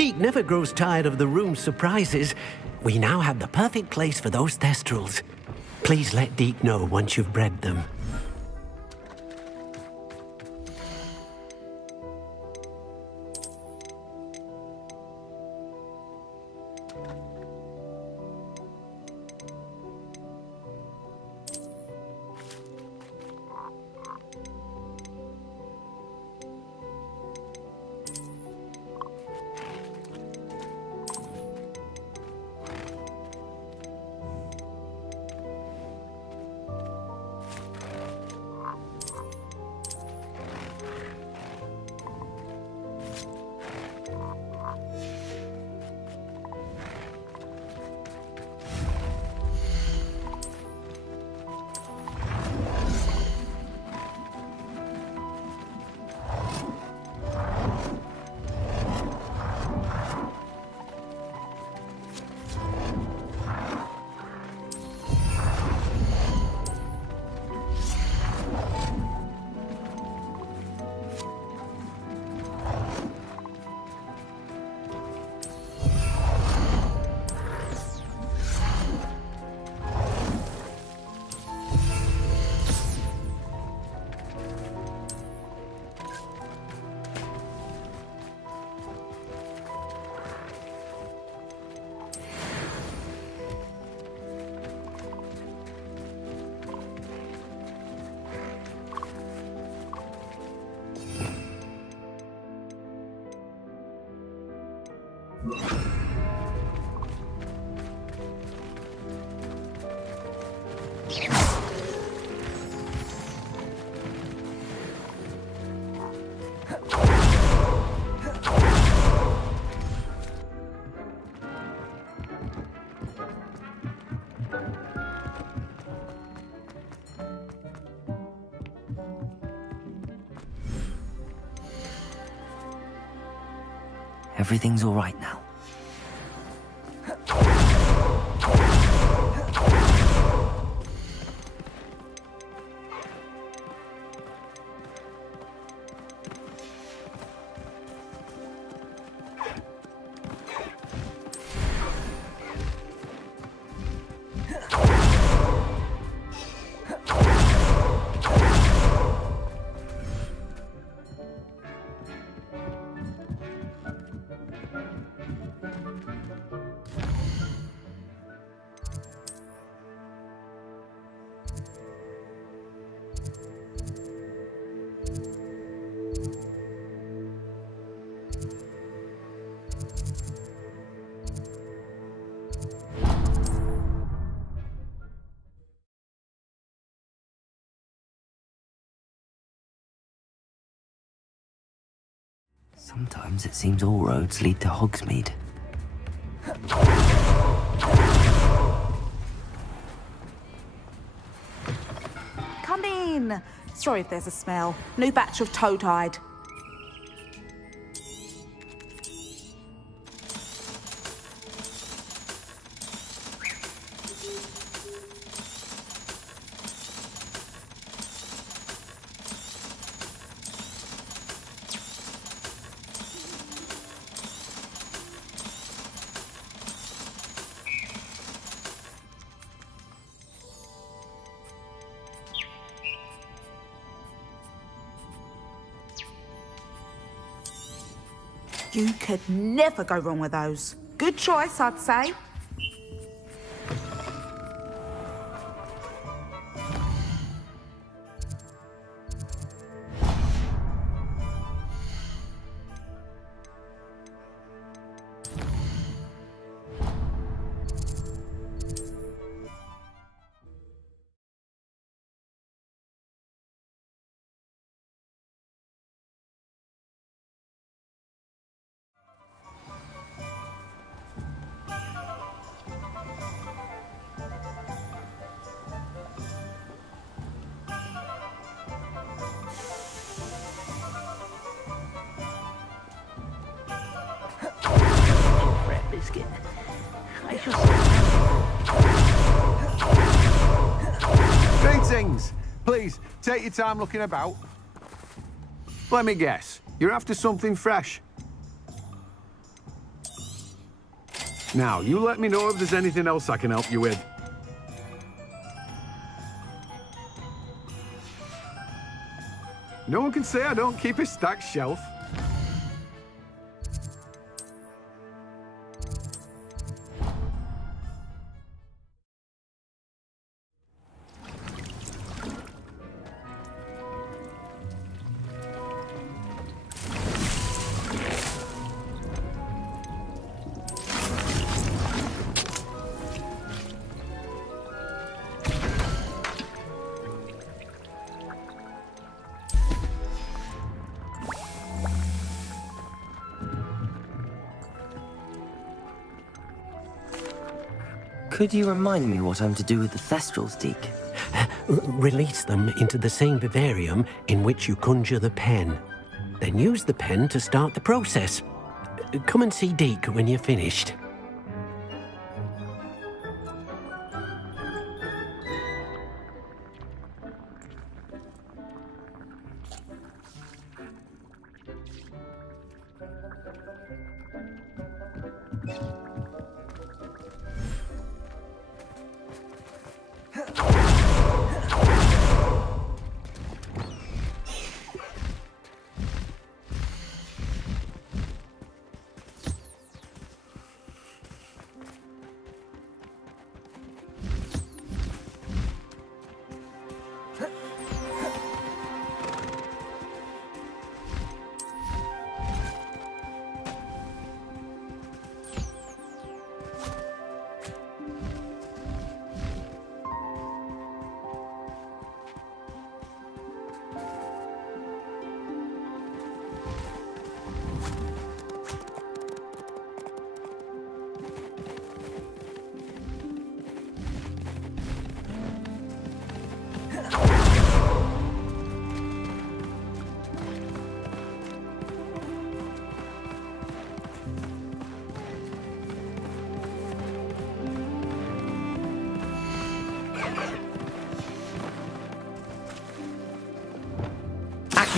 Deke never grows tired of the room's surprises. We now have the perfect place for those Thestrals. Please let Deke know once you've bred them. Everything's all right now. Sometimes it seems all roads lead to Hogsmeade. Come in. Sorry if there's a smell. New batch of toad-hide. You could never go wrong with those. Good choice, I'd say. Biscuit. Greetings! Please, take your time looking about. Let me guess, you're after something fresh. Now, you let me know if there's anything else I can help you with. No one can say I don't keep a stacked shelf. Could you remind me what I'm to do with the Thestrals, Deke? Release them into the same vivarium in which you conjure the pen. Then use the pen to start the process. Come and see Deke when you're finished.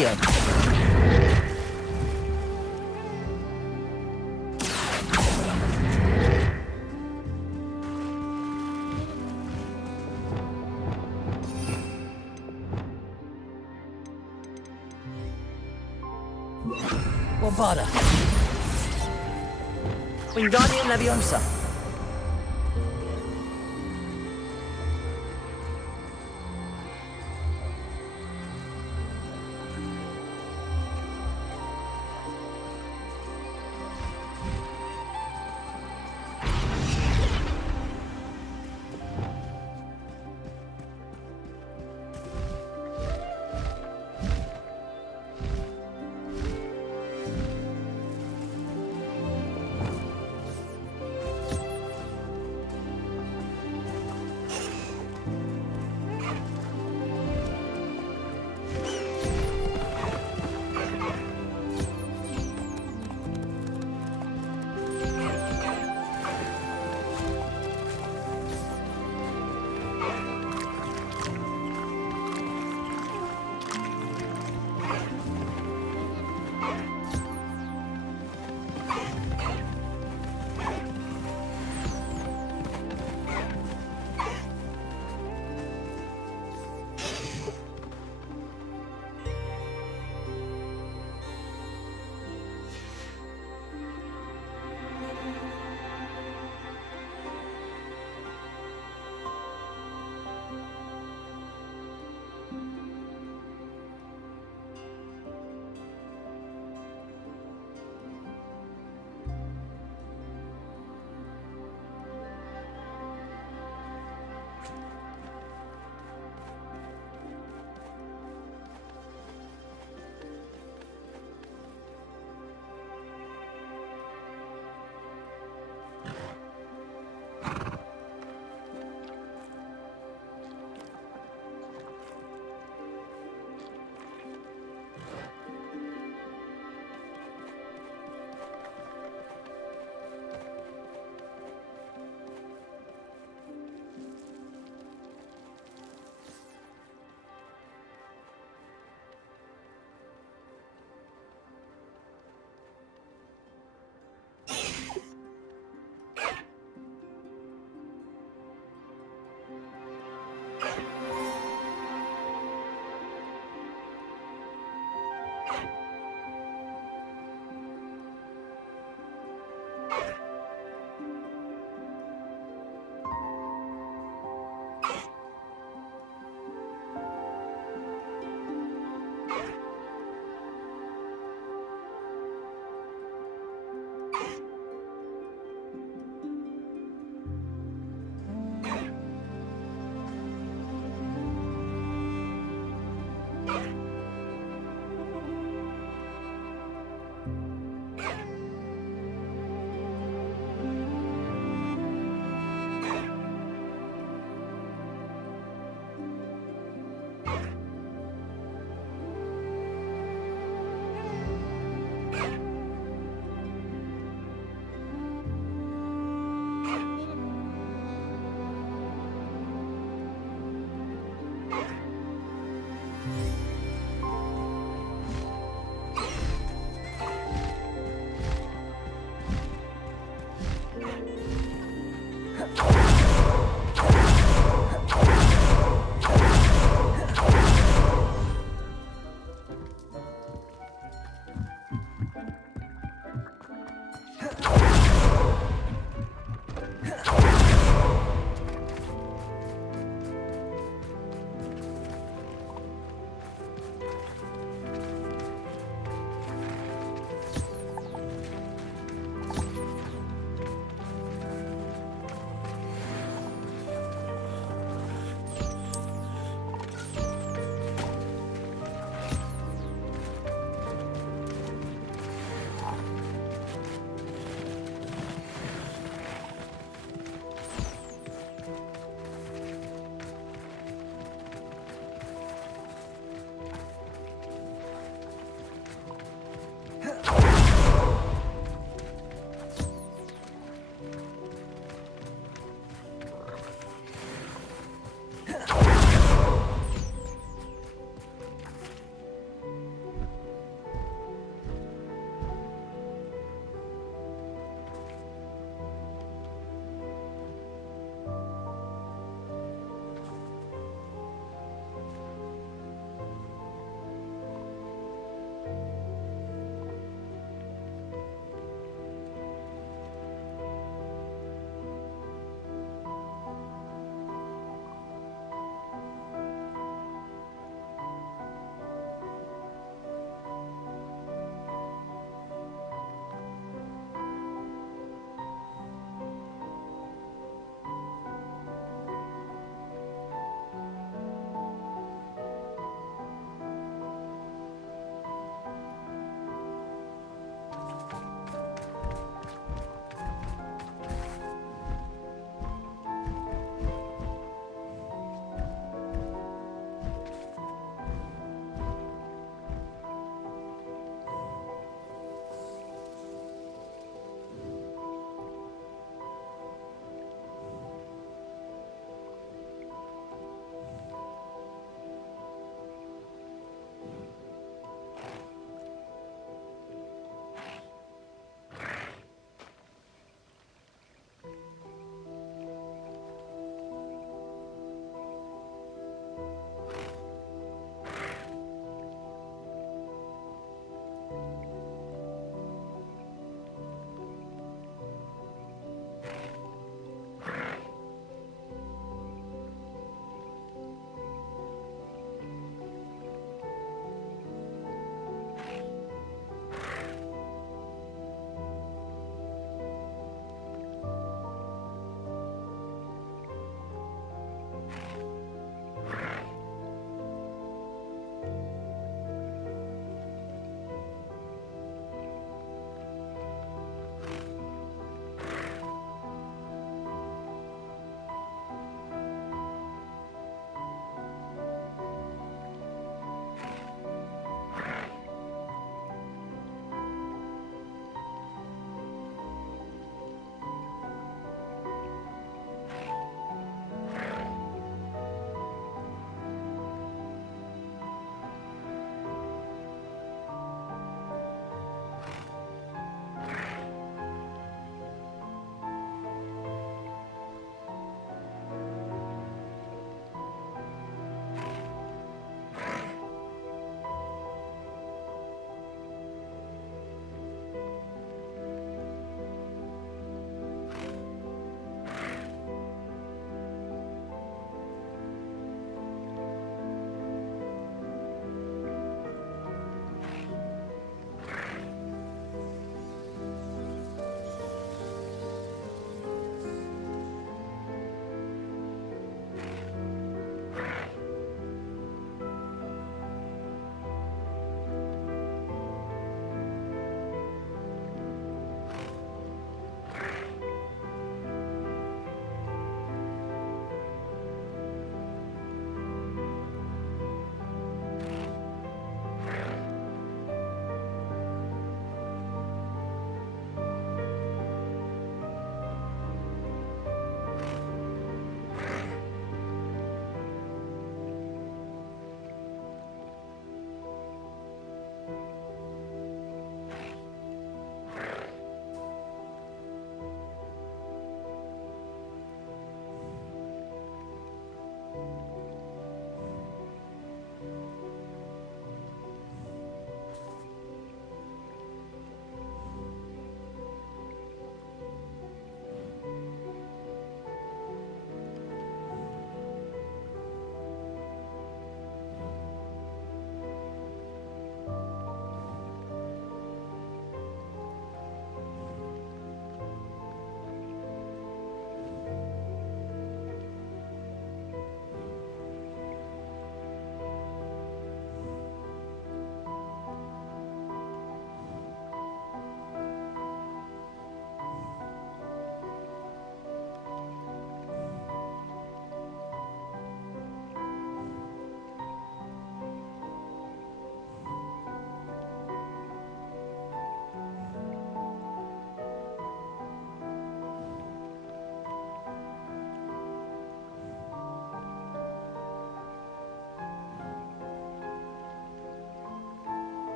Wingardium. Bombarda. Wingardium Leviosa.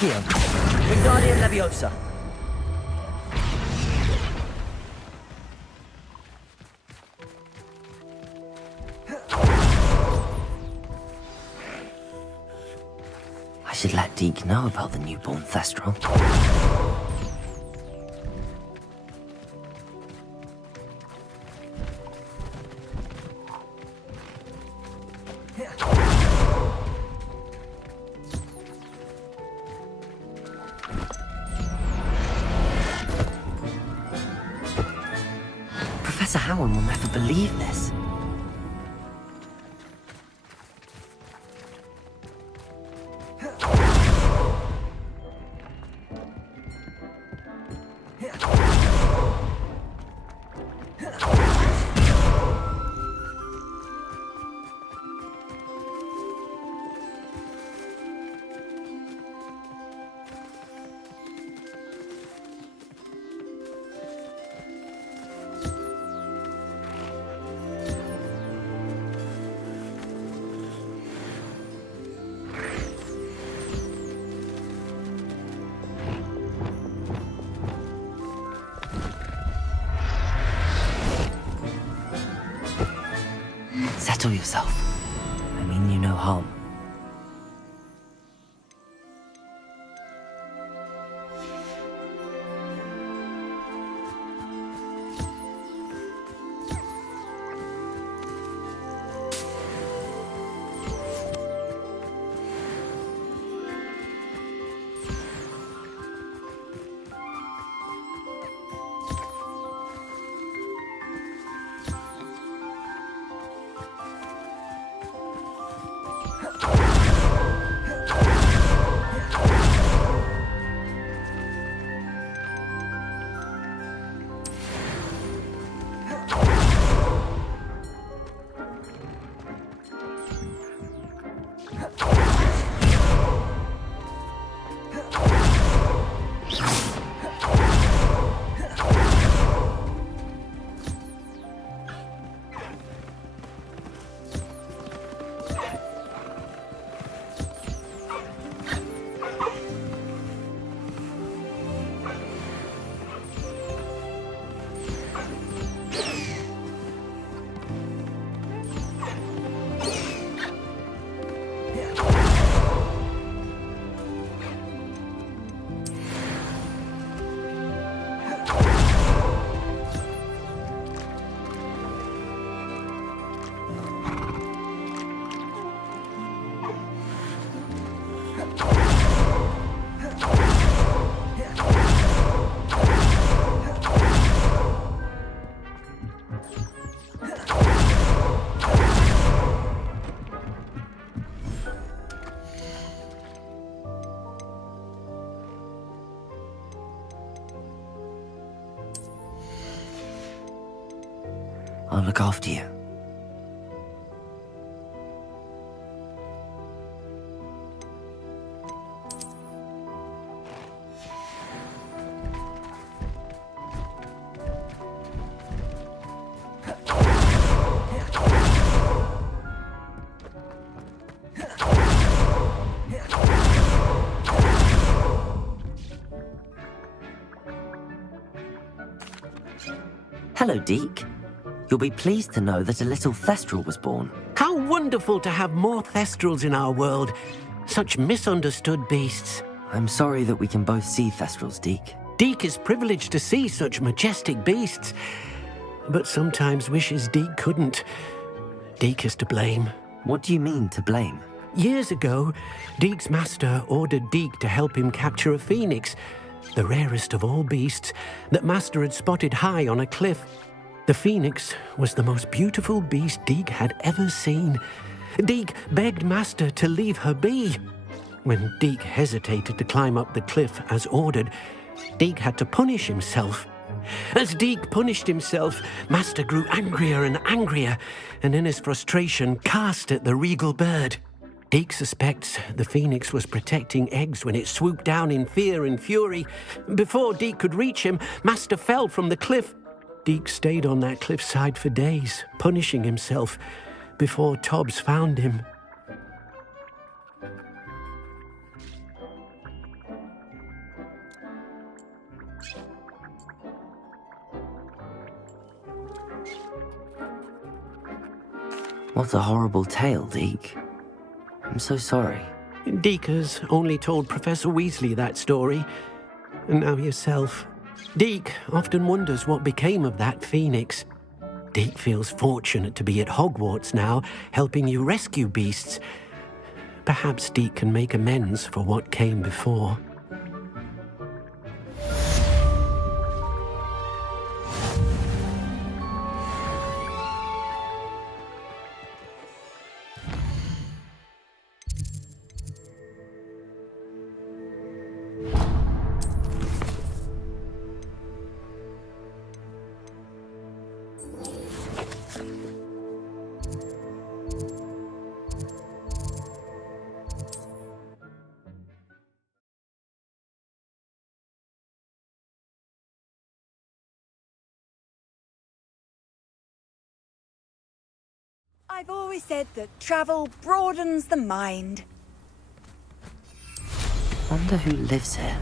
Accio. Wingardium Leviosa. I should let Deke know about the newborn Thestral. Professor Howard will never believe this. Settle yourself. I mean you no harm. I'll look after you. Hello, Deke. You'll be pleased to know that a little Thestral was born. How wonderful to have more Thestrals in our world. Such misunderstood beasts. I'm sorry that we can both see Thestrals, Deke. Deke is privileged to see such majestic beasts, but sometimes wishes Deke couldn't. Deke is to blame. What do you mean, to blame? Years ago, Deke's master ordered Deke to help him capture a phoenix, the rarest of all beasts, that master had spotted high on a cliff. The phoenix was the most beautiful beast Deke had ever seen. Deke begged master to leave her be. When Deke hesitated to climb up the cliff as ordered, Deke had to punish himself. As Deke punished himself, master grew angrier and angrier, and in his frustration cast at the regal bird. Deke suspects the phoenix was protecting eggs when it swooped down in fear and fury. Before Deke could reach him, master fell from the cliff. Deke stayed on that cliffside for days, punishing himself, before Tobbs found him. What a horrible tale, Deke. I'm so sorry. Deeker's only told Professor Weasley that story, and now yourself. Deke often wonders what became of that phoenix. Deke feels fortunate to be at Hogwarts now, helping you rescue beasts. Perhaps Deke can make amends for what came before. I've always said that travel broadens the mind. Wonder who lives here.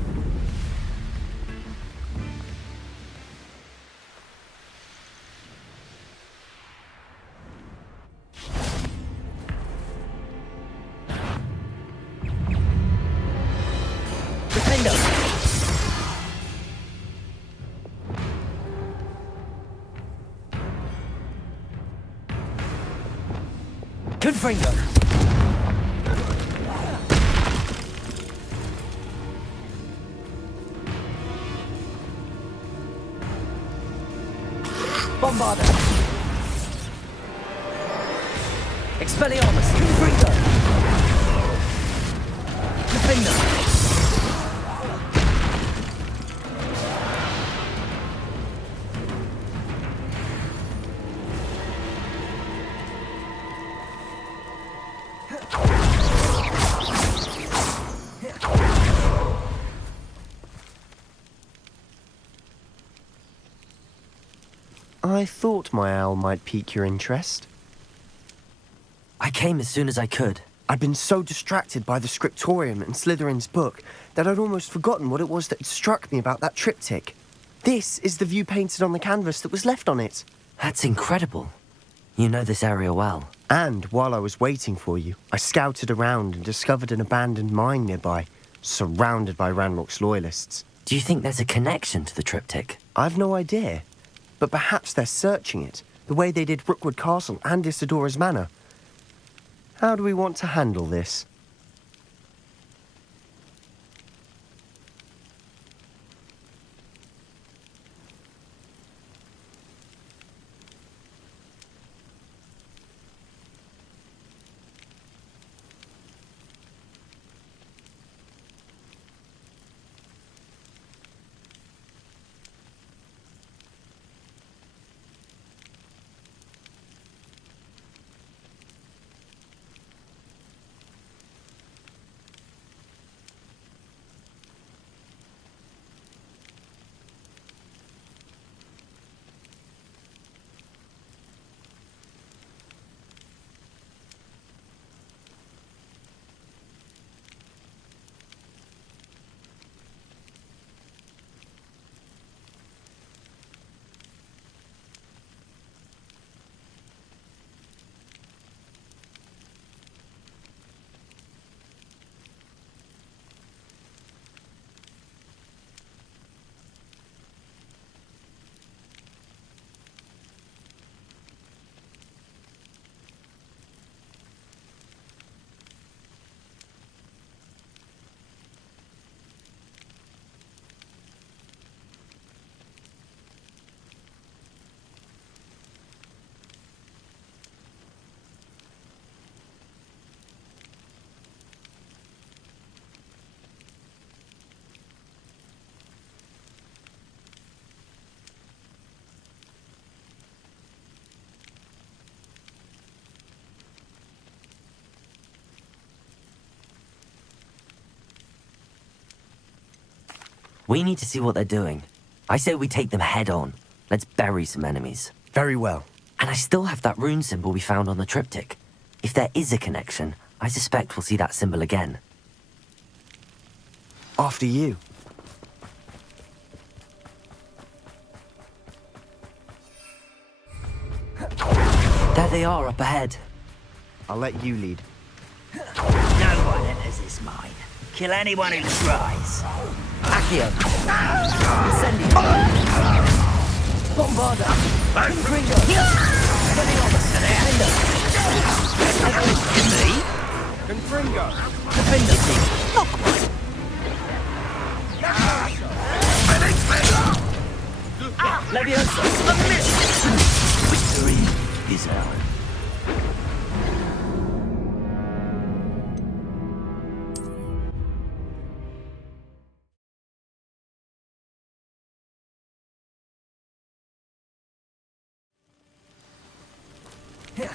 Defender! Confringo! Bombarder! Expelliarmus! Confringo! Defender! I thought my owl might pique your interest. I came as soon as I could. I'd been so distracted by the scriptorium and Slytherin's book that I'd almost forgotten what it was that had struck me about that triptych. This is the view painted on the canvas that was left on it. That's incredible. You know this area well. And while I was waiting for you, I scouted around and discovered an abandoned mine nearby, surrounded by Ranrock's loyalists. Do you think there's a connection to the triptych? I've no idea. But perhaps they're searching it, the way they did Rookwood Castle and Isidora's Manor. How do we want to handle this? We need to see what they're doing. I say we take them head on. Let's bury some enemies. Very well. And I still have that rune symbol we found on the triptych. If there is a connection, I suspect we'll see that symbol again. After you. There they are up ahead. I'll let you lead. No one enters this mine. Kill anyone who tries. Accio. Incendio. Bombarda. Confringo. Defender. Me? Confringo. Defender. Leviosa. A miss. Victory is ours. There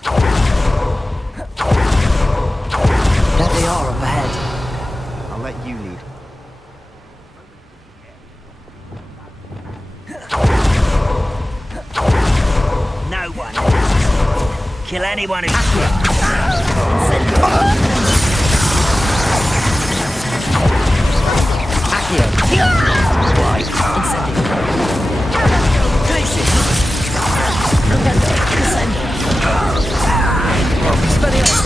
they are up ahead. I'll let you lead. No one enters this mine. Kill anyone who tries. Accio. Right. Incendio. Glacier. Defender. Descender. Expelliarmus.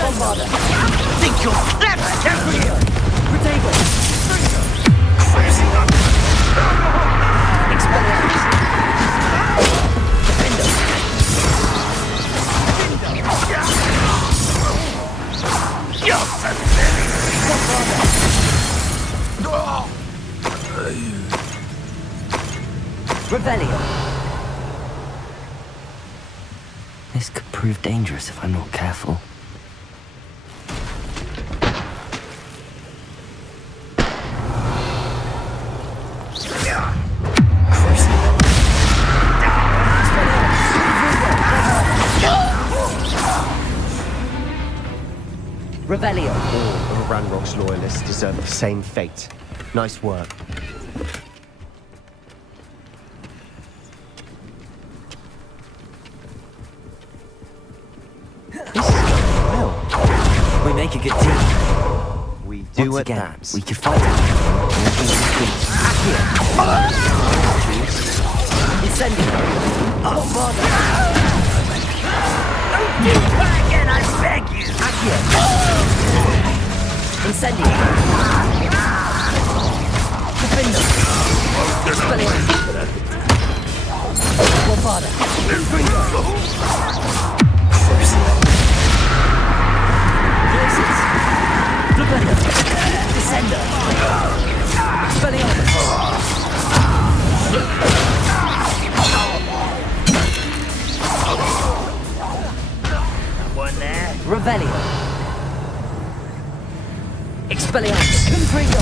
Bombarda. Think you're clever, Confringo. Protego. Expelliarmus. Defender. You're pathetic. Revelio. This could prove dangerous if I'm not careful. Revelio. All of Ranrock's loyalists deserve the same fate. Nice work. This is going well. We make a good team. We do Once at again, that. we could fight Incendio. Bombarda. Don't do that again, I beg you. Accio. Incendio. Defender. Expelliarmus. Bombarda. Confringo. Glaciers. Defender. Descender. Expelliarmus. One there. Revelio. Expelliarmus. Confringo.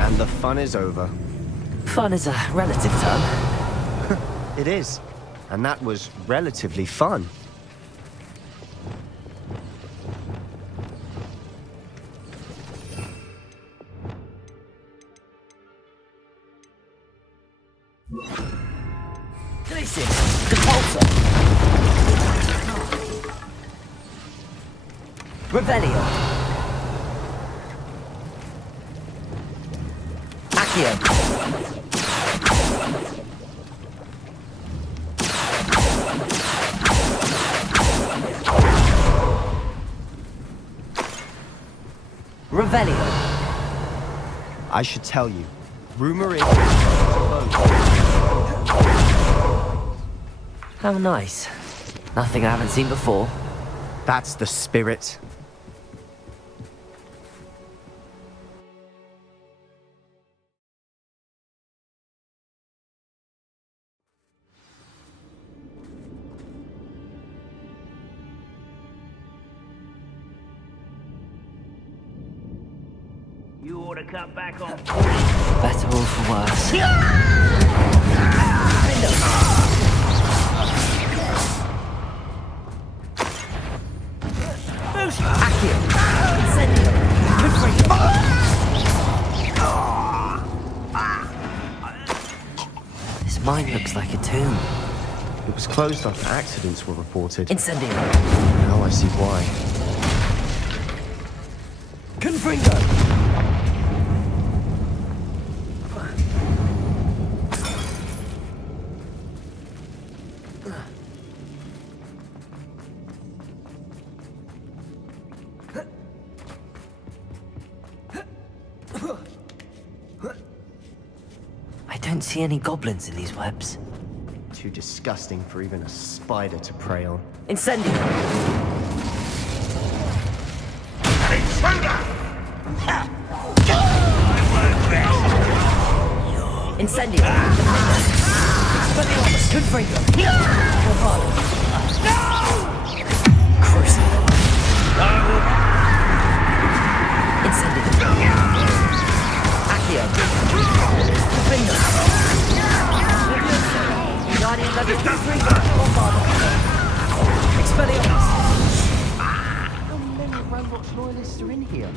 And the fun is over. Fun is a relative term. It is. And that was relatively fun. Glaciers. Depulsor. Revelio. Accio. Revelio. I should tell you. Rumor is... How nice. Nothing I haven't seen before. That's the spirit. You ought to cut back on. Better or for worse. Accio. Incendio. Confringo. This mine looks like a tomb. It was closed after accidents were reported. Incendio. Now I see why. Confringo. don't see any goblins in these webs. Too disgusting for even a spider to prey on. Incendio! Incendio! Expelliarmus! Confringo! Bravado! Crucible! Incendio! Accio! Confringo! Guardian Leviosa! Confringo! Bombado! Expelliarmus! How many Ranrock's loyalists are in here?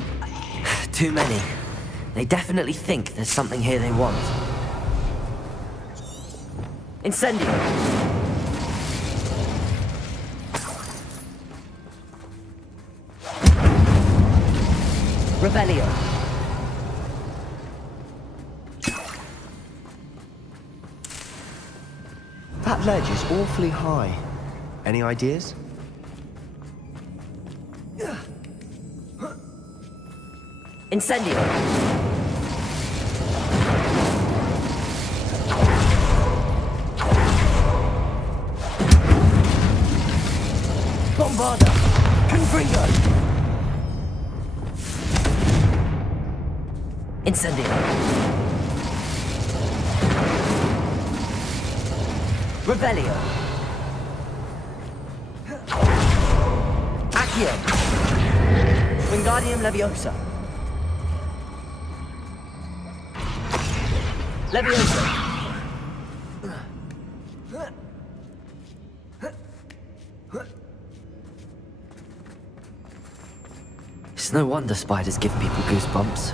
Too many. They definitely think there's something here they want. Incendio! Revelio! That ledge is awfully high. Any ideas? Incendio! Bombarda! Confringo! Incendio! Revelio! Accio! Wingardium Leviosa! Leviosa! It's no wonder spiders give people goosebumps.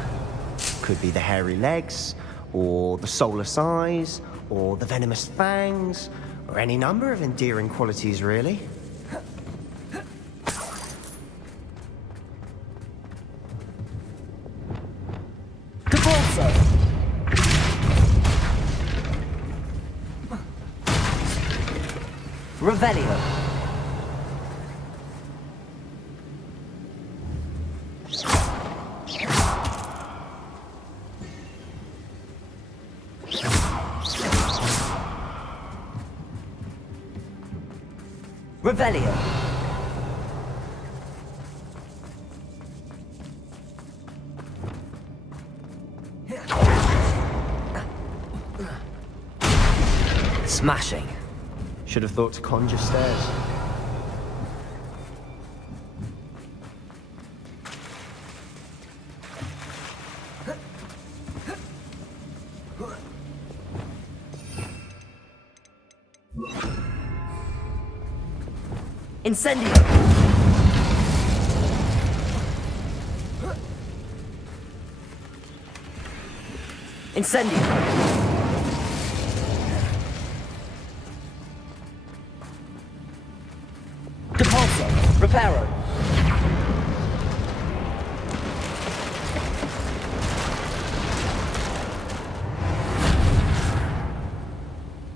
Could be the hairy legs, or the soulless eyes, or the venomous fangs, or any number of endearing qualities, really. Revelio! Revelio! Smashing. Should have thought to conjure stairs. Incendio! Incendio! Depulso! Reparo!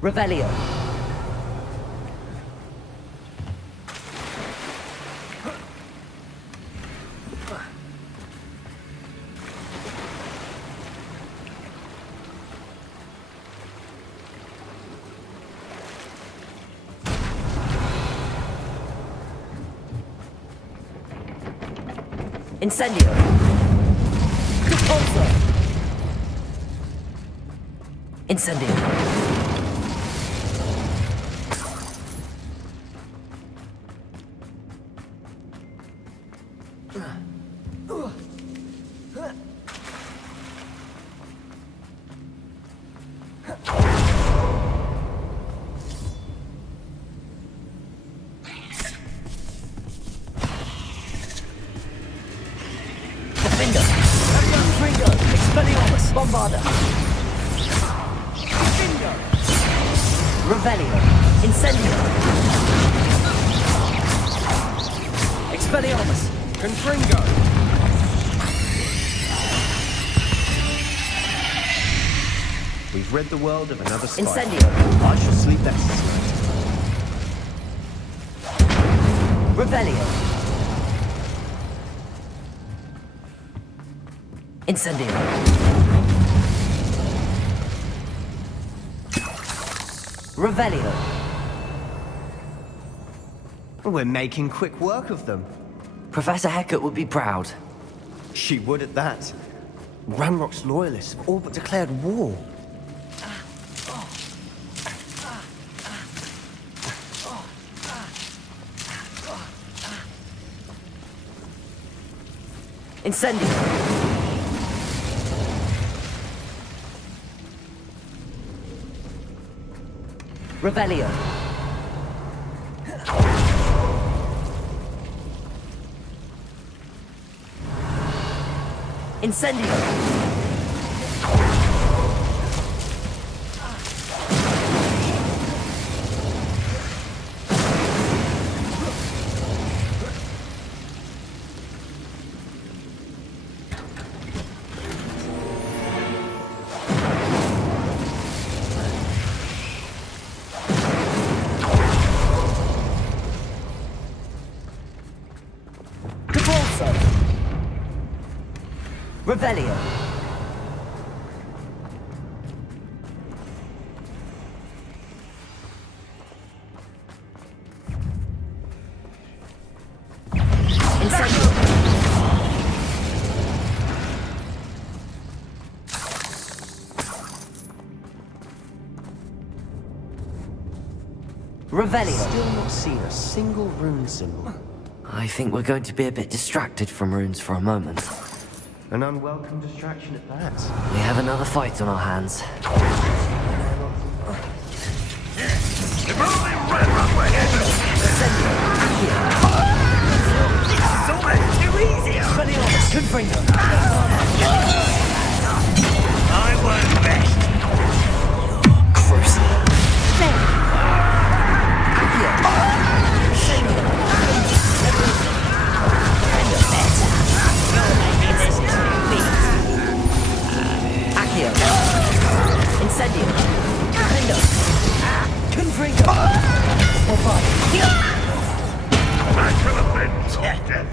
Revelio! Incendio! Depulso! Incendio! Bombarda! Revelio! Incendio! Expelliarmus! Confringo! We've rid the world of another spider. Incendio! I shall sleep better tonight. Revelio! Incendio! Revelio. We're making quick work of them. Professor Hecat would be proud. She would at that. Ranrock's loyalists have all but declared war. Incendio. Revelio. Incendio. Revelio. Incendio. Revelio. Still not seen a single rune symbol. I think we're going to be a bit distracted from runes for a moment. An unwelcome distraction at that. We have another fight on our hands. If only Ranrock were here to see this is almost too easy! I won't rest. Incendio. Defendo. Confringo. I should have been tempted.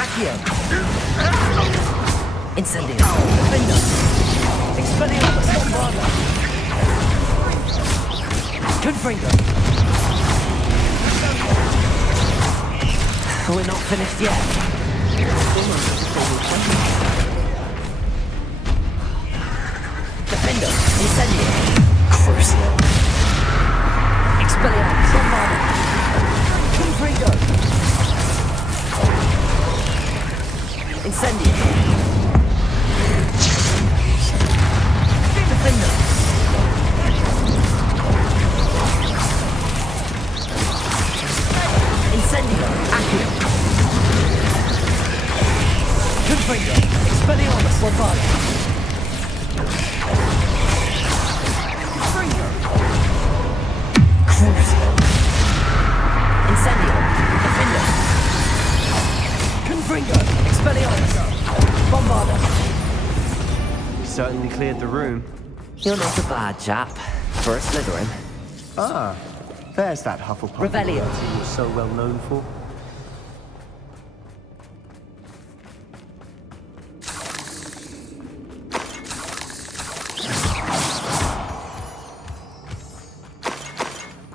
Accio. Incendio. Defendo. Expelliarmus. Bombarda. Confringo. We're not finished yet. Defendo. Incendio. Crucio. Expelliarmus. Bombarda. Confringo. Incendio. Defendo. Incendio. Accio. Confringo. Expelliarmus. Bombarda. Confringo. Crucio. Incendio. Defendo. Confringo. Expelliarmus. Bombarda. We certainly cleared the room. You're not a bad chap for a Slytherin. Ah, there's that Hufflepuff Revelio. loyalty you're so well known for.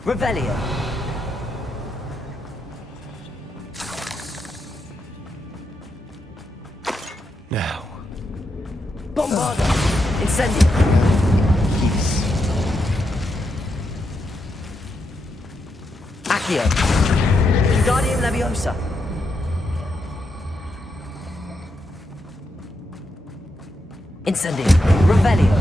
Revelio. Now. Bombarda. Incendio. Peace. Accio. Wingardium Leviosa. Incendio. Revelio.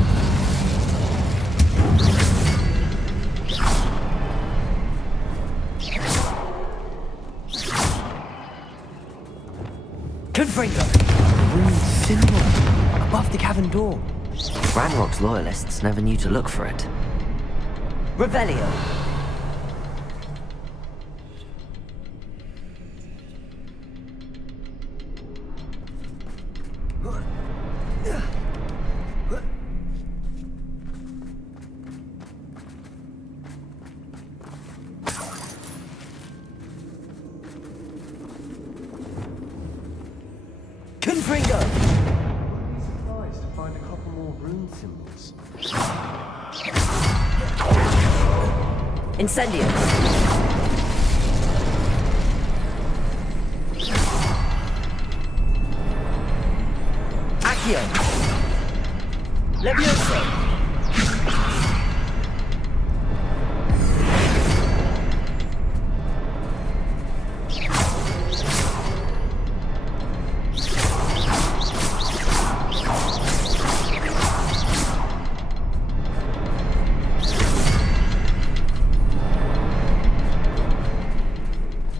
Confringo. Rune symbol above the cavern door. Ranrock's loyalists never knew to look for it. Revelio. rune symbols. Incendio. Accio. Levioso.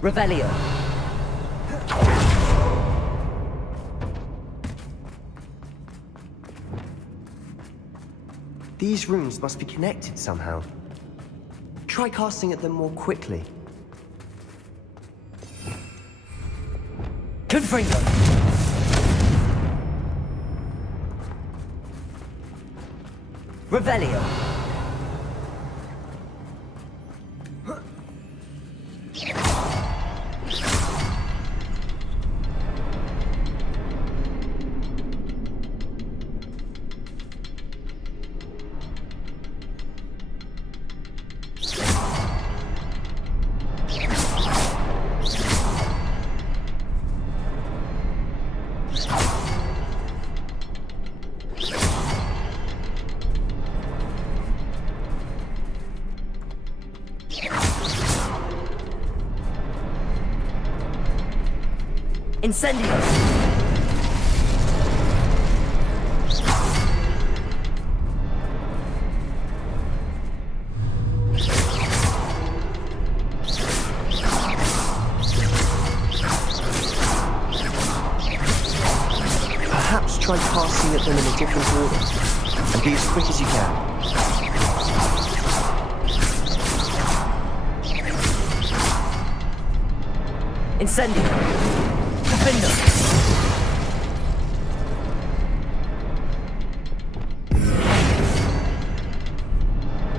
Revelio. These runes must be connected somehow. Try casting at them more quickly. Confringo. Revelio. Incendio. Perhaps try casting at them in a different order, and be as quick as you can. Incendio. Defender.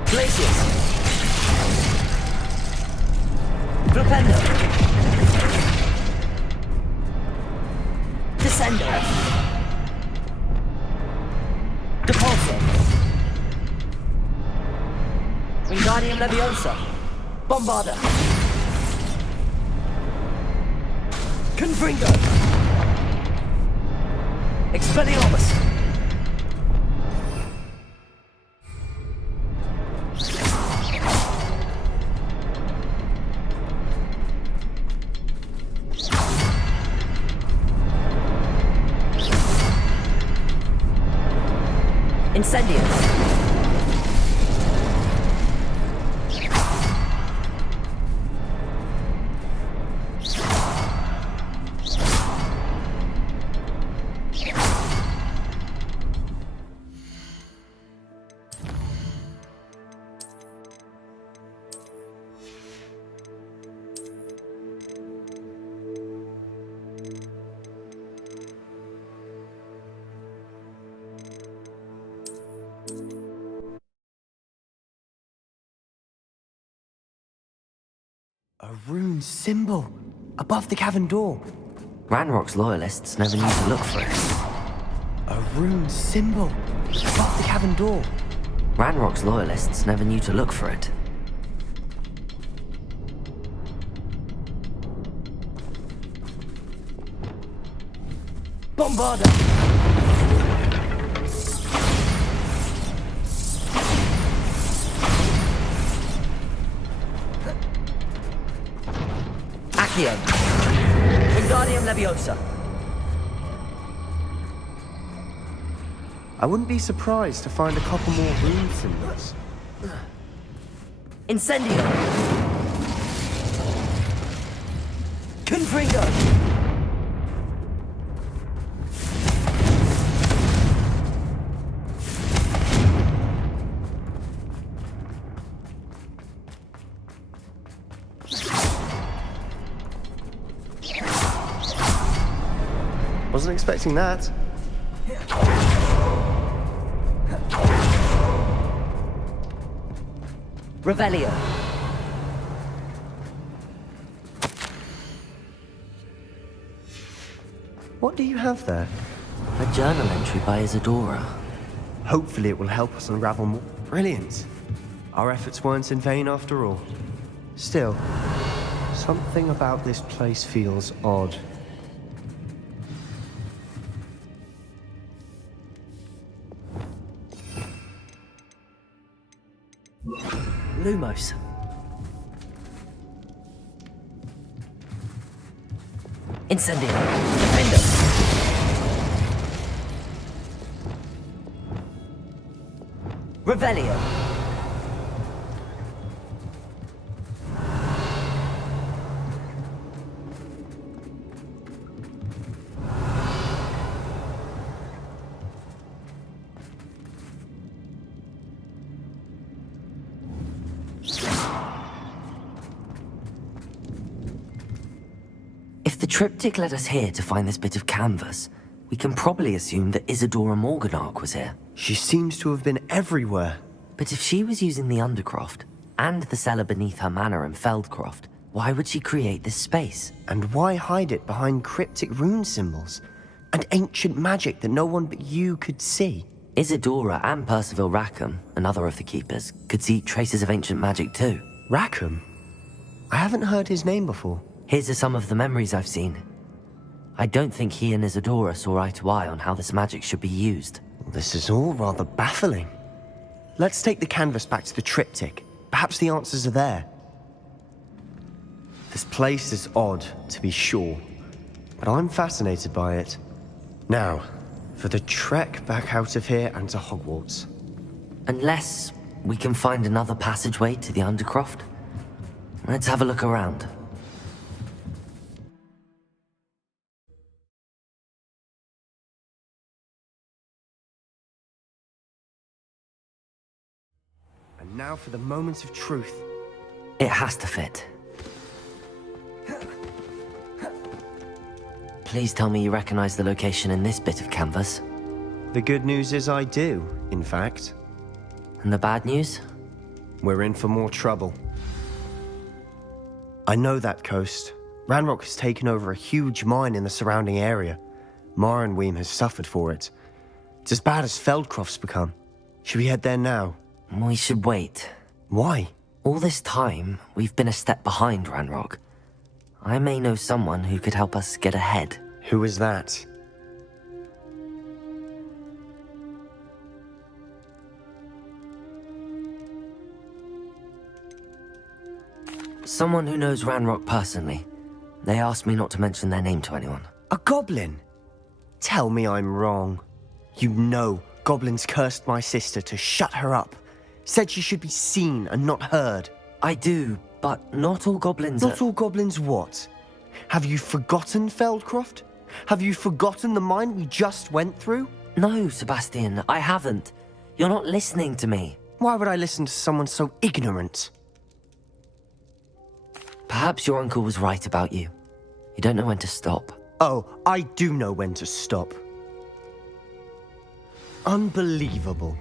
Glacius. Flipendo. Descendo. Depulso. Wingardium Leviosa. Bombarda. Confringo. Expelliarmus. Incendio. A rune symbol above the cavern door. Ranrock's loyalists never knew to look for it. A rune symbol above the cavern door. Ranrock's loyalists never knew to look for it. Bombarda. Accio. Wingardium Leviosa. I wouldn't be surprised to find a couple more rune symbols. Incendio. Confringo. Wasn't expecting that. Revelio. What do you have there? A journal entry by Isadora. Hopefully it will help us unravel more. Brilliant. Our efforts weren't in vain after all. Still, something about this place feels odd. Lumos. Incendio. Defender. Revelio. If the triptych led us here to find this bit of canvas, we can probably assume that Isadora Morganark was here. She seems to have been everywhere. But if she was using the Undercroft, and the cellar beneath her manor in Feldcroft, why would she create this space? And why hide it behind cryptic rune symbols? And ancient magic that no one but you could see? Isadora and Percival Rackham, another of the Keepers, could see traces of ancient magic too. Rackham? I haven't heard his name before. Here's some of the memories I've seen. I don't think he and Isadora saw eye to eye on how this magic should be used. This is all rather baffling. Let's take the canvas back to the triptych. Perhaps the answers are there. This place is odd, to be sure, but I'm fascinated by it. Now, for the trek back out of here and to Hogwarts. Unless we can find another passageway to the Undercroft. Let's have a look around. And now for the moment of truth. It has to fit. Please tell me you recognize the location in this bit of canvas. The good news is I do, in fact. And the bad news? We're in for more trouble. I know that coast. Ranrock has taken over a huge mine in the surrounding area. Marrenweem has suffered for it. It's as bad as Feldcroft's become. Should we head there now? We should wait. Why? All this time, we've been a step behind Ranrock. I may know someone who could help us get ahead. Who is that? Someone who knows Ranrock personally. They asked me not to mention their name to anyone. A goblin? Tell me I'm wrong. You know goblins cursed my sister to shut her up. Said she should be seen and not heard. I do, but not all goblins Not all goblins what? Have you forgotten Feldcroft? Have you forgotten the mine we just went through? No, Sebastian, I haven't. You're not listening to me. Why would I listen to someone so ignorant? Perhaps your uncle was right about you. You don't know when to stop. Oh, I do know when to stop. Unbelievable.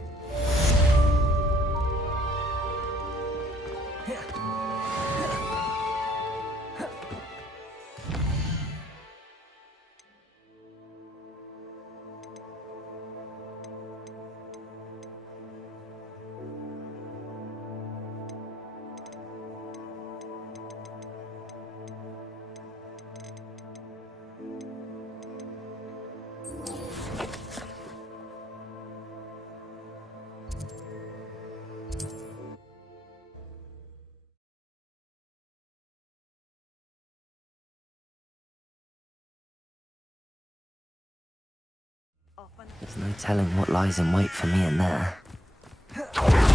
There's no telling what lies in wait for me in there.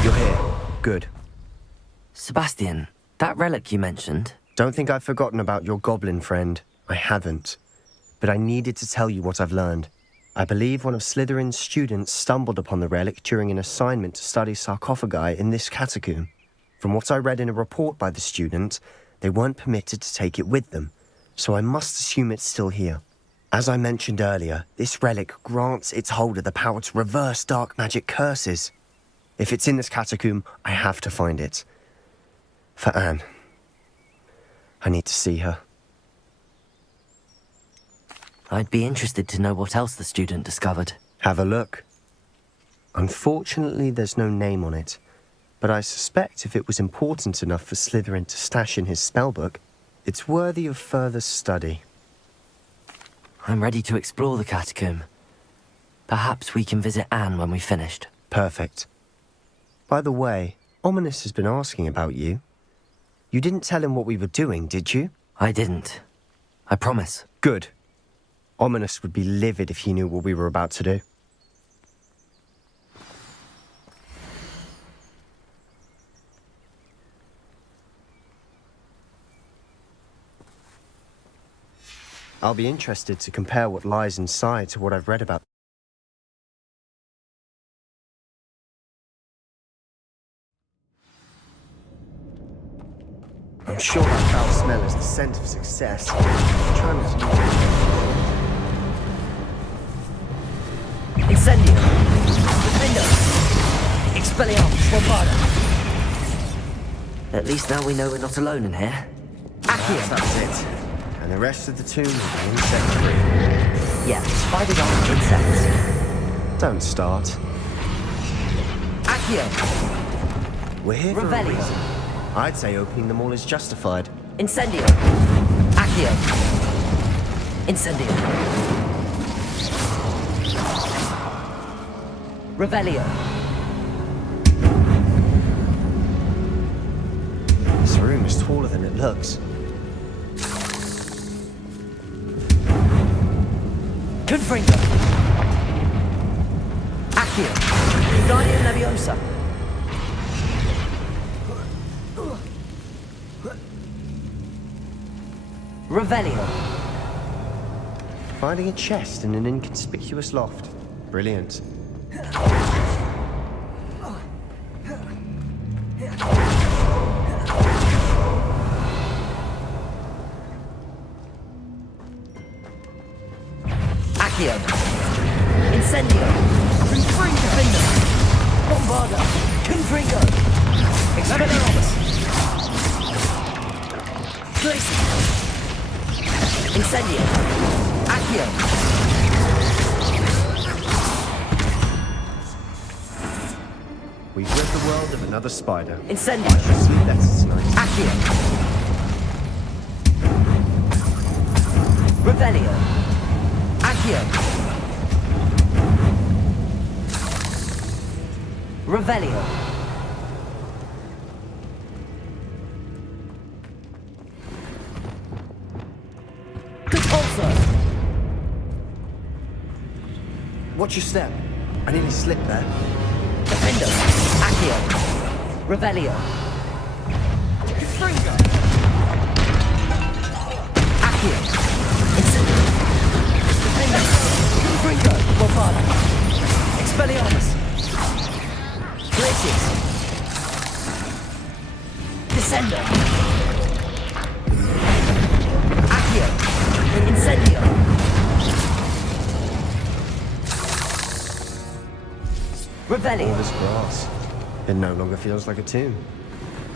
You're here. Good. Sebastian, that relic you mentioned... Don't think I've forgotten about your goblin friend. I haven't. But I needed to tell you what I've learned. I believe one of Slytherin's students stumbled upon the relic during an assignment to study sarcophagi in this catacomb. From what I read in a report by the student, they weren't permitted to take it with them, so I must assume it's still here. As I mentioned earlier, this relic grants its holder the power to reverse dark magic curses. If it's in this catacomb, I have to find it. For Anne. I need to see her. I'd be interested to know what else the student discovered. Have a look. Unfortunately, there's no name on it, but I suspect if it was important enough for Slytherin to stash in his spellbook, it's worthy of further study. I'm ready to explore the catacomb. Perhaps we can visit Anne when we've finished. Perfect. By the way, Ominous has been asking about you. You didn't tell him what we were doing, did you? I didn't. I promise. Good. Ominous would be livid if he knew what we were about to do. I'll be interested to compare what lies inside to what I've read about. I'm sure that foul smell is the scent of success. Try not to use it. Incendio! Defendo! Expelliarmus! Bombarda! At least now we know we're not alone in here. Accio! That's it. And the rest of the tomb will be insect-free. Yeah, spiders aren't insects. Don't start. Accio! We're here for a Revelio. reason. I'd say opening them all is justified. Incendio! Accio! Incendio! Revelio! This room is taller than it looks. Confringo! Accio! Guardian Leviosa! Revelio! Finding a chest in an inconspicuous loft. Brilliant. Accio! Incendio! Confringo! Defender! Bombarda! Confringo! Expelliarmus! Glacier! Incendio! Accio! We've rid the world of another spider. Incendio! I shall sleep better tonight. Accio! Revelio! Accio! Revelio! Repulsor! Watch your step. I nearly slipped there. Defendo! Accio! Revelio! Confringo! Accio! Incendio! Defendo! Confringo! Bombarda! Expelliarmus! Glacius! Descendo! Accio! Incendio! Revelio! All this grass. It no longer feels like a tomb.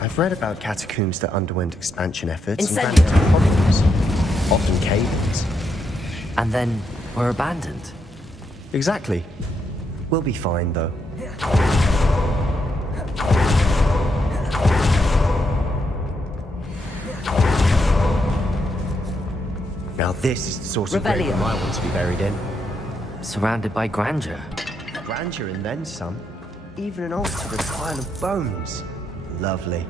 I've read about catacombs that underwent expansion efforts and ran Incendio. into problems. Often cave-ins. And then we're abandoned. Exactly. We'll be fine, though. Now this is the sort of grave Revelio. I want to be buried in. Surrounded by grandeur. Grandeur and then some. Even an altar with a pile of bones. Lovely.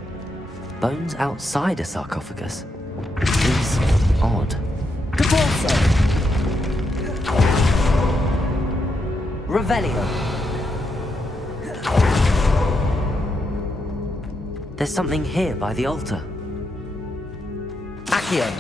Bones outside a sarcophagus. Seems odd. Repulsor! Revelio! There's something here by the altar. Accio!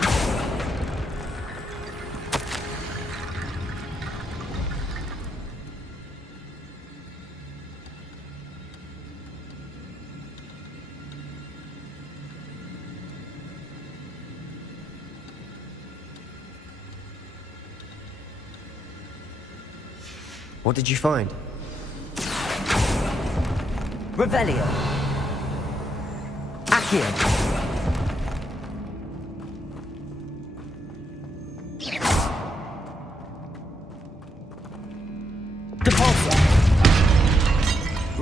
What did you find? Revelio! Accio! Repulsor!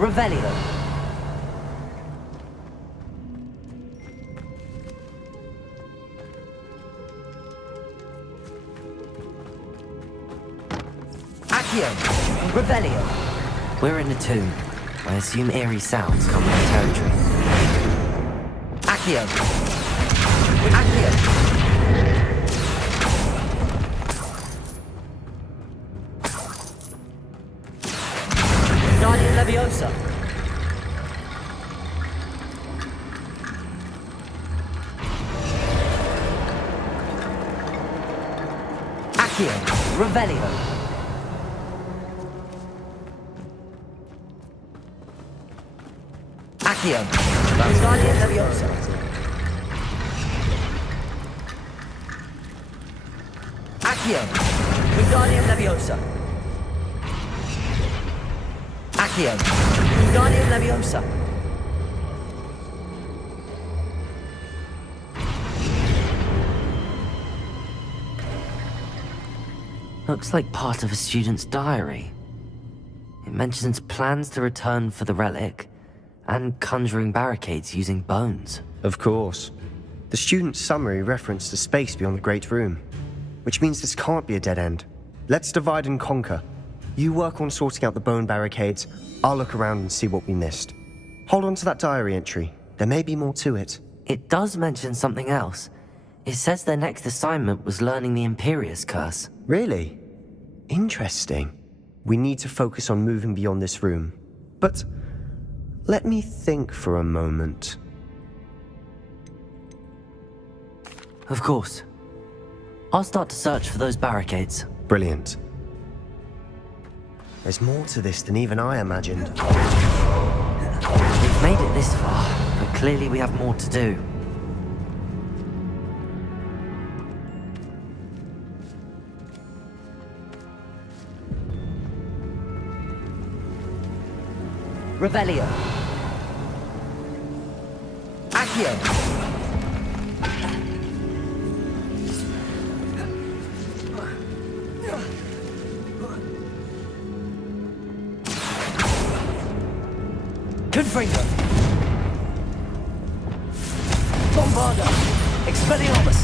Revelio. Accio. Revelio. We're in a tomb. I assume eerie sounds come from territory. Accio. Accio. Guardian Leviosa. Accio. Revelio. Accio. Guardian Leviosa. Accio. Guardian Leviosa. Accio. Guardian Leviosa. Looks like part of a student's diary. It mentions plans to return for the relic, and conjuring barricades using bones. Of course. The student's summary referenced the space beyond the Great Room, which means this can't be a dead end. Let's divide and conquer. You work on sorting out the bone barricades, I'll look around and see what we missed. Hold on to that diary entry. There may be more to it. It does mention something else. It says their next assignment was learning the Imperius Curse. Really? Interesting. We need to focus on moving beyond this room. But let me think for a moment. Of course. I'll start to search for those barricades. Brilliant. There's more to this than even I imagined. We've made it this far, but clearly we have more to do. Revelio. Accio. Confringo. Bombarda. Expelliarmus.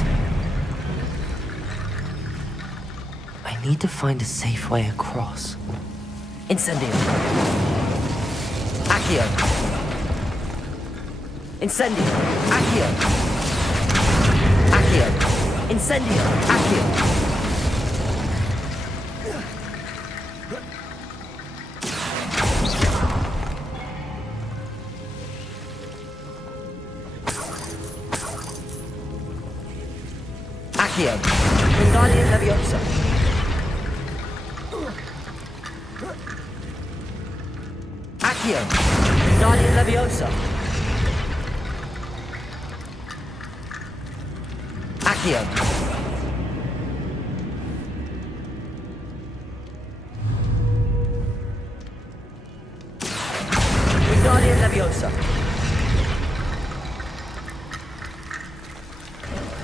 I need to find a safe way across. Incendio. Accio. Incendio. Accio. Accio. Incendio. Accio. Accio. Guardian Leviosa. Accio. Guardian Leviosa. Accio. Guardian Leviosa.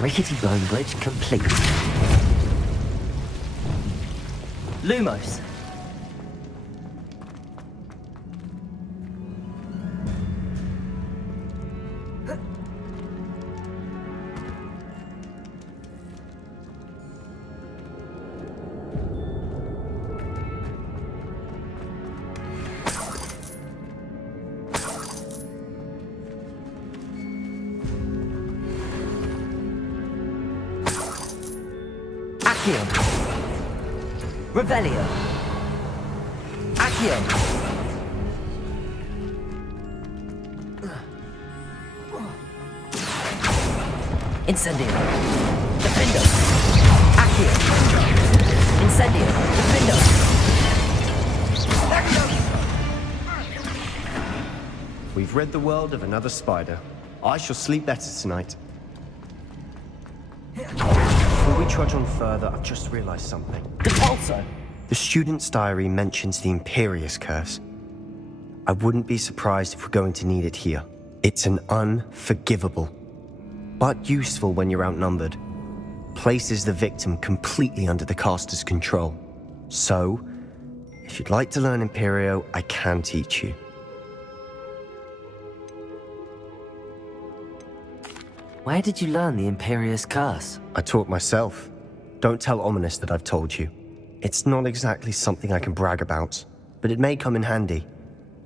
Rickety bone glitch complete. Lumos. Accio. Revelio. Accio. Incendio. Defendo. Accio. Incendio. Defendo. We've rid the world of another spider. I shall sleep better tonight. Before we trudge on further, I've just realized something. Depulso. The student's diary mentions the Imperius Curse. I wouldn't be surprised if we're going to need it here. It's an unforgivable, but useful when you're outnumbered. Places the victim completely under the caster's control. So, if you'd like to learn Imperio, I can teach you. Where did you learn the Imperious Curse? I taught myself. Don't tell Ominous that I've told you. It's not exactly something I can brag about, but it may come in handy.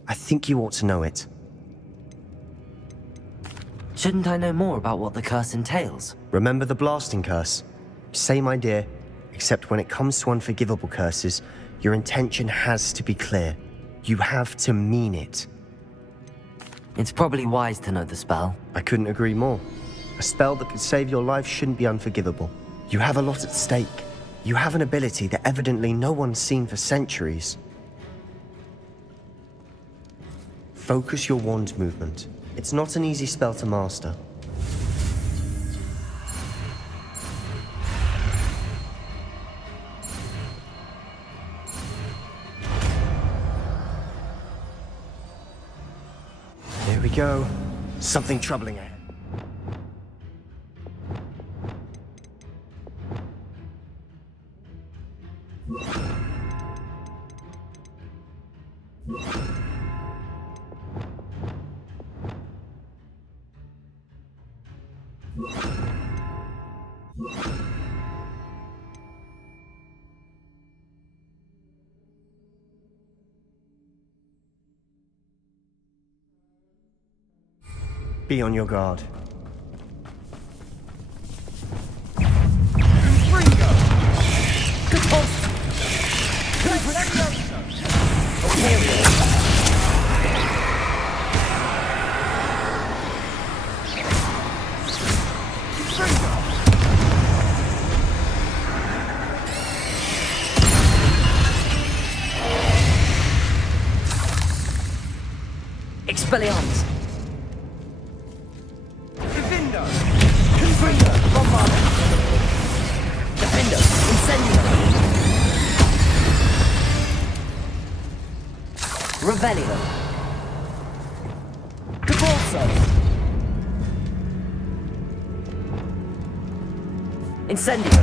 I think you ought to know it. Shouldn't I know more about what the curse entails? Remember the blasting curse? Same idea, except when it comes to unforgivable curses, your intention has to be clear. You have to mean it. It's probably wise to know the spell. I couldn't agree more. A spell that could save your life shouldn't be unforgivable. You have a lot at stake. You have an ability that evidently no one's seen for centuries. Focus your wand movement. It's not an easy spell to master. There we go. Something troubling ahead. Be on your guard. Expelliarmus! Defendo! Confringo! Bombarda! Defendo! Incendio! Revelio! Caporso! Incendio!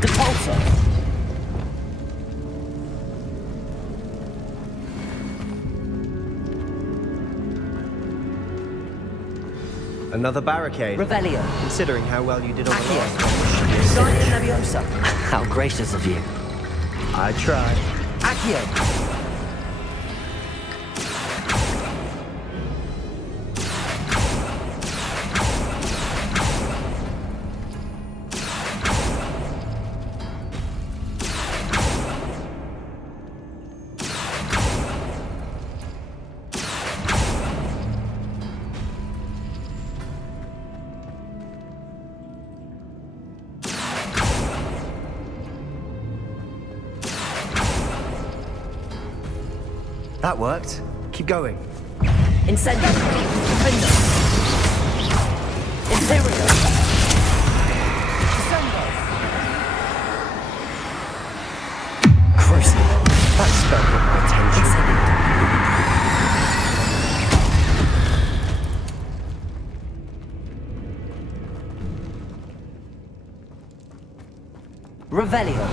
Depulso! Another barricade. Revelio! Considering how well you did on the Accio! last one. Guardian Leviosa! How gracious of you. I tried. Accio! That worked. Keep going. Incendio! Defendo! Imperio! Crucible. That spell got my attention. Revelio!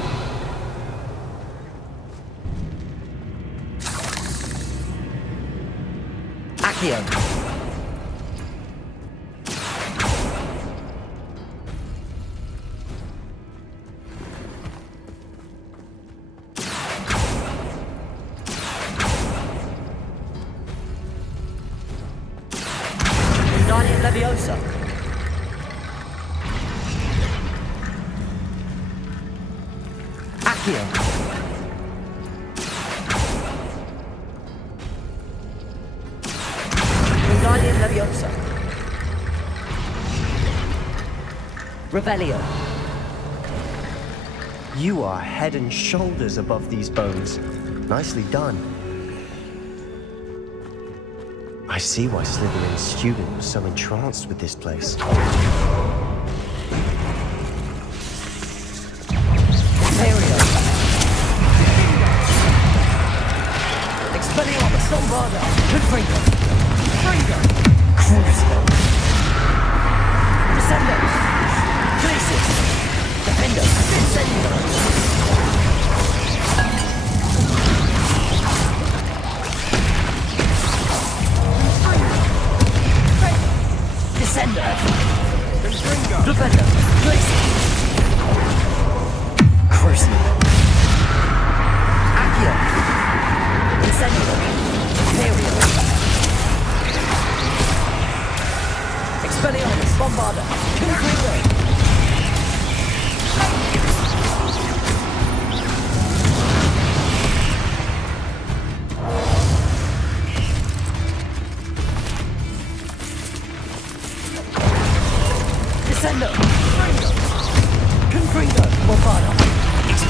Accio! Guardian Leviosa! Accio! Guardian Leviosa! Revelio! You are head and shoulders above these bones. Nicely done. I see why Slytherin's student was so entranced with this place. Imperio! Expelliarmus! Bombarda! Confringo! Crucible! Crescendo! Glacius! Defendo! Incendio!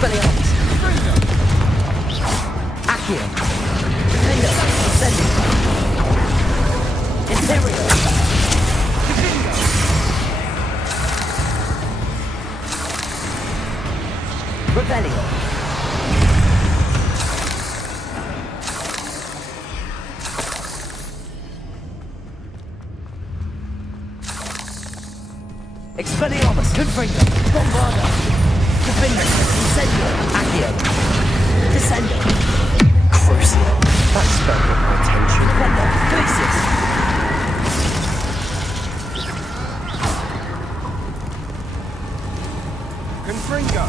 Expelliarmus. Accio. Defender. Incendio. Imperio. Revelio. Expelliarmus. Confringo. Bombarda. Defender. Incendio. Accio. Descendo. Crucio. That spell got my attention. Defender. Glacius. Confringo.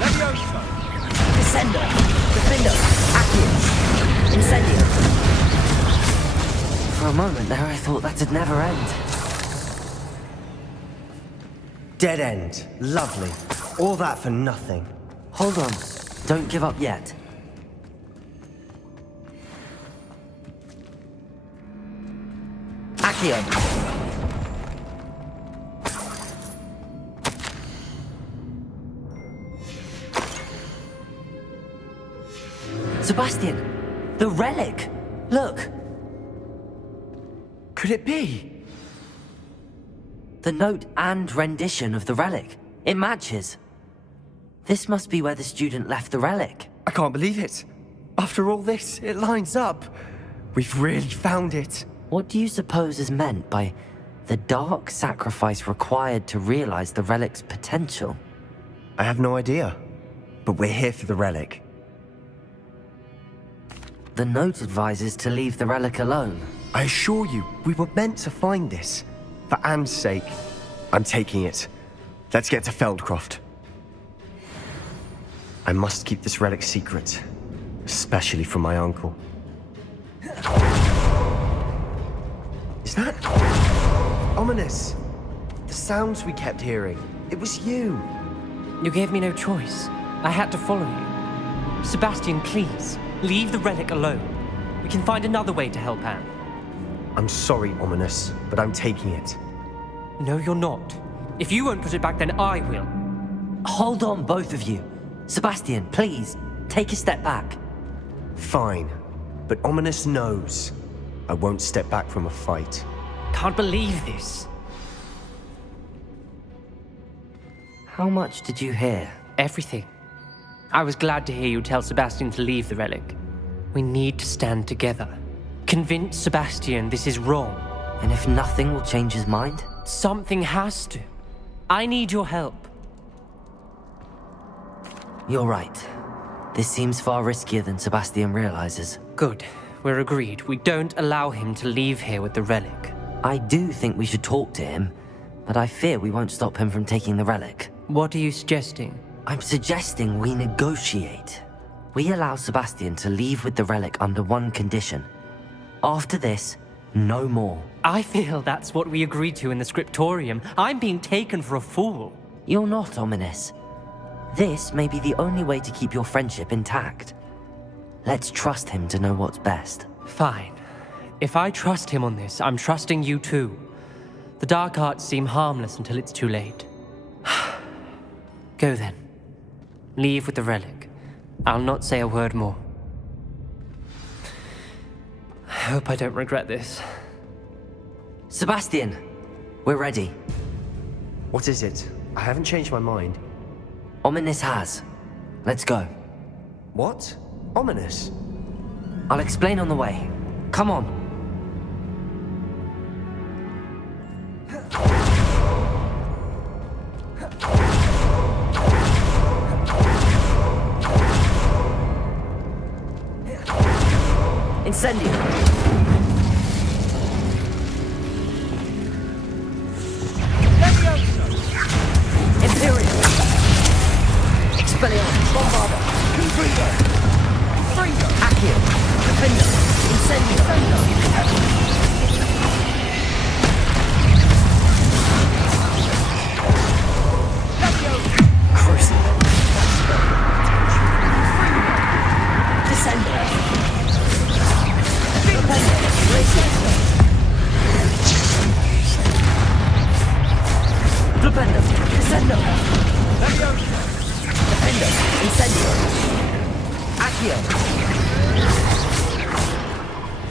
Levioso. Descendo. Defender. Accio. Incendio. For a moment there, I thought that'd never end. Dead end. Lovely. All that for nothing. Hold on. Don't give up yet. Accio. Sebastian! The relic! Look! Could it be? The note and rendition of the relic. It matches. This must be where the student left the relic. I can't believe it. After all this, it lines up. We've really found it. What do you suppose is meant by the dark sacrifice required to realize the relic's potential? I have no idea. But we're here for the relic. The note advises to leave the relic alone. I assure you, we were meant to find this. For Anne's sake. I'm taking it. Let's get to Feldcroft. I must keep this relic secret. Especially from my uncle. Is that... ominous? The sounds we kept hearing. It was you. You gave me no choice. I had to follow you. Sebastian, please, leave the relic alone. We can find another way to help Anne. I'm sorry, Ominous, but I'm taking it. No, you're not. If you won't put it back, then I will. Hold on, both of you. Sebastian, please, take a step back. Fine, but Ominous knows I won't step back from a fight. Can't believe this. How much did you hear? Everything. I was glad to hear you tell Sebastian to leave the relic. We need to stand together. Convince Sebastian this is wrong. And if nothing will change his mind? Something has to. I need your help. You're right. This seems far riskier than Sebastian realizes. Good. We're agreed. We don't allow him to leave here with the relic. I do think we should talk to him, but I fear we won't stop him from taking the relic. What are you suggesting? I'm suggesting we negotiate. We allow Sebastian to leave with the relic under one condition. After this, no more. I feel that's what we agreed to in the scriptorium. I'm being taken for a fool. You're not, Ominous. This may be the only way to keep your friendship intact. Let's trust him to know what's best. Fine. If I trust him on this, I'm trusting you too. The dark arts seem harmless until it's too late. Go then. Leave with the relic. I'll not say a word more. I hope I don't regret this. Sebastian, we're ready. What is it? I haven't changed my mind. Ominous has. Let's go. What? Ominous? I'll explain on the way. Come on. Incendio. Imperial. Expelliarmus. Bombarda. Confringo. Fringo. Accio. Defender. Incendio. Crucible. Descender. Flipendo. Descendo! Leviosa! Defendo! Incendio! Accio!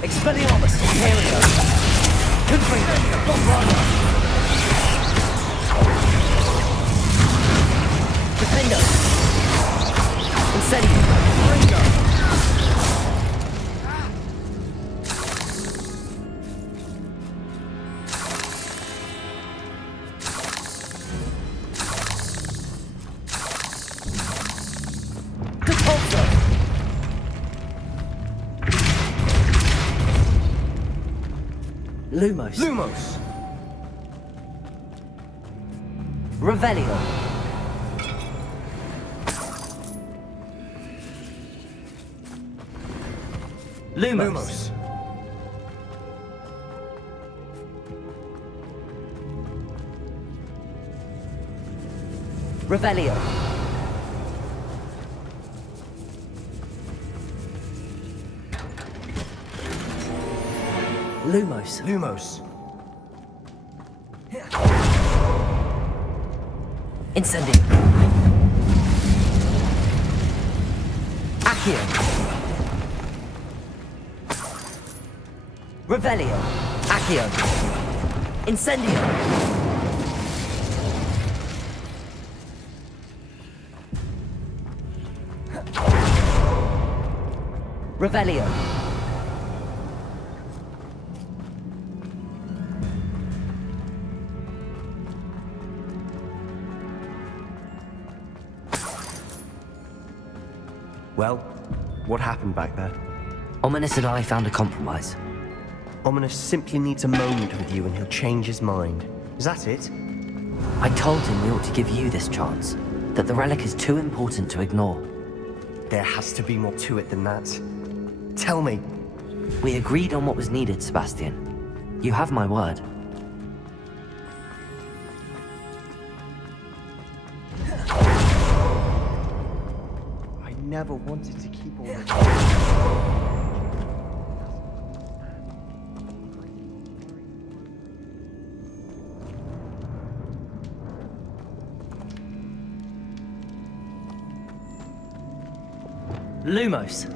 Expelliarmus! Imperio! Confringo! Bombardo! Defendo! Incendio! Ringo! Lumos. Lumos! Revelio. Lumos. Revelio. Lumos. Lumos. Incendio. Accio. Revelio. Accio. Incendio. Revelio. Well, what happened back there? Ominous and I found a compromise. Ominous simply needs a moment with you and he'll change his mind. Is that it? I told him we ought to give you this chance, that the relic is too important to ignore. There has to be more to it than that. Tell me. We agreed on what was needed, Sebastian. You have my word. I never wanted to keep all that. Lumos.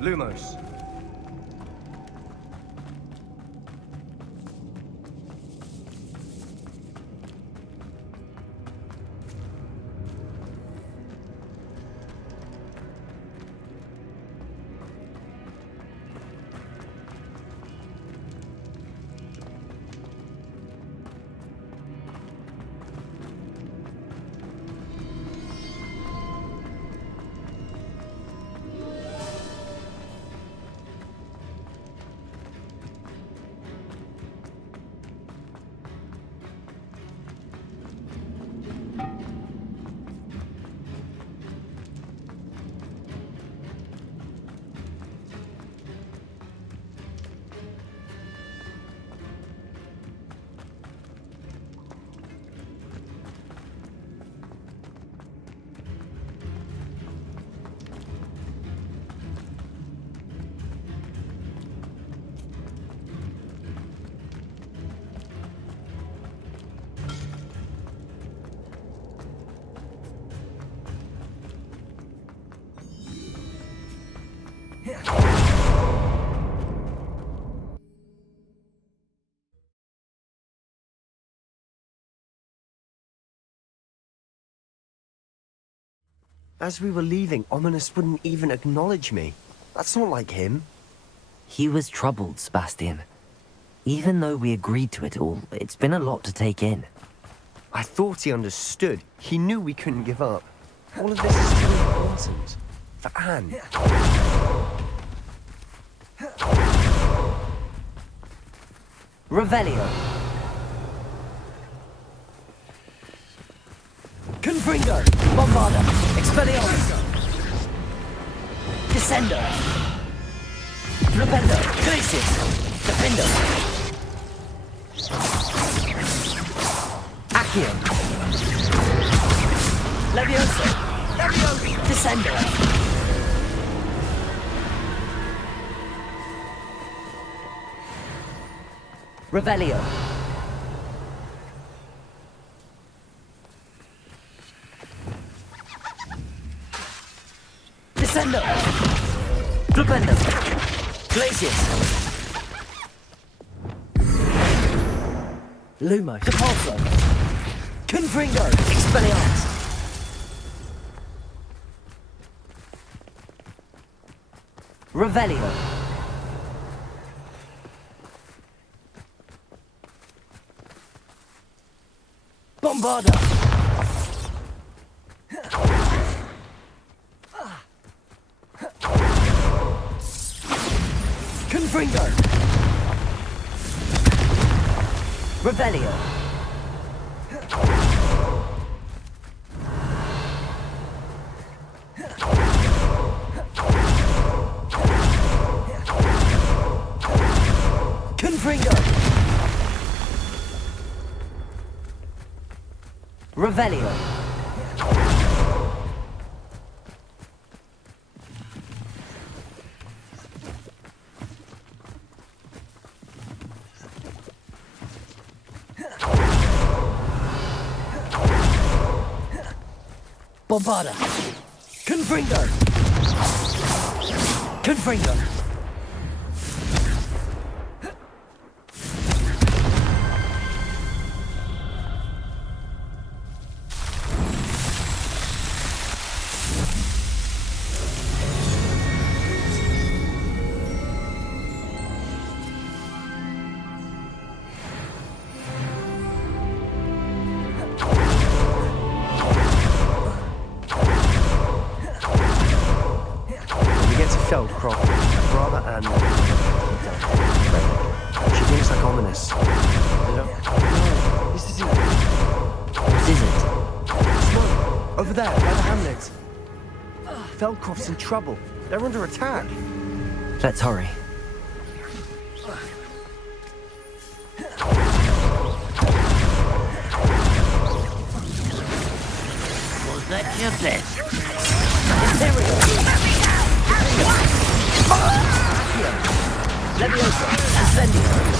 Lumos. As we were leaving, Ominous wouldn't even acknowledge me. That's not like him. He was troubled, Sebastian. Even though we agreed to it all, it's been a lot to take in. I thought he understood. He knew we couldn't give up. All of this is too important. For Anne. Revelio. Confringo. Bombarda. Expelliarmus. Descendo. Flipendo. Glacius. Defendo. Accio. Levioso! Levioso! Descendo! Revelio. Descendo! Flipendo! Glacius! Lumos! Depulso! Confringo! Expelliarmus! Revelio! Bombarda! Confringo! Revelio! Confringo! Revelio! Bombarda! Confringo! Confringo! Brother and she thinks like ominous. No, this is it. What is it? Smoke, over there, by the hamlet. Feldcroft's in trouble. They're under attack. Let's hurry. Was that your best? Imperial! Levioso! Incendio!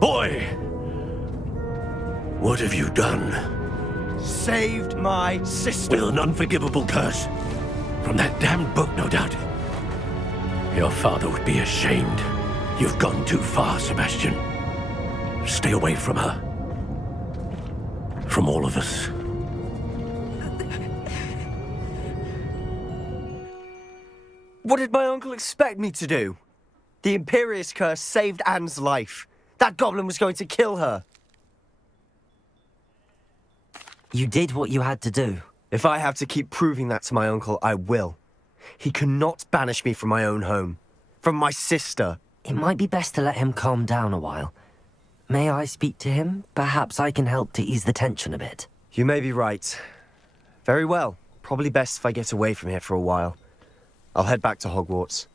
Boy! What have you done? Saved my sister. With an unforgivable curse. From that damned book, no doubt. Your father would be ashamed. You've gone too far, Sebastian. Stay away from her. From all of us. What did my uncle expect me to do? The Imperious curse saved Anne's life. That goblin was going to kill her. You did what you had to do. If I have to keep proving that to my uncle, I will. He cannot banish me from my own home. From my sister. It might be best to let him calm down a while. May I speak to him? Perhaps I can help to ease the tension a bit. You may be right. Very well. Probably best if I get away from here for a while. I'll head back to Hogwarts.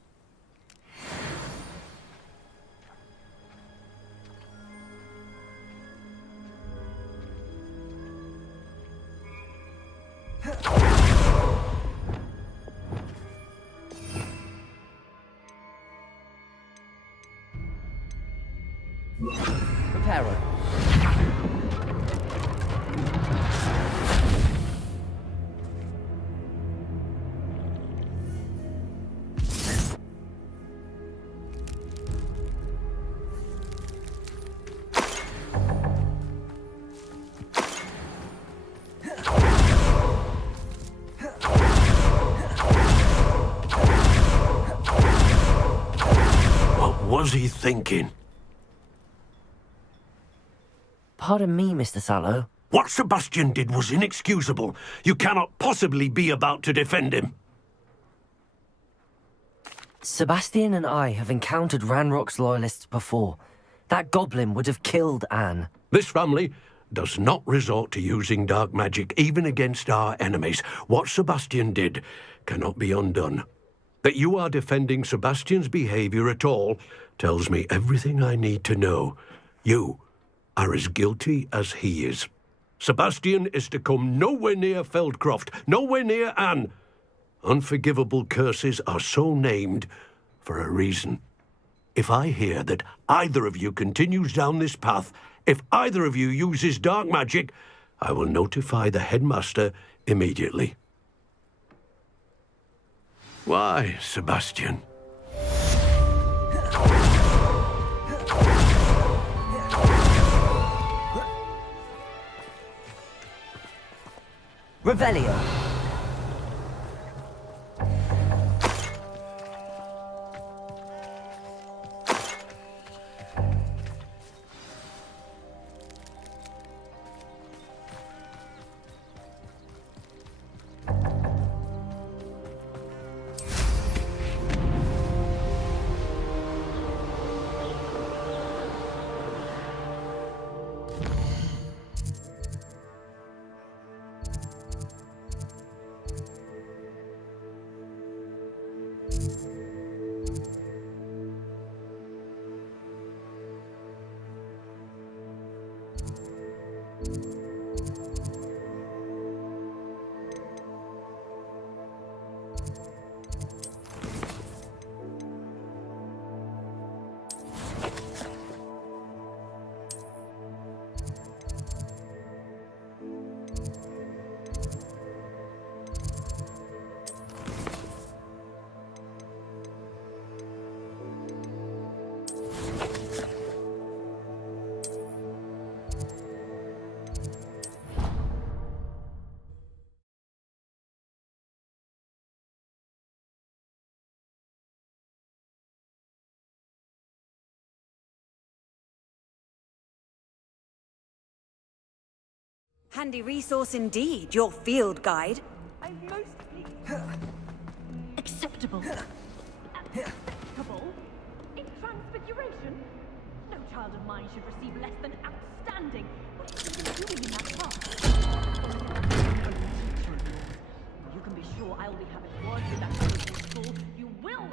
Prepare. What was he thinking? Pardon me, Mr. Sallow. What Sebastian did was inexcusable. You cannot possibly be about to defend him. Sebastian and I have encountered Ranrock's loyalists before. That goblin would have killed Anne. This family does not resort to using dark magic even against our enemies. What Sebastian did cannot be undone. That you are defending Sebastian's behavior at all tells me everything I need to know. You are as guilty as he is. Sebastian is to come nowhere near Feldcroft, nowhere near Anne. Unforgivable curses are so named for a reason. If I hear that either of you continues down this path, if either of you uses dark magic, I will notify the headmaster immediately. Why, Sebastian? Revelio. Handy resource indeed, your field guide. I'm most pleased. Acceptable. Acceptable? In transfiguration? No child of mine should receive less than outstanding. What have you been doing in that class? You can be sure I'll be having words with that person school. You will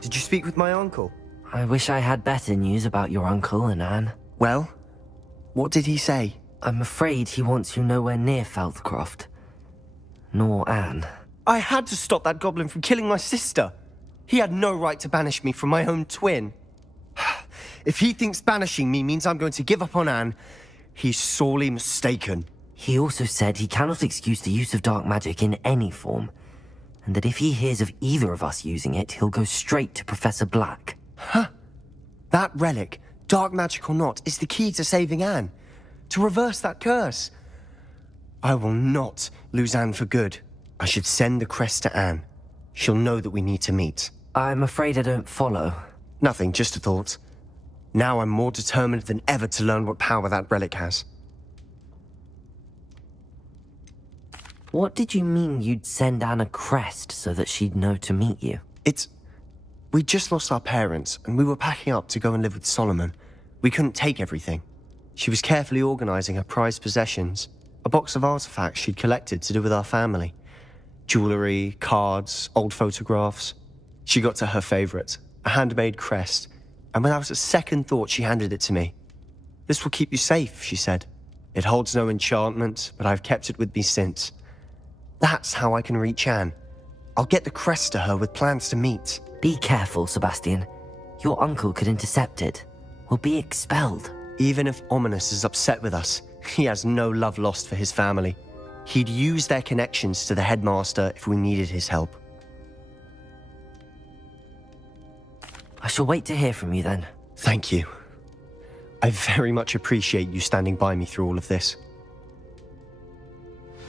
Did you speak with my uncle? I wish I had better news about your uncle and Anne. Well, what did he say? I'm afraid he wants you nowhere near Feldcroft. Nor Anne. I had to stop that goblin from killing my sister. He had no right to banish me from my own twin. If he thinks banishing me means I'm going to give up on Anne, he's sorely mistaken. He also said he cannot excuse the use of dark magic in any form, and that if he hears of either of us using it, he'll go straight to Professor Black. Huh? That relic, dark magic or not, is the key to saving Anne. To reverse that curse. I will not lose Anne for good. I should send the crest to Anne. She'll know that we need to meet. I'm afraid I don't follow. Nothing, just a thought. Now I'm more determined than ever to learn what power that relic has. What did you mean you'd send Anne a crest so that she'd know to meet you? We just lost our parents, and we were packing up to go and live with Solomon. We couldn't take everything. She was carefully organizing her prized possessions, a box of artifacts she'd collected to do with our family. Jewelry, cards, old photographs. She got to her favorite, a handmade crest, and without a second thought she handed it to me. "This will keep you safe," she said. "It holds no enchantment, but I've kept it with me since. That's how I can reach Anne. I'll get the crest to her with plans to meet." Be careful, Sebastian. Your uncle could intercept it. We'll be expelled. Even if Ominous is upset with us, he has no love lost for his family. He'd use their connections to the headmaster if we needed his help. I shall wait to hear from you then. Thank you. I very much appreciate you standing by me through all of this.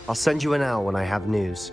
I'll send you an hour when I have news.